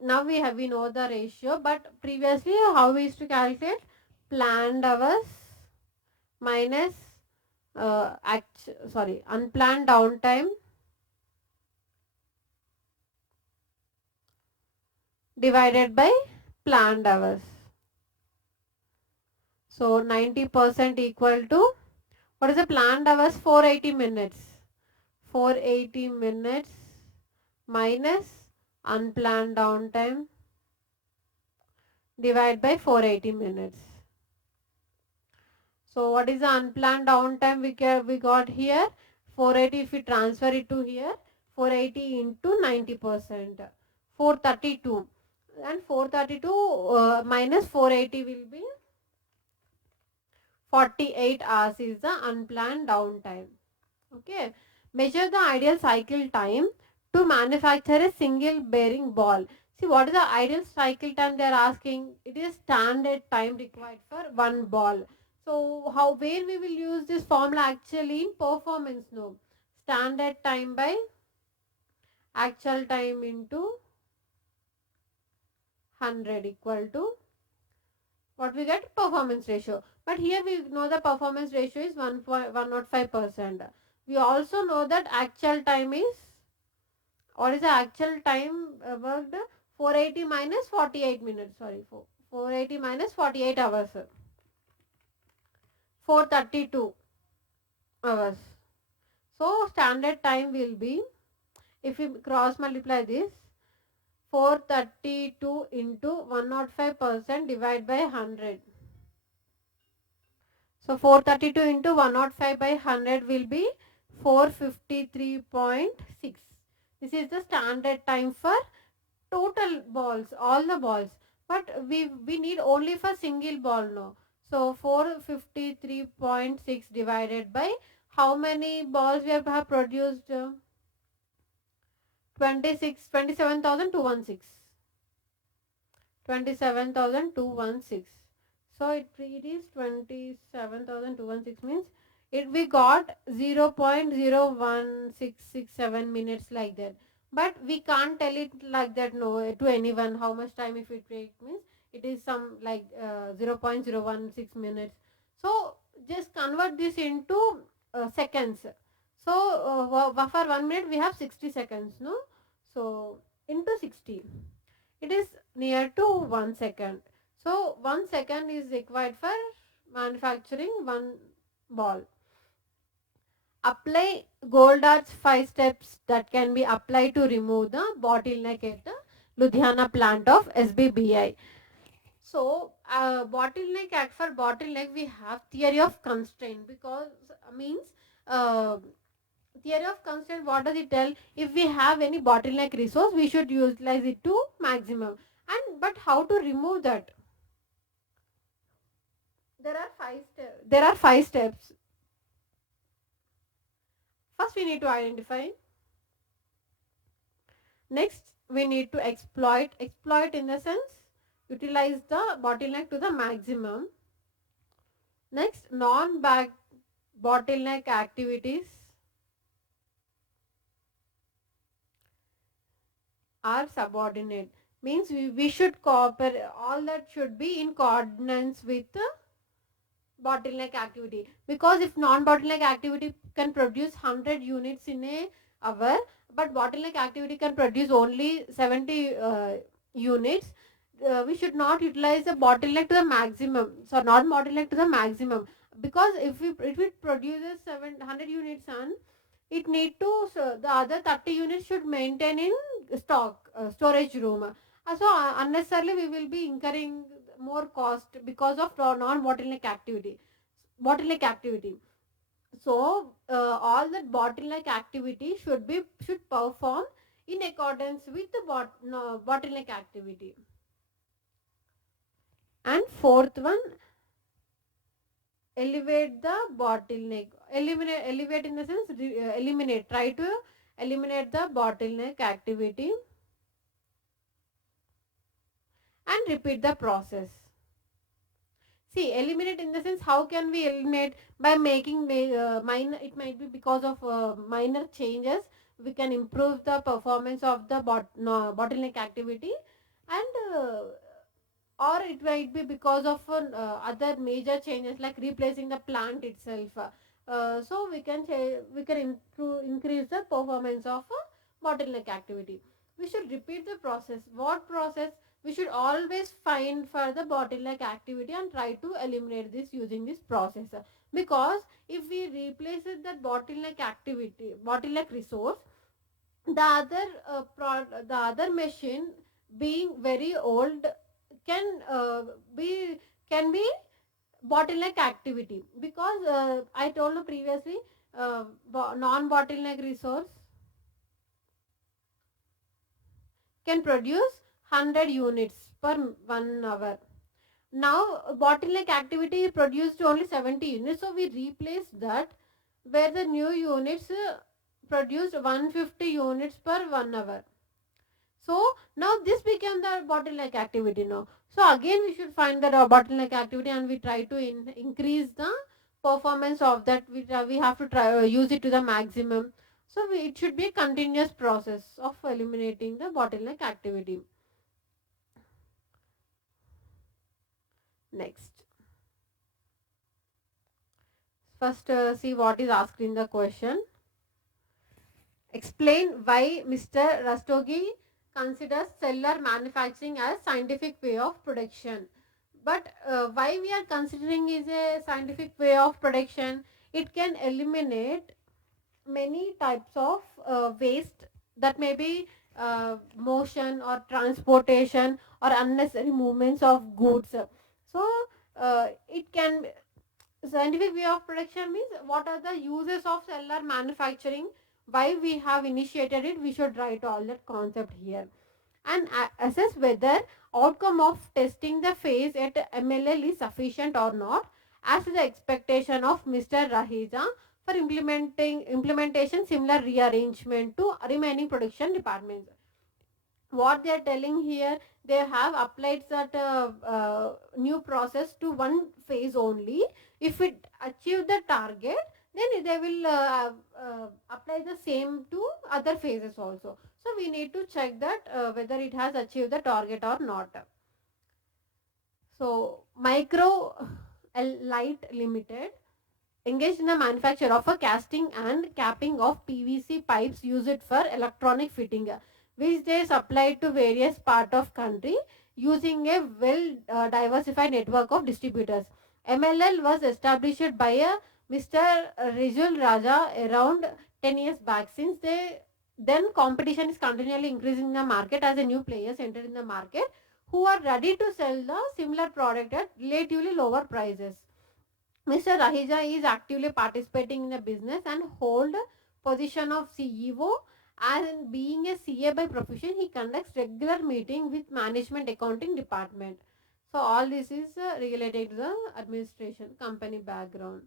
Now we know the ratio, but previously how we used to calculate? Planned hours minus unplanned downtime divided by planned hours. So 90% equal to, what is the planned hours? 480 minutes. 480 minutes minus unplanned downtime divided by 480 minutes. So what is the unplanned downtime we got here? 480, if we transfer it to here, 480 into 90%, 432. And 432 minus 480 will be 48 hours is the unplanned downtime. Okay. Measure the ideal cycle time to manufacture a single bearing ball. See, what is the ideal cycle time they are asking? It is standard time required for one ball. So where we will use this formula actually in performance? No, standard time by actual time into 100 equal to what we get, performance ratio. But here we know the performance ratio is 1.105%. We also know that actual time is, what is the actual time worked, 480 minus 48 minutes, sorry, 480 minus 48 hours, 432 hours. So standard time will be, if we cross multiply this, 432 into 105% divided by 100. So 432 into 105 by 100 will be 453.6. This is the standard time for total balls, all the balls. But we need only for single ball now. So 453.6 divided by how many balls we have produced? 27,216. 27,216. So it is 27,216 means it we got 0.01667 minutes like that. But we can't tell it like that, no, to anyone how much time if it take means it is some like 0.016 minutes. So just convert this into seconds. So for 1 minute we have 60 seconds, no? So into 60, it is near to 1 second. So 1 second is required for manufacturing one ball. Apply Goldard's 5 steps that can be applied to remove the bottleneck at the Ludhiana plant of SBBI. So for bottleneck we have theory of constraint, because means uh, theory of constraint, what does it tell? If we have any bottleneck resource, we should utilize it to maximum. And but how to remove that? There are 5 steps. First we need to identify. Next we need to exploit in the sense utilize the bottleneck to the maximum. Next, non-back bottleneck activities are subordinate, means we should cooperate, all that should be in coordinates with the bottleneck activity, because if non-bottleneck activity can produce 100 units in a hour, but bottleneck activity can produce only 70 units, we should not utilize the bottleneck to the maximum, so not bottleneck to the maximum, because if it produces 700 units and it need to, so the other 30 units should maintain in stock storage room. So unnecessarily we will be incurring more cost because of non-bottleneck activity. So all that bottleneck activity should perform in accordance with the bottleneck activity. And fourth one, elevate the bottleneck. Elevate in the sense eliminate. Try to eliminate the bottleneck activity and repeat the process. See, eliminate in the sense, how can we eliminate? By making minor, it might be because of minor changes, we can improve the performance of the bottleneck activity, and or it might be because of other major changes like replacing the plant itself. So we can increase the performance of bottleneck activity. We should repeat the process. What process? We should always find for the bottleneck activity and try to eliminate this using this process. Because if we replace that bottleneck resource, the other machine being very old can be bottleneck activity, because I told you previously, non-bottleneck resource can produce 100 units per 1 hour. Now bottleneck activity produced only 70 units, so we replace that, where the new units produced 150 units per 1 hour. So now this became the bottleneck activity now. So again we should find the bottleneck activity and we try to increase the performance of that. We have to try use it to the maximum. So it should be a continuous process of eliminating the bottleneck activity. Next, first see what is asked in the question. Explain why Mr. Rastogi considers cellular manufacturing as scientific way of production. But why we are considering is a scientific way of production? It can eliminate many types of waste, that may be motion or transportation or unnecessary movements of goods. So it can scientific way of production means what are the uses of cellular manufacturing, why we have initiated it. We should write all that concept here and assess whether outcome of testing the phase at MLL is sufficient or not as to the expectation of Mr. Rahija for implementation similar rearrangement to remaining production departments. What they are telling here, they have applied that new process to one phase only. If it achieve the target, then they will apply the same to other phases also. So we need to check that whether it has achieved the target or not. So Micro Light Limited engaged in the manufacture of a casting and capping of PVC pipes used for electronic fitting, which they supplied to various part of country using a well diversified network of distributors. MLL was established by a Mr. Rijul Raja around 10 years back. Since they then competition is continually increasing in the market as a new players enter in the market who are ready to sell the similar product at relatively lower prices. Mr. Rahija is actively participating in the business and hold position of CEO. As being a CA by profession, he conducts regular meeting with management accounting department. So all this is related to the administration company background.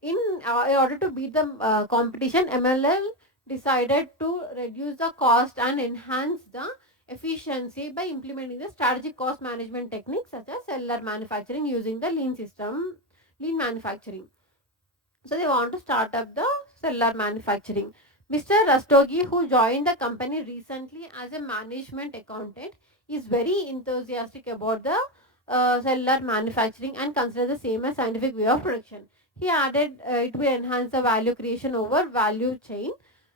In order to beat the competition, MLL decided to reduce the cost and enhance the efficiency by implementing the strategic cost management techniques such as cellular manufacturing using the lean manufacturing. So they want to start up the cellular manufacturing. Mr. Rastogi, who joined the company recently as a management accountant, is very enthusiastic about the cellular manufacturing and considers the same as scientific way of production. He added it will enhance the value creation over value chain.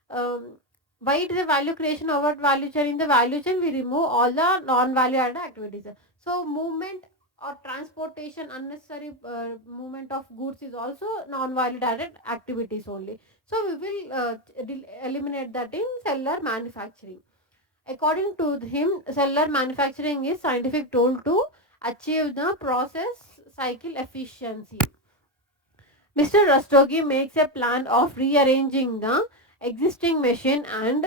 Why it is a value creation over value chain? In the value chain, we remove all the non-value added activities. So movement or transportation, unnecessary movement of goods is also non-value added activities only. So we will eliminate that in cellular manufacturing. According to him, cellular manufacturing is scientific tool to achieve the process cycle efficiency. Mr. Rastogi makes a plan of rearranging the existing machine and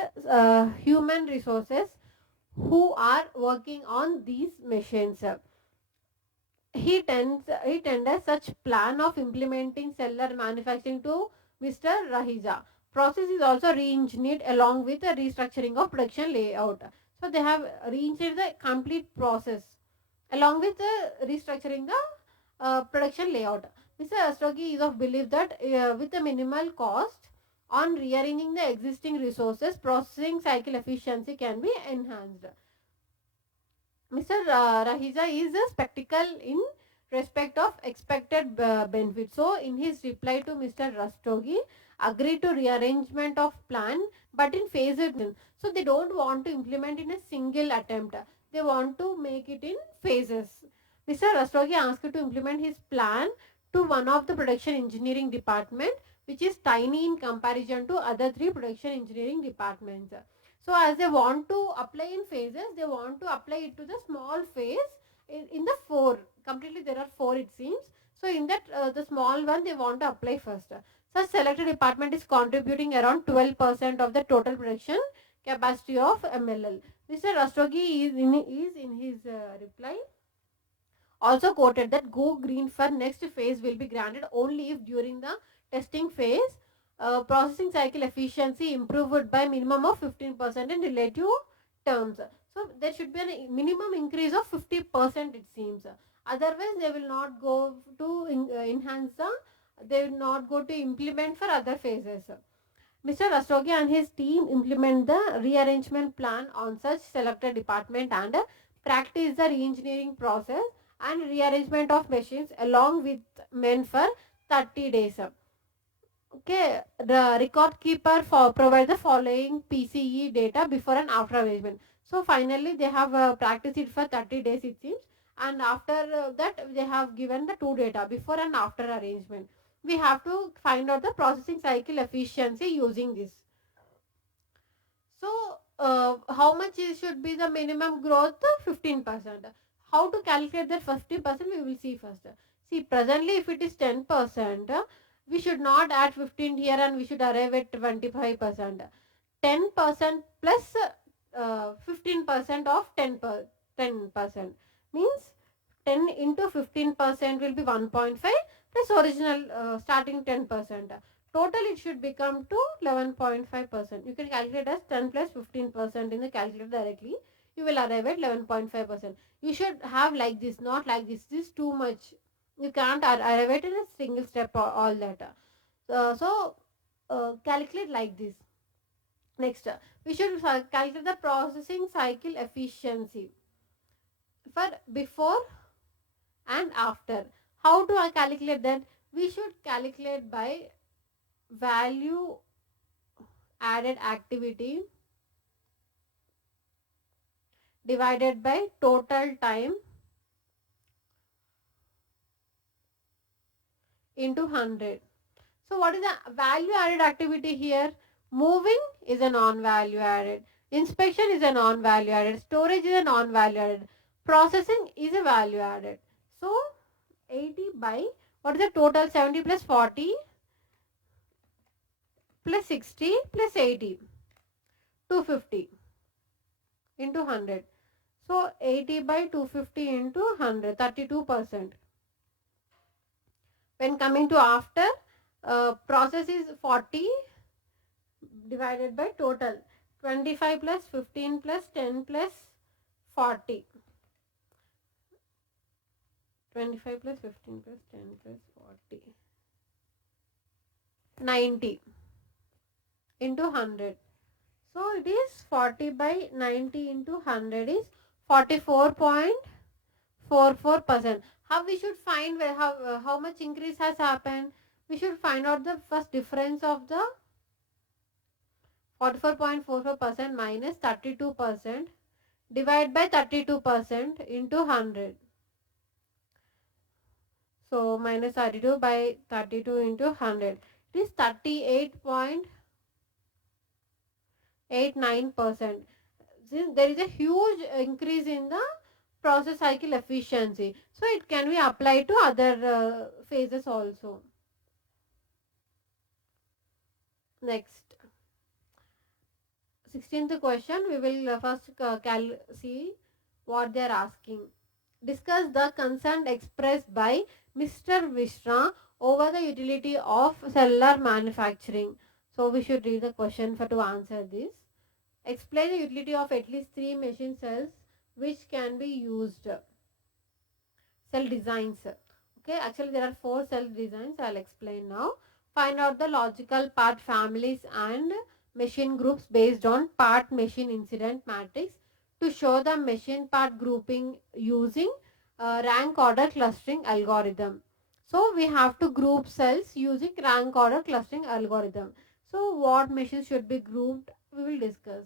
human resources who are working on these machines. He tenders such plan of implementing cellular manufacturing to Mr. Rahija. Process is also re-engineered along with the restructuring of production layout. So they have re-engineered the complete process along with the restructuring the production layout. Mr. Rastogi is of belief that with a minimal cost on rearranging the existing resources, processing cycle efficiency can be enhanced. Mr. Rahija is a spectacle in respect of expected benefit. So, in his reply to Mr. Rastogi, agreed to rearrangement of plan, but in phases. So, they don't want to implement in a single attempt. They want to make it in phases. Mr. Rastogi asked to implement his plan to one of the production engineering department, which is tiny in comparison to other three production engineering departments. So as they want to apply in phases, they want to apply it to the small phase in the four. Completely there are four it seems. So in that the small one they want to apply first. Such selected department is contributing around 12% of the total production capacity of MLL. Mr. Rastogi is in his reply also quoted that go green for next phase will be granted only if during the testing phase processing cycle efficiency improved by minimum of 15% in relative terms. So there should be a minimum increase of 50%, it seems. Otherwise they will not go to enhance the, they will not go to implement for other phases. Mr. Rastogi and his team implement the rearrangement plan on such selected department and practice the re-engineering process and rearrangement of machines along with men for 30 days. Okay, the record keeper provides the following PCE data before and after arrangement. So finally they have practiced it for 30 days, it seems, and after that they have given the two data before and after arrangement. We have to find out the processing cycle efficiency using this. So how much should be the minimum growth? 15%. How to calculate that 50%? We will see first. See, presently if it is 10%, we should not add 15 here and we should arrive at 25%. 10% plus 15% of 10% means 10 into 15% will be 1.5 plus original starting 10%. Total it should become to 11.5%. You can calculate as 10 plus 15% in the calculator directly. You will arrive at 11.5%. You should have like this, not like this. This is too much. You can't arrive at in a single step or all that. Calculate like this. Next, we should calculate the processing cycle efficiency for before and after. How do I calculate that? We should calculate by value added activity divided by total time into 100. So what is the value added activity here? Moving is a non-value added. Inspection is a non-value added. Storage is a non-value added. Processing is a value added. So 80 by, what is the total? 70 plus 40 plus 60 plus 80. 250 into 100. So 80 by 250 into 100, 32%. When coming to after, process is 40 divided by total. 25 plus 15 plus 10 plus 40. 25 plus 15 plus 10 plus 40. 90 into 100. So it is 40 by 90 into 100 is 44.44%. How we should find how much increase has happened? We should find out the first difference of the 44.44% minus 32% divide by 32% into 100. So minus 32 by 32 into 100. It is 38.89%. Since there is a huge increase in the process cycle efficiency, so it can be applied to other phases also. Next, 16th question, we will first see what they are asking. Discuss the concern expressed by Mr. Vishra over the utility of cellular manufacturing. So we should read the question for to answer this. Explain the utility of at least 3 machine cells which can be used. Cell designs. Okay, actually there are 4 cell designs. I'll explain now. Find out the logical part families and machine groups based on part machine incident matrix to show the machine part grouping using rank order clustering algorithm. So we have to group cells using rank order clustering algorithm. So what machines should be grouped, we will discuss.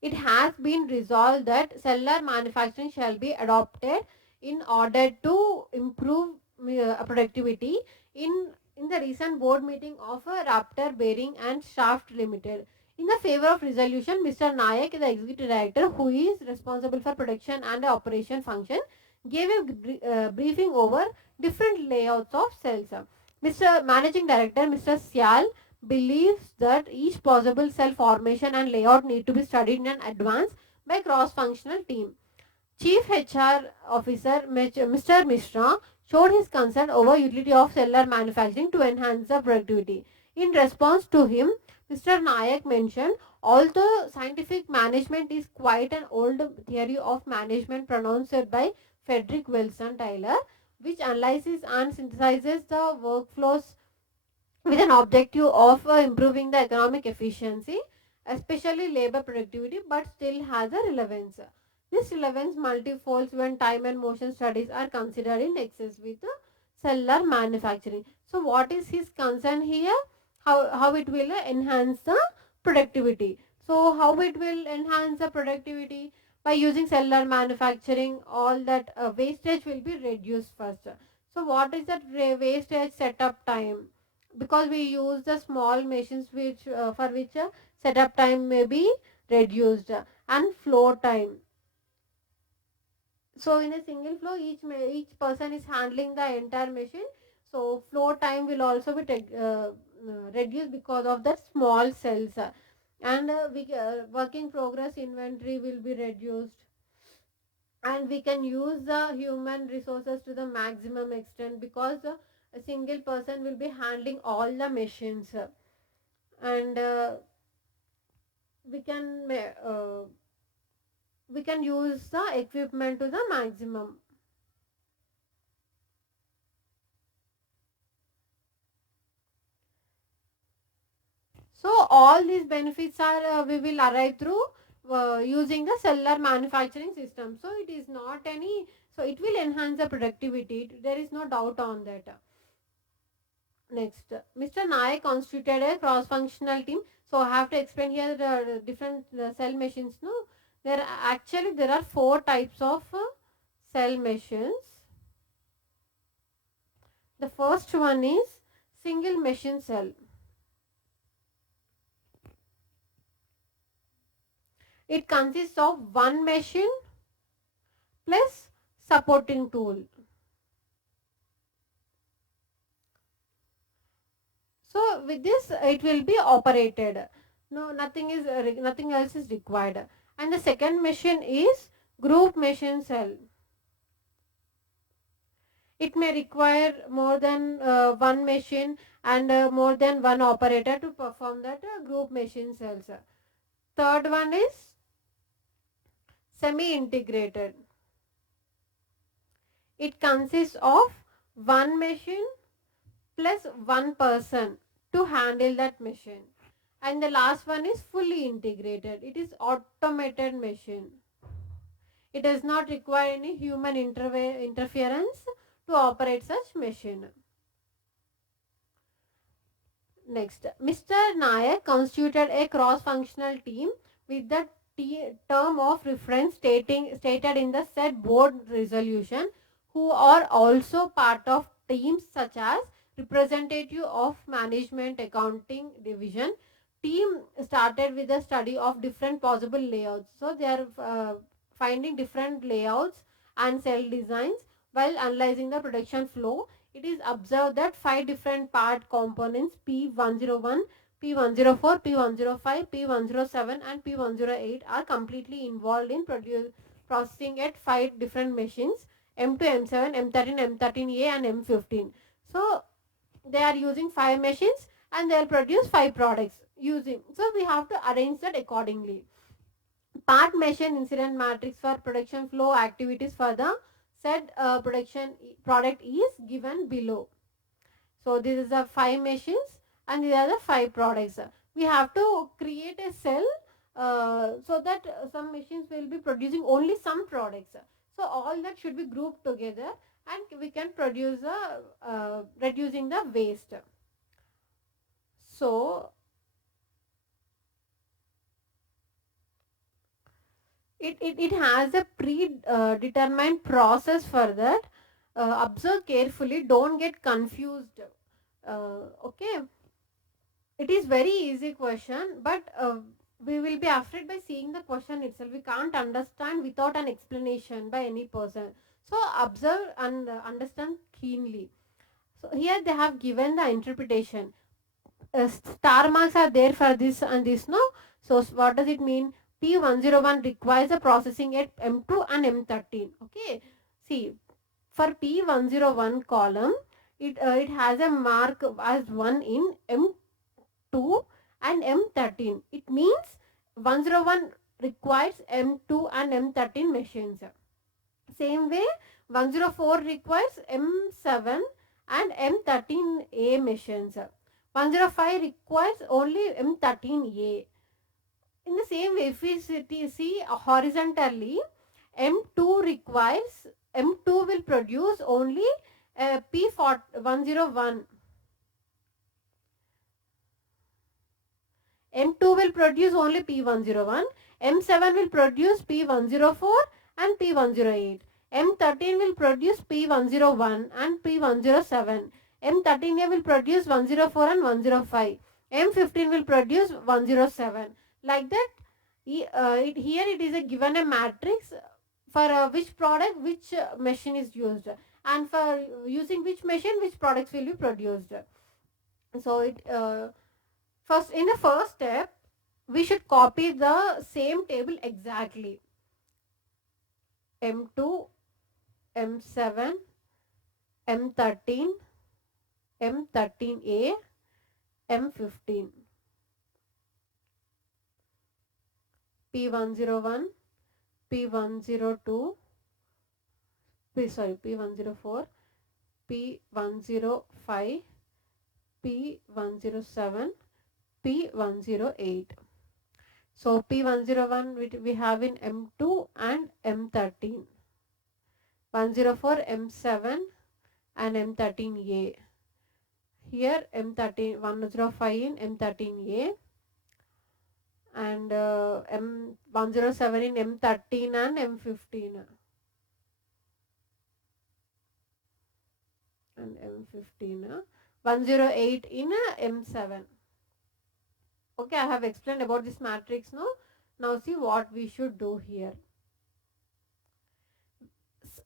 It has been resolved that cellular manufacturing shall be adopted in order to improve productivity in the recent board meeting of Raptor Bearing and Shaft Limited. In the favor of resolution, Mr. Nayak, the executive director who is responsible for production and operation function, gave a briefing over different layouts of cells. Mr. Managing Director, Mr. Syal, believes that each possible cell formation and layout need to be studied in advance by cross-functional team. Chief HR Officer Mr. Mishra showed his concern over utility of cellular manufacturing to enhance the productivity. In response to him, Mr. Nayak mentioned, although scientific management is quite an old theory of management pronounced by Frederick Wilson Taylor, which analyzes and synthesizes the workflows with an objective of improving the economic efficiency, especially labor productivity, but still has a relevance. This relevance multifolds when time and motion studies are considered in excess with cellular manufacturing. So what is his concern here? How it will enhance the productivity. So how it will enhance the productivity? By using cellular manufacturing, all that wastage will be reduced first. So what is that wastage setup time? Because we use the small machines which for which setup time may be reduced, and flow time. So in a single flow, each person is handling the entire machine, so flow time will also be reduced because of the small cells, and work in progress inventory will be reduced, and we can use the human resources to the maximum extent because a single person will be handling all the machines, and we can uh, we can use the equipment to the maximum. So all these benefits are we will arrive through using the cellular manufacturing system. So it is not any, so it will enhance the productivity. There is no doubt on that. Next, Mr. Nayak constituted a cross-functional team. So I have to explain here the different cell machines. No, there are four types of cell machines. The first one is single machine cell. It consists of one machine plus supporting tool. So with this it will be operated. No, nothing else is required. And the second machine is group machine cell. It may require more than one machine and more than one operator to perform that group machine cells. Third one is semi-integrated. It consists of one machine plus one person to handle that machine. And the last one is fully integrated. It is automated machine. It does not require any human interference to operate such machine. Next, Mr. Nayak constituted a cross-functional team with the term of reference stated in the said board resolution, who are also part of teams such as representative of management accounting division. Team started with the study of different possible layouts. So they are finding different layouts and cell designs while analyzing the production flow. It is observed that 5 different part components P101, P104, P105, P107 and P108 are completely involved in processing at 5 different machines, M2, M7, M13, M13A and M15. So they are using 5 machines and they will produce 5 products using. So we have to arrange that accordingly. Part machine incident matrix for production flow activities for the said production product is given below. So this is the 5 machines and these are the 5 products. We have to create a cell so that some machines will be producing only some products. So all that should be grouped together and we can produce reducing the waste. So it has a predetermined process for that. Observe carefully, don't get confused. Okay, it is very easy question, but we will be afraid by seeing the question itself. We can't understand without an explanation by any person. So observe and understand keenly. So here they have given the interpretation. Star marks are there for this and this, no? So what does it mean? P101 requires a processing at M2 and M13. Okay. See, for P101 column, it has a mark as 1 in M2 M2 and M13. It means 101 requires M2 and M13 machines. Same way 104 requires M7 and M13A machines. 105 requires only M13A. In the same way, if we see horizontally, M2 will produce only P101. M2 will produce only P101, M7 will produce P104 and P108. M13 will produce P101 and P107. M13A will produce 104 and 105. M15 will produce 107. Like that, here it is given a matrix for which product which machine is used, and for using which machine which products will be produced. So in the first step we should copy the same table exactly. M2, M7, M13, M13A, M15, P101, P102, P104, P105, P107, P108. So P101 we have in M2 and M13. 104 M7 and M13A. Here M13 105 in M13A and M107 in M13 and M15 and M15. 108 in M7. Okay, I have explained about this matrix now. Now see what we should do here.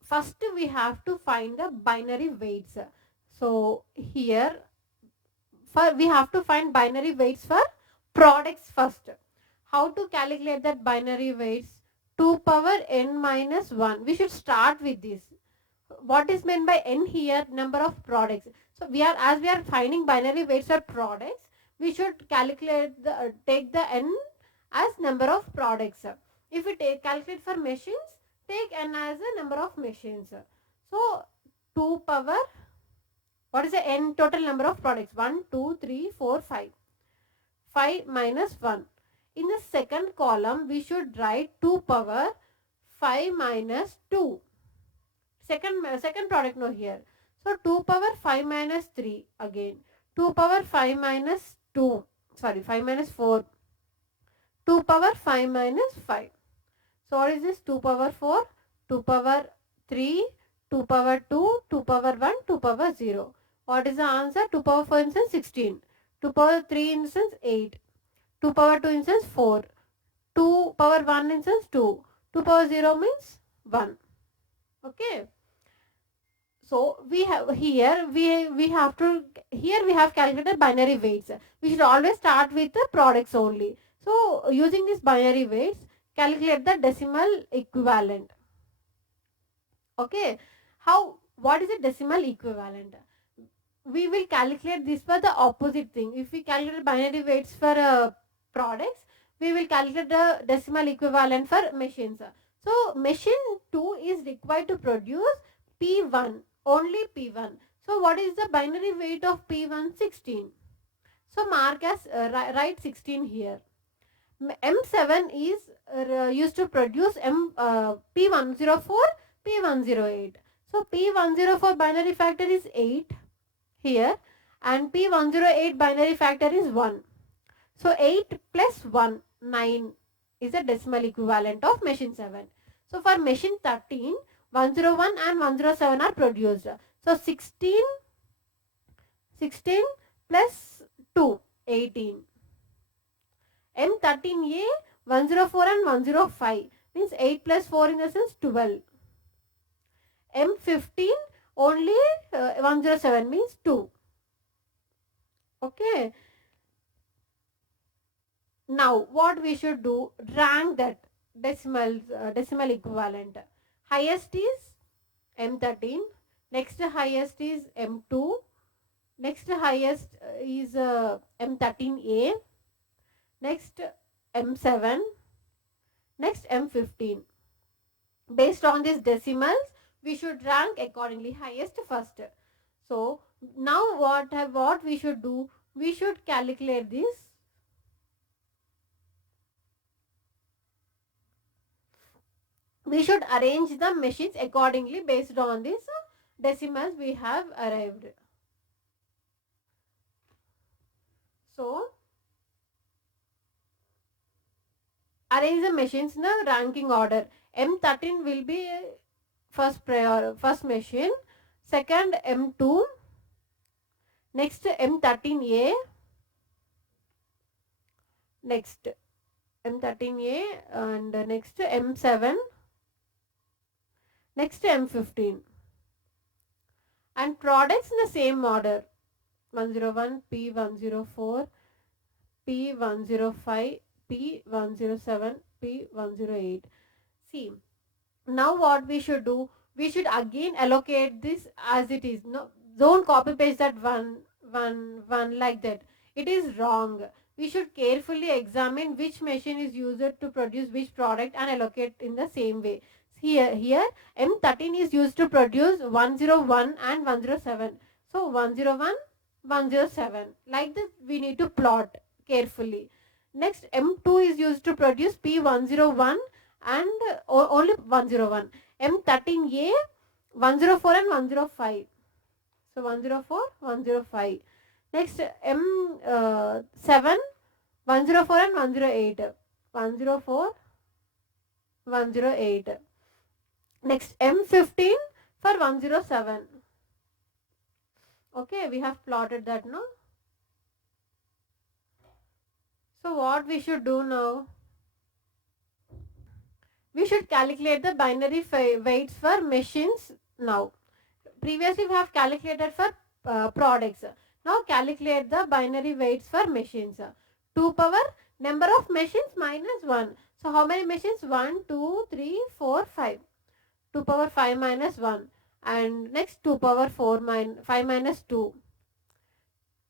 First we have to find the binary weights. So here we have to find binary weights for products first. How to calculate that binary weights? 2 power n minus 1. We should start with this. What is meant by n here? Number of products. So as we are finding binary weights for products, we should calculate take the n as number of products. If we calculate for machines, take n as a number of machines. So 2 power, what is the n total number of products? 1, 2, 3, 4, 5. 5 minus 1. In the second column, we should write 2 power 5 minus 2. Second product no here. So 2 power 5 minus 3 again. 2 power 5 minus 2. Sorry, 5 minus 4. 2 power 5 minus 5. So what is this? 2 power 4, 2 power 3, 2 power 2, 2 power 1, 2 power 0. What is the answer? 2 power 4 instance 16. 2 power 3 instance 8. 2 power 2 instance 4. 2 power 1 instance 2. 2 power 0 means 1. Okay. So we have we have calculated binary weights. We should always start with the products only. So using these binary weights, calculate the decimal equivalent. Okay. What is a decimal equivalent? We will calculate this for the opposite thing. If we calculate binary weights for products, we will calculate the decimal equivalent for machines. So machine 2 is required to produce P1, only P1. So what is the binary weight of P1? 16. So mark as write 16 here. M7 is used to produce P104, P108. So P104 binary factor is 8 here and P108 binary factor is 1. So 8 plus 1, 9 is a decimal equivalent of machine 7. So for machine 13, 101 and 107 are produced. So 16 plus 2, 18. M13A, 104 and 105 means 8 plus 4 in the sense 12. M15 only 107 means 2. Okay. Now what we should do? Rank that decimal equivalent. Highest is M13. Next highest is M2. Next highest is M13A. Next M7. Next M15. Based on these decimals, we should rank accordingly, highest first. So now what we should do? We should calculate this. We should arrange the machines accordingly based on these decimals we have arrived. So arrange the machines in the ranking order. M13 will be first machine, second M2, next M13A, next M13A, and next M7, next M15, and products in the same order: 101, P104, P105, P107, P108. See, now what we should do? We should again allocate this as it is. No, don't copy paste that one like that. It is wrong. We should carefully examine which machine is used to produce which product and allocate in the same way. Here M13 is used to produce 101 and 107. So 101, 107. Like this we need to plot carefully. Next M2 is used to produce P101 and only 101. M13A, 104 and 105. So 104, 105. Next M7, 104 and 108. 104, 108. Next M15 for 107. Okay, we have plotted that, no? So what we should do now? We should calculate the binary weights for machines now. Previously we have calculated for products. Now calculate the binary weights for machines. 2 power number of machines minus 1. So how many machines? 1, 2, 3, 4, 5. 2 power 5 minus 1. And next 2 power 5 minus 2.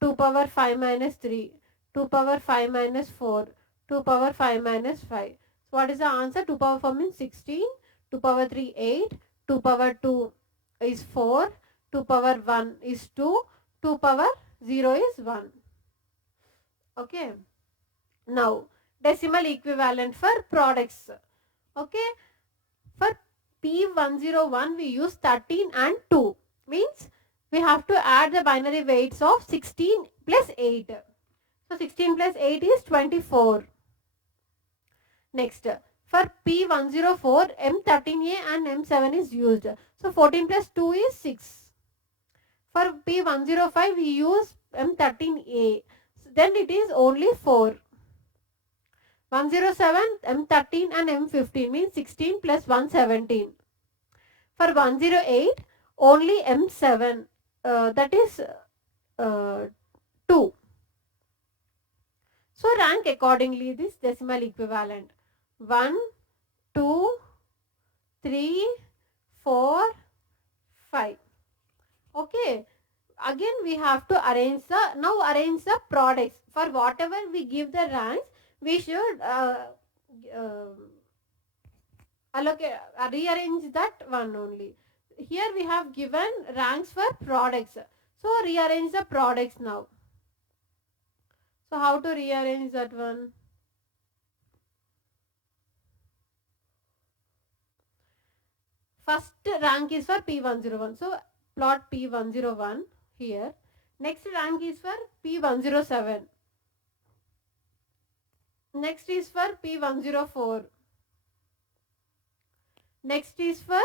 2 power 5 minus 3. 2 power 5 minus 4. 2 power 5 minus 5. So what is the answer? 2 power 4 means 16. 2 power 3 8. 2 power 2 is 4. 2 power 1 is 2. 2 power 0 is 1. Okay. Now decimal equivalent for products. Okay. For P101 we use 13 and 2. Means we have to add the binary weights of 16 plus 8. So 16 plus 8 is 24. Next, for P104, M13A and M7 is used. So 14 plus 2 is 6. For P105 we use M13A. So then it is only 4. 107, M13 and M15 means 16 plus 117. For 108 only M7, that is 2. So rank accordingly this decimal equivalent. 1, 2, 3, 4, 5. Okay. Again we have to arrange the products. For whatever we give the ranks, we should rearrange that one only. Here we have given ranks for products. So rearrange the products now. So how to rearrange that one? First rank is for P101. So plot P101 here. Next rank is for P107. Next is for P104. Next is for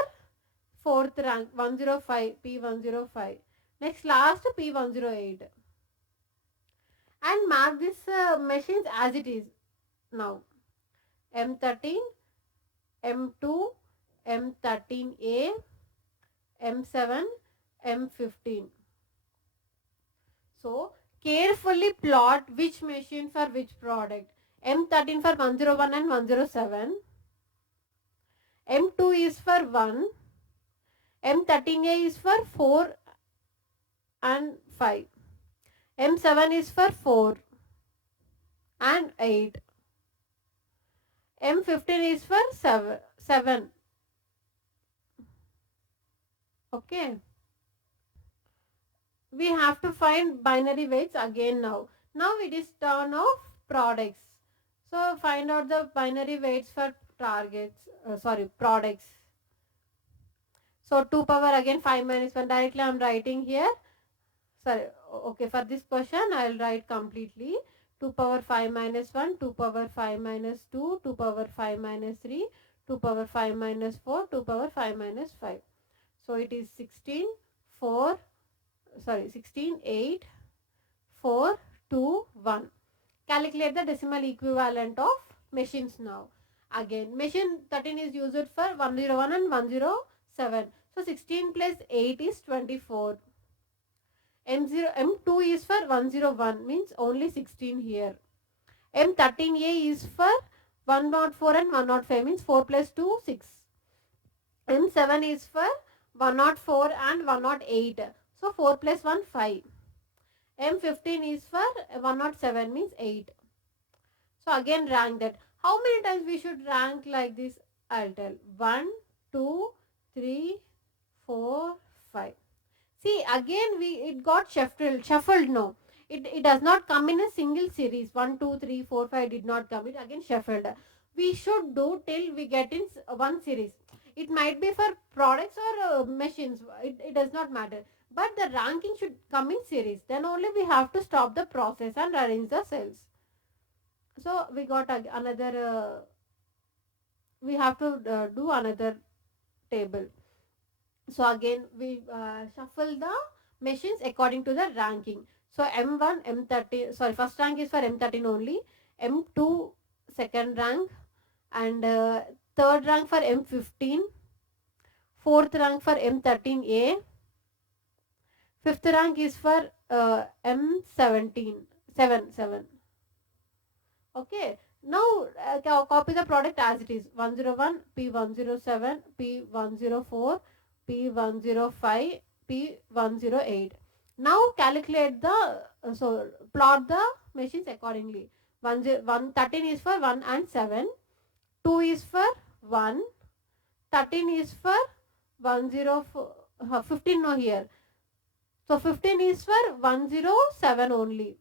fourth rank 105, P105. Next last P108. And mark these machines as it is now. M13, M2, M13A, M7, M15. So carefully plot which machine for which product. M13 for 101 and 107. M2 is for 1. M13A is for 4 and 5. M7 is for 4 and 8. M15 is for 7. Okay. We have to find binary weights again now. Now it is turn of products. So find out the binary weights for products. So 2 power again 5 minus 1 directly I am writing here. Sorry, okay, for this question I will write completely. 2 power 5 minus 1, 2 power 5 minus 2, 2 power 5 minus 3, 2 power 5 minus 4, 2 power 5 minus 5. So it is 16, 4, 16, 8, 4, 2, 1. Calculate the decimal equivalent of machines now. Again, machine 13 is used for 101 and 107. So 16 plus 8 is 24. M2 is for 101 means only 16 here. M13A is for 104 and 105 means 4 plus 2 6. M7 is for 104 and 108. So 4 plus 1 5. M15 is for 107 means 8. So again rank that. How many times we should rank like this? I'll tell. 1, 2, 3, 4, 5. See again it got shuffled no. It does not come in a single series. 1, 2, 3, 4, 5 did not come. It again shuffled. We should do till we get in one series. It might be for products or machines. It does not matter. But the ranking should come in series. Then only we have to stop the process and arrange the cells. So we got another. We have to do another table. So again we shuffle the machines according to the ranking. So M1, M13, sorry, first rank is for M13 only, M2 second rank, and third rank for M15, fourth rank for M13A, fifth rank is for M17, 7. Okay. Now copy the product as it is. 101, P107, P104, P105, P108. Now calculate the, plot the machines accordingly. 13 is for 1 and 7, 2 is for 1, 13 is for 104, 15 no here. So 15 is for 107 only.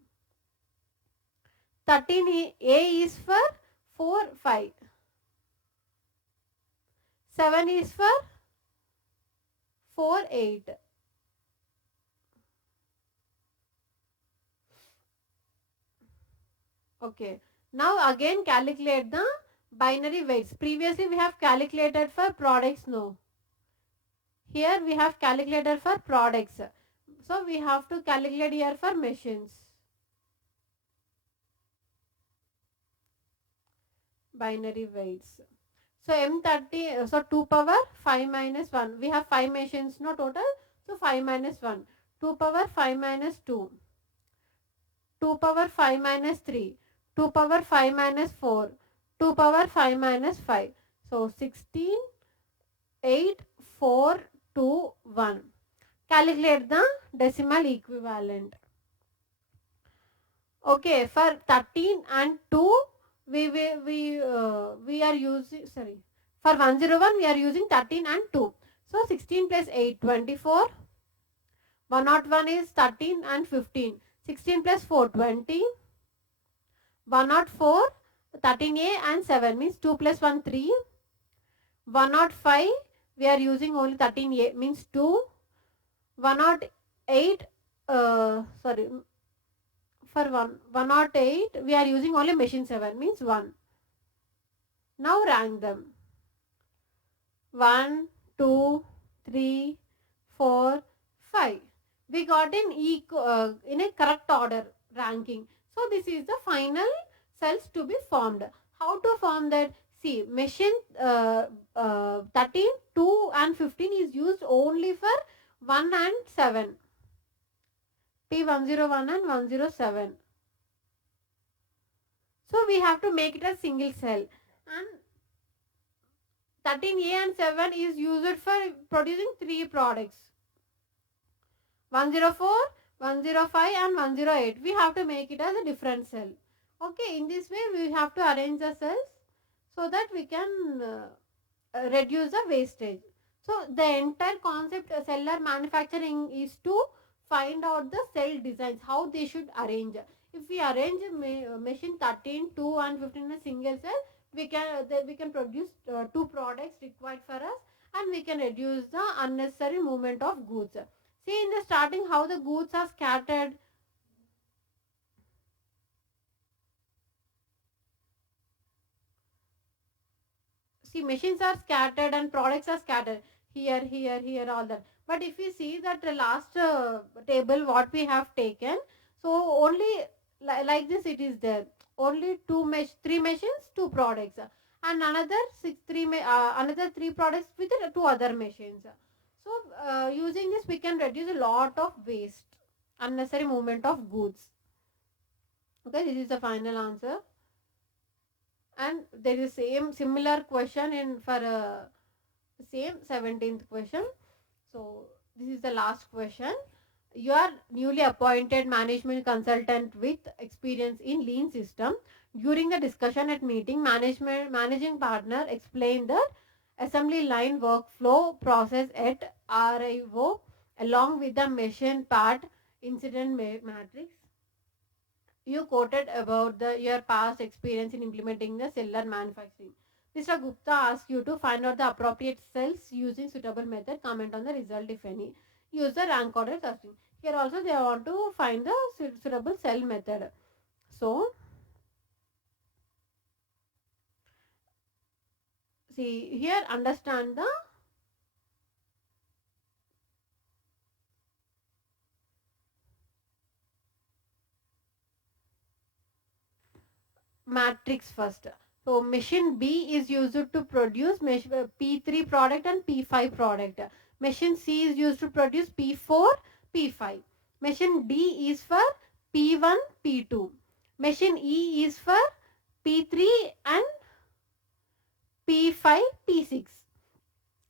13A is for 4, 5. 7 is for 4, 8. Okay. Now again calculate the binary weights. Previously we have calculated for products, no. Here we have calculated for products. So we have to calculate here for machines. Binary weights. So M30, so 2 power 5 minus 1. We have 5 machines, no total. So 5 minus 1. 2 power 5 minus 2. 2 power 5 minus 3. 2 power 5 minus 4. 2 power 5 minus 5. So 16, 8, 4, 2, 1. Calculate the decimal equivalent. Okay, for 13 and 2, we are using, sorry, for 101 we are using 13 and 2. So 16 plus 8, 24. 101 is 13 and 15. 16 plus 4, 20. 104, 13A and 7 means 2 plus 1, 3. 105 we are using only 13A means 2. 108, sorry, for 108 we are using only machine 7 means 1. Now rank them. 1, 2, 3, 4, 5. We got in a correct order ranking. So this is the final cells to be formed. How to form that? See, machine 13, 2 and 15 is used only for 1 and 7. P101 and 107. So we have to make it a single cell. And 13A and 7 is used for producing 3 products. 104, 105 and 108. We have to make it as a different cell. Okay, in this way we have to arrange the cells so that we can reduce the wastage. So the entire concept cellular manufacturing is to find out the cell designs, how they should arrange. If we arrange machine 13, 2 and 15 in a single cell, we can produce two products required for us, and we can reduce the unnecessary movement of goods. See in the starting how the goods are scattered. See, machines are scattered and products are scattered here, here, here, all that. But if you see that the last table what we have taken, so only like this it is there. Only three machines, two products, and another another three products with two other machines. So using this we can reduce a lot of waste, unnecessary movement of goods. Okay, this is the final answer. And there is same similar question in for same 17th question. So this is the last question. You are newly appointed management consultant with experience in lean system. During the discussion at meeting, managing partner explained the assembly line workflow process at RIO along with the machine part incident matrix. You quoted about your past experience in implementing the cellular manufacturing. Mr. Gupta asks you to find out the appropriate cells using suitable method. Comment on the result if any. Use the rank order searching. Here also they want to find the suitable cell method. So, see here understand the matrix first. So machine B is used to produce P3 product and P5 product. Machine C is used to produce P4, P5. Machine D is for P1, P2. Machine E is for P3 and P5, P6.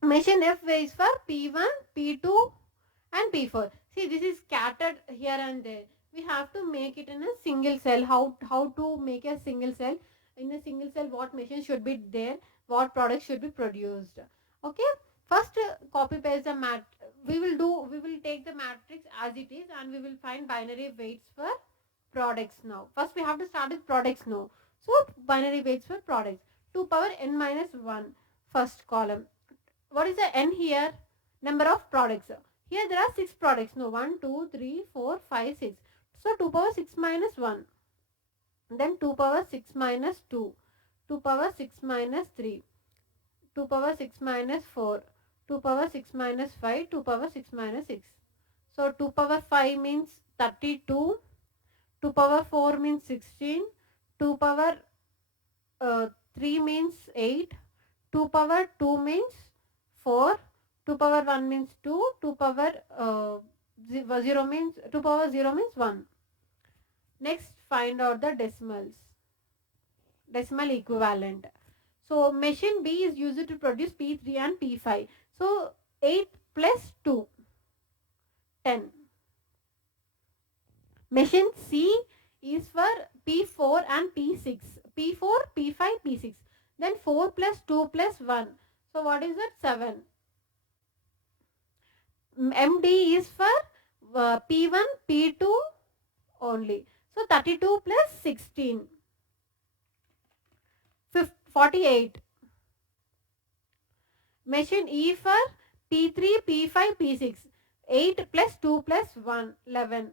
Machine F is for P1, P2 and P4. See, this is scattered here and there. We have to make it in a single cell. How to make a single cell? In a single cell, what machine should be there? What product should be produced? Okay. First, copy paste the mat. We will take the matrix as it is, and we will find binary weights for products now. First, we have to start with products now. So, binary weights for products. 2 power n minus 1, first column. What is the n here? Number of products. Here there are 6 products. No, 1, 2, 3, 4, 5, 6. So 2 power 6 minus 1. Then 2 power 6 minus 2. 2 power 6 minus 3. 2 power 6 minus 4. 2 power 6 minus 5. 2 power 6 minus 6. So 2 power 5 means 32. 2 power 4 means 16. 2 power 3 means 8. 2 power 2 means 4. 2 power 1 means 2. 2 power 0 means 2 power 0 means 1. Next, find out the decimal equivalent. So machine B is used to produce P3 and P5. So 8 plus 2, 10. Machine C is for P4 and P6. P4, P5, P6. Then 4 plus 2 plus 1. So what is that? 7. MD is for P1, P2 only. So 32 plus 16. 48. Machine E for P3, P5, P6. 8 plus 2 plus 1, 11.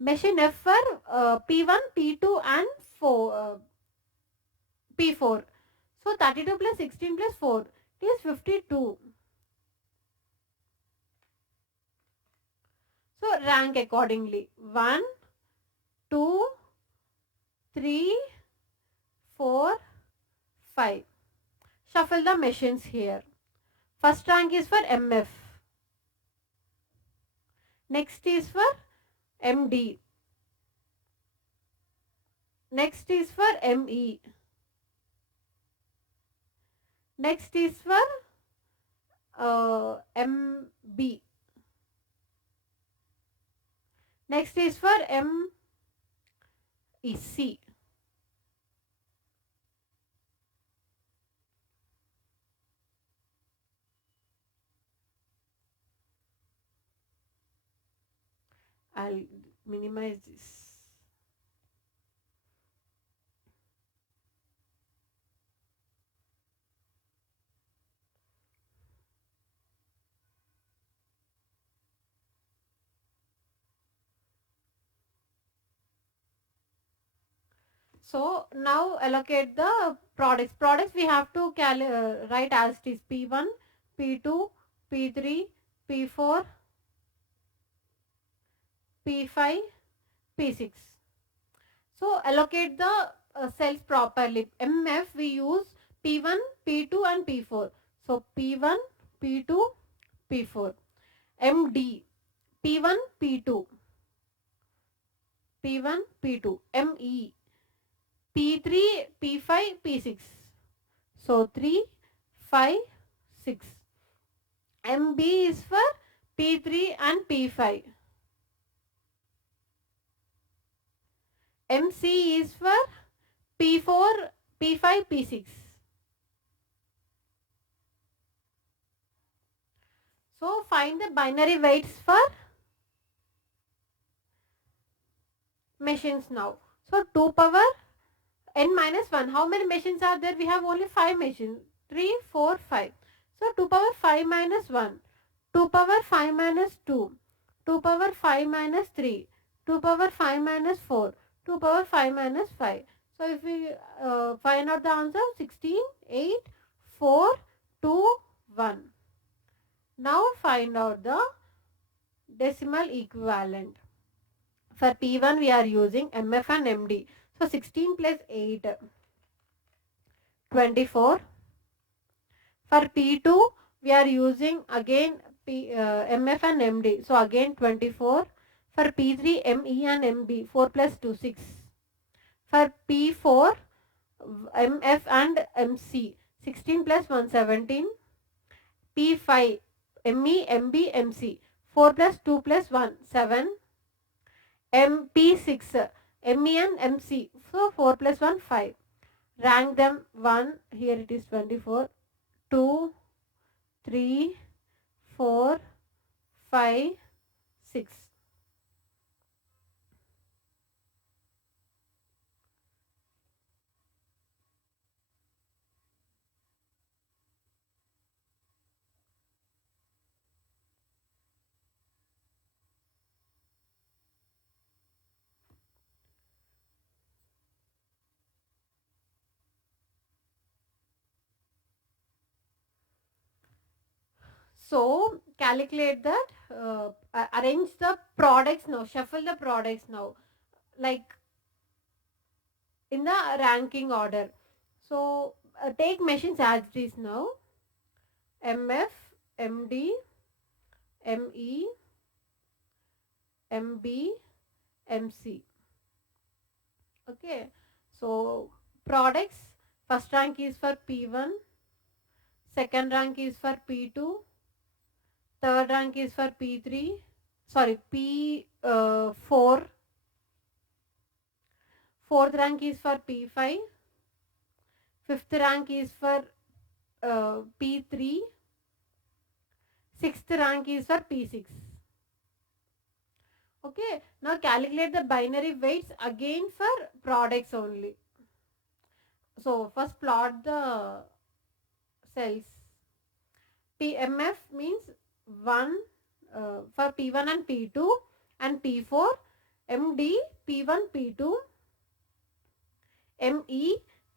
Machine F for P1, P2 and P4. So 32 plus 16 plus 4 is 52. So rank accordingly. 1, 2, 3, 4, 5. Shuffle the machines here. First rank is for MF. Next is for MD. Next is for ME. Next is for MB. Next is for MEC. I'll minimize this. So now allocate the products. Products we have to write as it is P1, P2, P3, P4, P5, P6. So allocate the cells properly. MF we use P1, P2 and P4. So P1, P2, P4. MD P1, P2, P1, P2. ME P3, P5, P6. So 3, 5, 6. MB is for P3 and P5. MC is for P4, P5, P6. So find the binary weights for machines now. So 2 power n minus 1. How many machines are there? We have only 5 machines. 3, 4, 5. So 2 power 5 minus 1. 2 power 5 minus 2. 2 power 5 minus 3. 2 power 5 minus 4. 2 power 5 minus 5. So if we find out the answer, 16, 8, 4, 2, 1. Now find out the decimal equivalent. For P1 we are using MF and MD. So 16 plus 8, 24. For P2 we are using again MF and MD. So again 24. For P3 ME and MB, 4 plus 2, 6. For P4 MF and MC, 16 plus 1, 17. P5 ME, MB, MC, 4 plus 2 plus 1, 7. MP6 ME and MC, so 4 plus 1, 5. Rank them 1, here it is 24, 2, 3, 4, 5, 6. So calculate that, arrange the products now, shuffle the products now, like in the ranking order. So take machines as it is now. MF, MD, ME, MB, MC. Okay. So products, first rank is for P1, second rank is for P2, third rank is for P3, sorry P4, fourth rank is for P5, fifth rank is for P3, sixth rank is for P6. Okay, now calculate the binary weights again for products only. So first plot the cells. PMF means 1 for P1 and P2 and P4, MD P1, P2, ME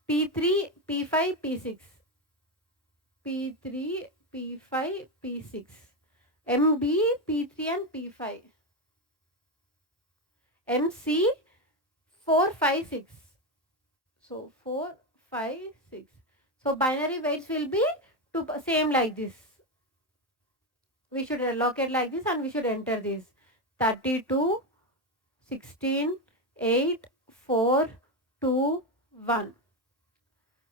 P3, P5, P6, P3, P5, P6, MB P3 and P5, MC 4, 5, 6. So 4, 5, 6. So binary weights will be same like this. We should allocate like this and we should enter this 32, 16, 8, 4, 2, 1.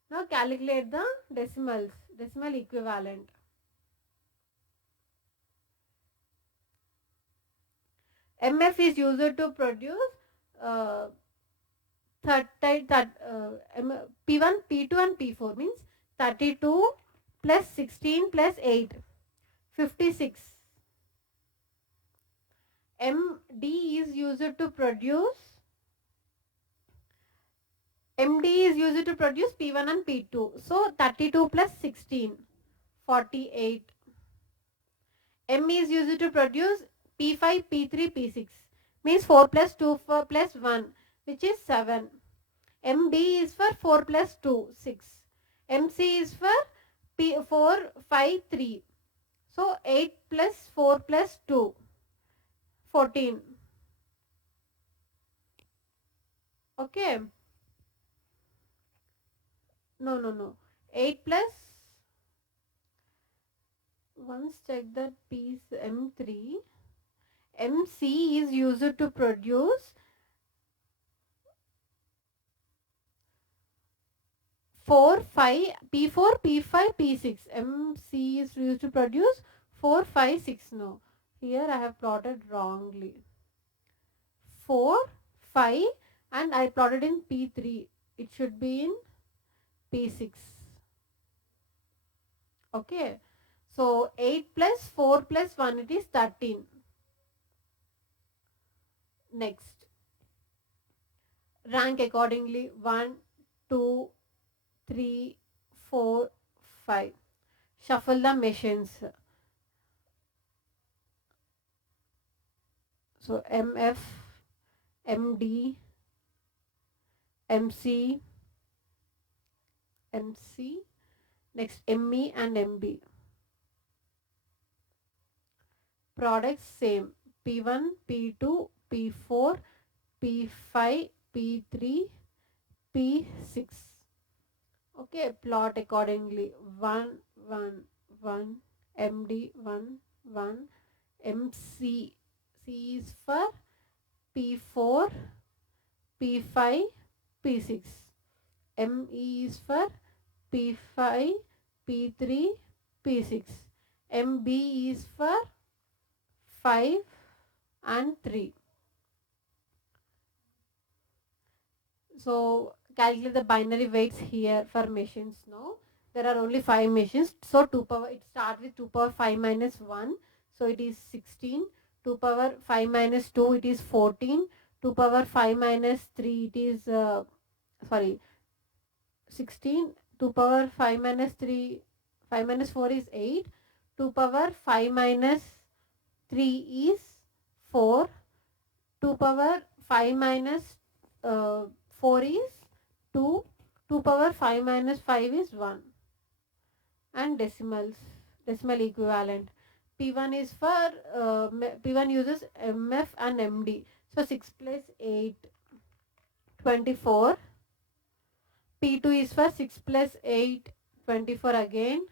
Now calculate the decimals, decimal equivalent. MF is used to produce uh, P1, P2 and P4 means 32 plus 16 plus 8, 56. MD is used to produce P1 and P2. So 32 plus 16, 48. M is used to produce P5, P3, P6. Means 4 plus 2 4 plus 1, which is 7. MD is for 4 plus 2, 6. MC is for P4, 5, 3. So 8 plus 4 plus 2, 14. Okay. No. 8 plus, once check that piece M3. MC is used to produce 4, 5, P4, P5, P6. MC is used to produce 4, 5, 6. No. Here I have plotted wrongly. 4, 5 and I plotted in P3. It should be in P6. Okay. So 8 plus 4 plus 1, it is 13. Next. Rank accordingly 1, 2, 3, 4, 5. Shuffle the machines. So MF, MD, MC, next ME and MB. Products same. P1, P2, P4, P5, P3, P6. Okay, plot accordingly. 1, 1, 1, MD, 1, 1, MC. C is for P4, P5, P6. ME is for P5, P3, P6. MB is for 5 and 3. So calculate the binary weights here for machines now. There are only 5 machines. So 2 power, it starts with 2 power 5 minus 1. So it is 16. 2 power 5 minus 2, it is 14. 2 power 5 minus 3, it is, 16. 2 power 5 minus 3, 5 minus 4 is 8. 2 power 5 minus 3 is 4. 2 power 5 minus 4 is 2. 2 power 5 minus 5 is 1. And decimals, decimal equivalent. P1 is for, P1 uses MF and MD. So 6 plus 8, 24. P2 is for 6 plus 8, 24 again.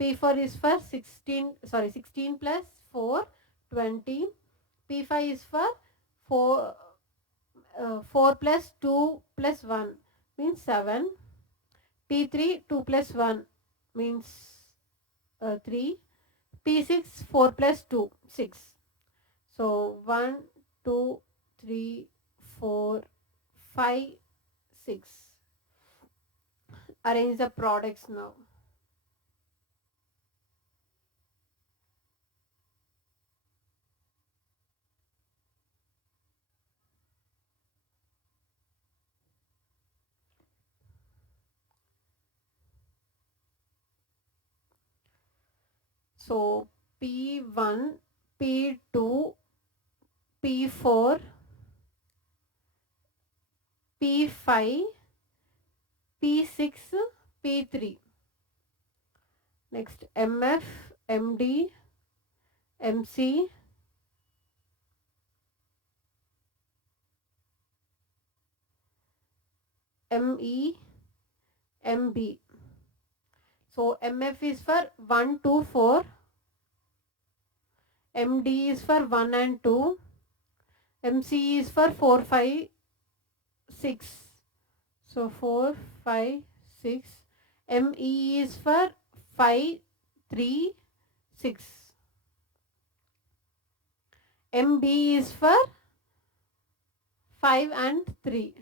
P4 is for 16 plus 4, 20. P5 is for 4, 4 plus 2 plus 1 means 7. P3 2 plus 1 means 3. P6 4 plus 2 6. So 1, 2, 3, 4, 5, 6. Arrange the products now. So P1, P2, P4, P5, P6, P3. Next MF, MD, MC, ME, MB. So MF is for 1, 2, 4. MD is for 1 and 2. MC is for 4, 5, 6. So 4, 5, 6. ME is for 5, 3, 6. MB is for 5 and 3.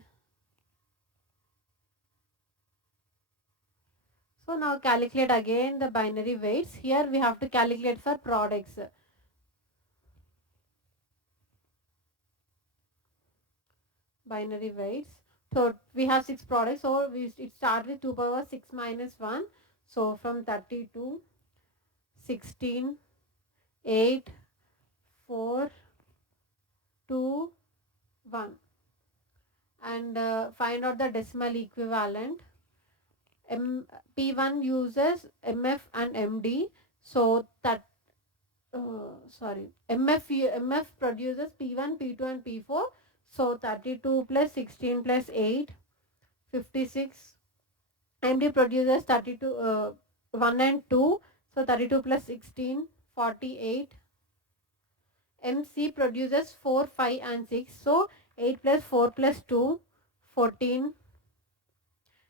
So now calculate again the binary weights. Here we have to calculate for products. Binary weights. So we have 6 products. So it starts with 2 power 6 minus 1. So from 32, 16, 8, 4, 2, 1. And find out the decimal equivalent. P1 uses MF and MD. So that MF produces P1, P2 and P4. So 32 plus 16 plus 8, 56. MD produces 32, 1 and 2. So 32 plus 16, 48. MC produces 4, 5 and 6. So 8 plus 4 plus 2, 14.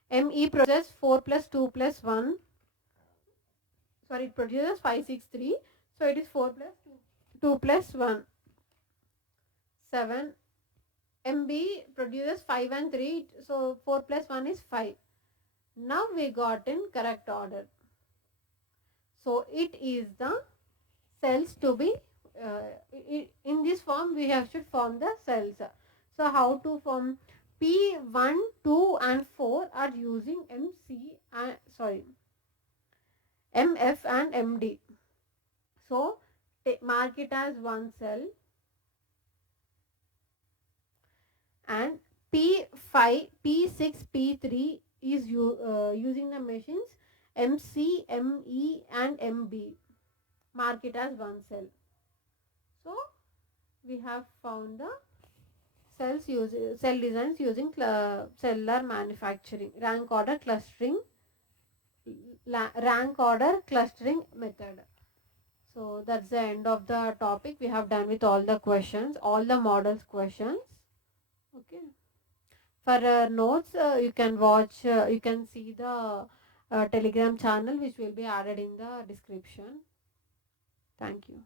ME produces 4 plus 2 plus 1. Sorry, it produces 5, 6, 3. So it is 4 plus 2 plus 1, 7. MB produces 5 and 3. So 4 plus 1 is 5. Now we got in correct order. So it is the cells to be in this form we have should form the cells. So how to form? P1, 2 and 4 are using MF and MD. So mark it as one cell, and P5, P6, P3 is using the machines MC, ME and MB. Mark it as one cell. So we have found the cell designs using cellular manufacturing, rank order clustering method. So that's the end of the topic. We have done with all the questions, all the models questions. Okay. For notes, you can watch, you can see the Telegram channel which will be added in the description. Thank you.